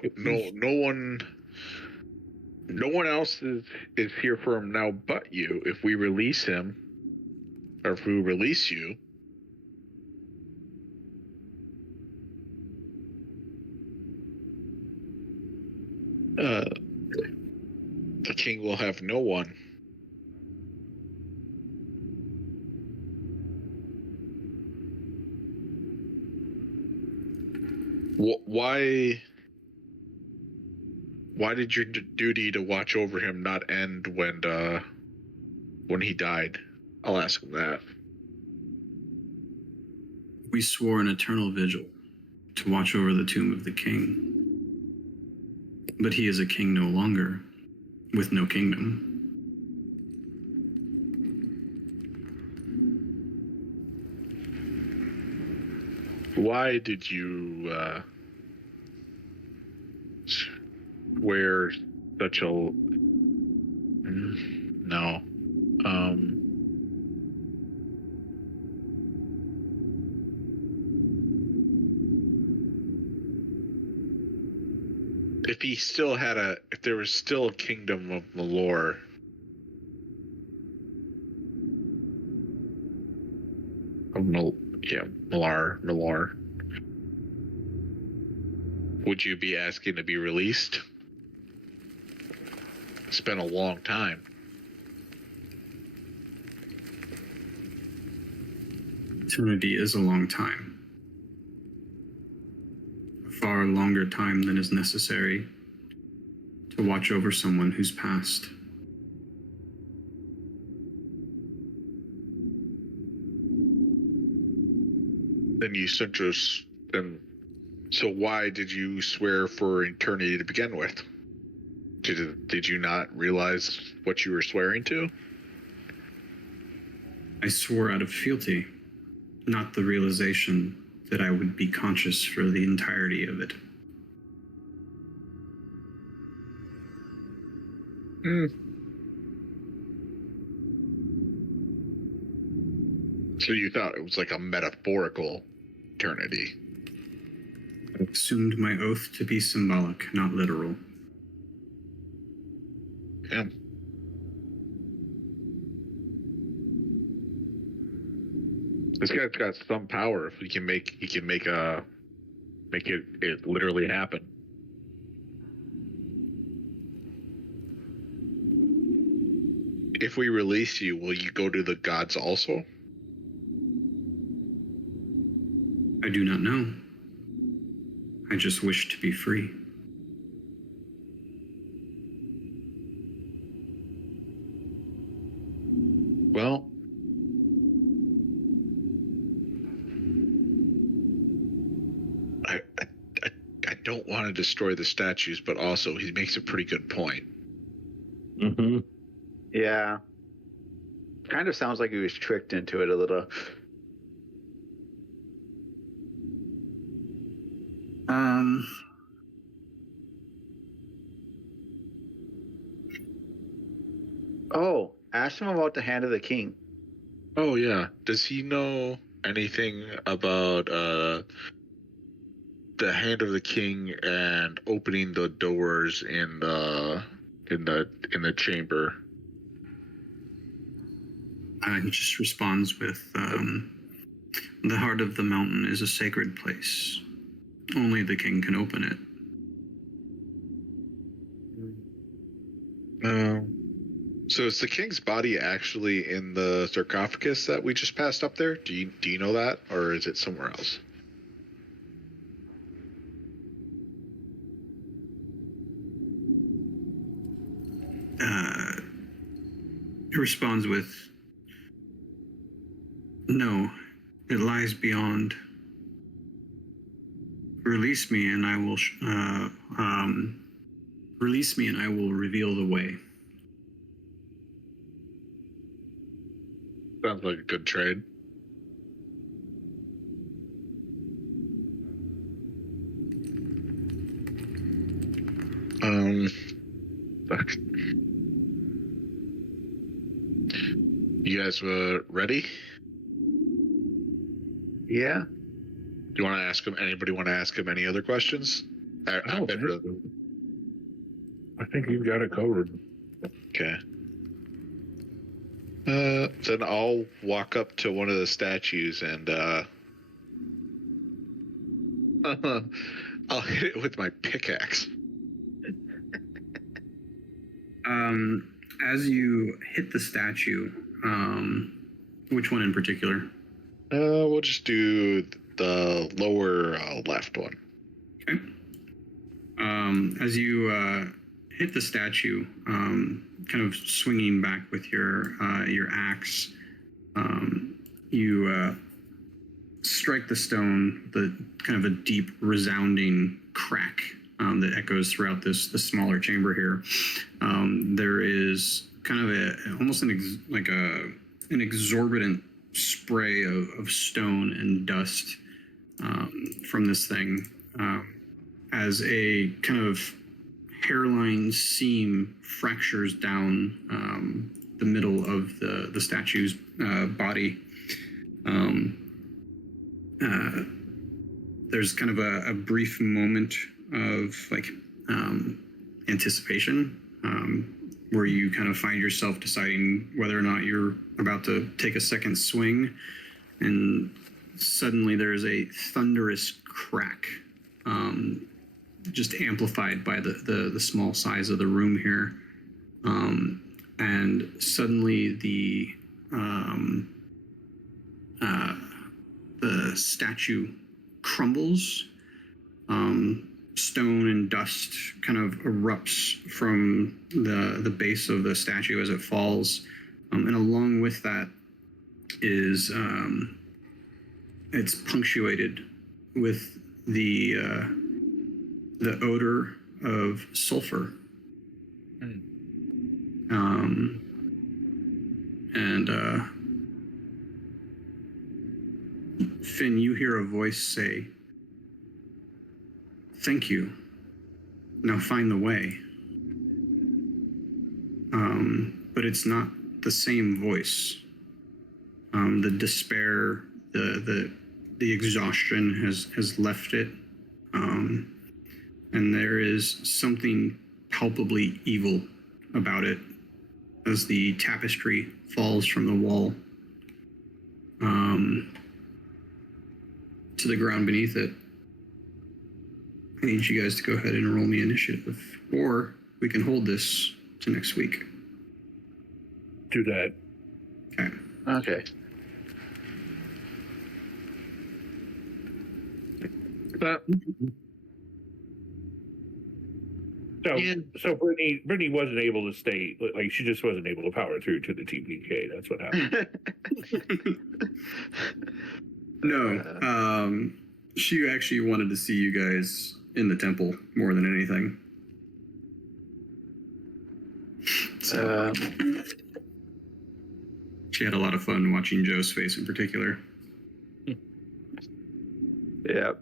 one else is here for him now but you. If we release him, or if we release you, the king will have no one. Why did your duty to watch over him not end when he died? I'll ask him that. We swore an eternal vigil to watch over the tomb of the king. But he is a king no longer, with no kingdom. Why did you swear such a... No. If there was still a kingdom of Malor, Malor, would you be asking to be released? It's been a long time. Eternity is a long time. A far longer time than is necessary to watch over someone who's passed. So why did you swear for eternity to begin with? Did you not realize what you were swearing to? I swore out of fealty, not the realization that I would be conscious for the entirety of it. So you thought it was like a metaphorical eternity? assumed my oath to be symbolic, not literal. Yeah. This guy's got some power. If he can make it literally happen. If we release you, will you go to the gods also? I do not know. I just wish to be free. Well, I don't want to destroy the statues, but also he makes a pretty good point. Mm-hmm. Yeah. Kind of sounds like he was tricked into it a little. Oh, ask him about the Hand of the King. Oh yeah. Does he know anything about the Hand of the King and opening the doors in the chamber? He just responds with, the heart of the mountain is a sacred place. Only the king can open it. So is the king's body actually in the sarcophagus that we just passed up there? Do you know that, or is it somewhere else? He responds with, no, it lies beyond. Release me and I will release me and I will reveal the way. Sounds like a good trade. You guys were ready? Yeah. Do you want to ask him? Anybody want to ask him any other questions? I think you've got it covered. Okay. Then I'll walk up to one of the statues and I'll hit it with my pickaxe. As you hit the statue, which one in particular? We'll just do the lower left one. Okay. As you hit the statue, kind of swinging back with your axe, you strike the stone, the kind of a deep, resounding crack that echoes throughout this smaller chamber here. There is kind of almost an exorbitant spray of stone and dust from this thing, as a kind of hairline seam fractures down the middle of the statue's body. There's kind of a brief moment of anticipation, where you kind of find yourself deciding whether or not you're about to take a second swing, and suddenly there's a thunderous crack, just amplified by the small size of the room here, and suddenly the statue crumbles. Stone and dust kind of erupts from the base of the statue as it falls, and along with that is it's punctuated with the odor of sulfur. And Finn, you hear a voice say, "Thank you. Now find the way." But it's not the same voice. The despair, the exhaustion has left it. and there is something palpably evil about it as the tapestry falls from the wall to the ground beneath it. I need you guys to go ahead and roll me initiative, or we can hold this to next week. Do that. Okay. Okay. So, Yeah. so Brittany wasn't able to stay. Like she just wasn't able to power through to the TPK. That's what happened. No, she actually wanted to see you guys in the temple more than anything. So she had a lot of fun watching Joe's face in particular. Yep.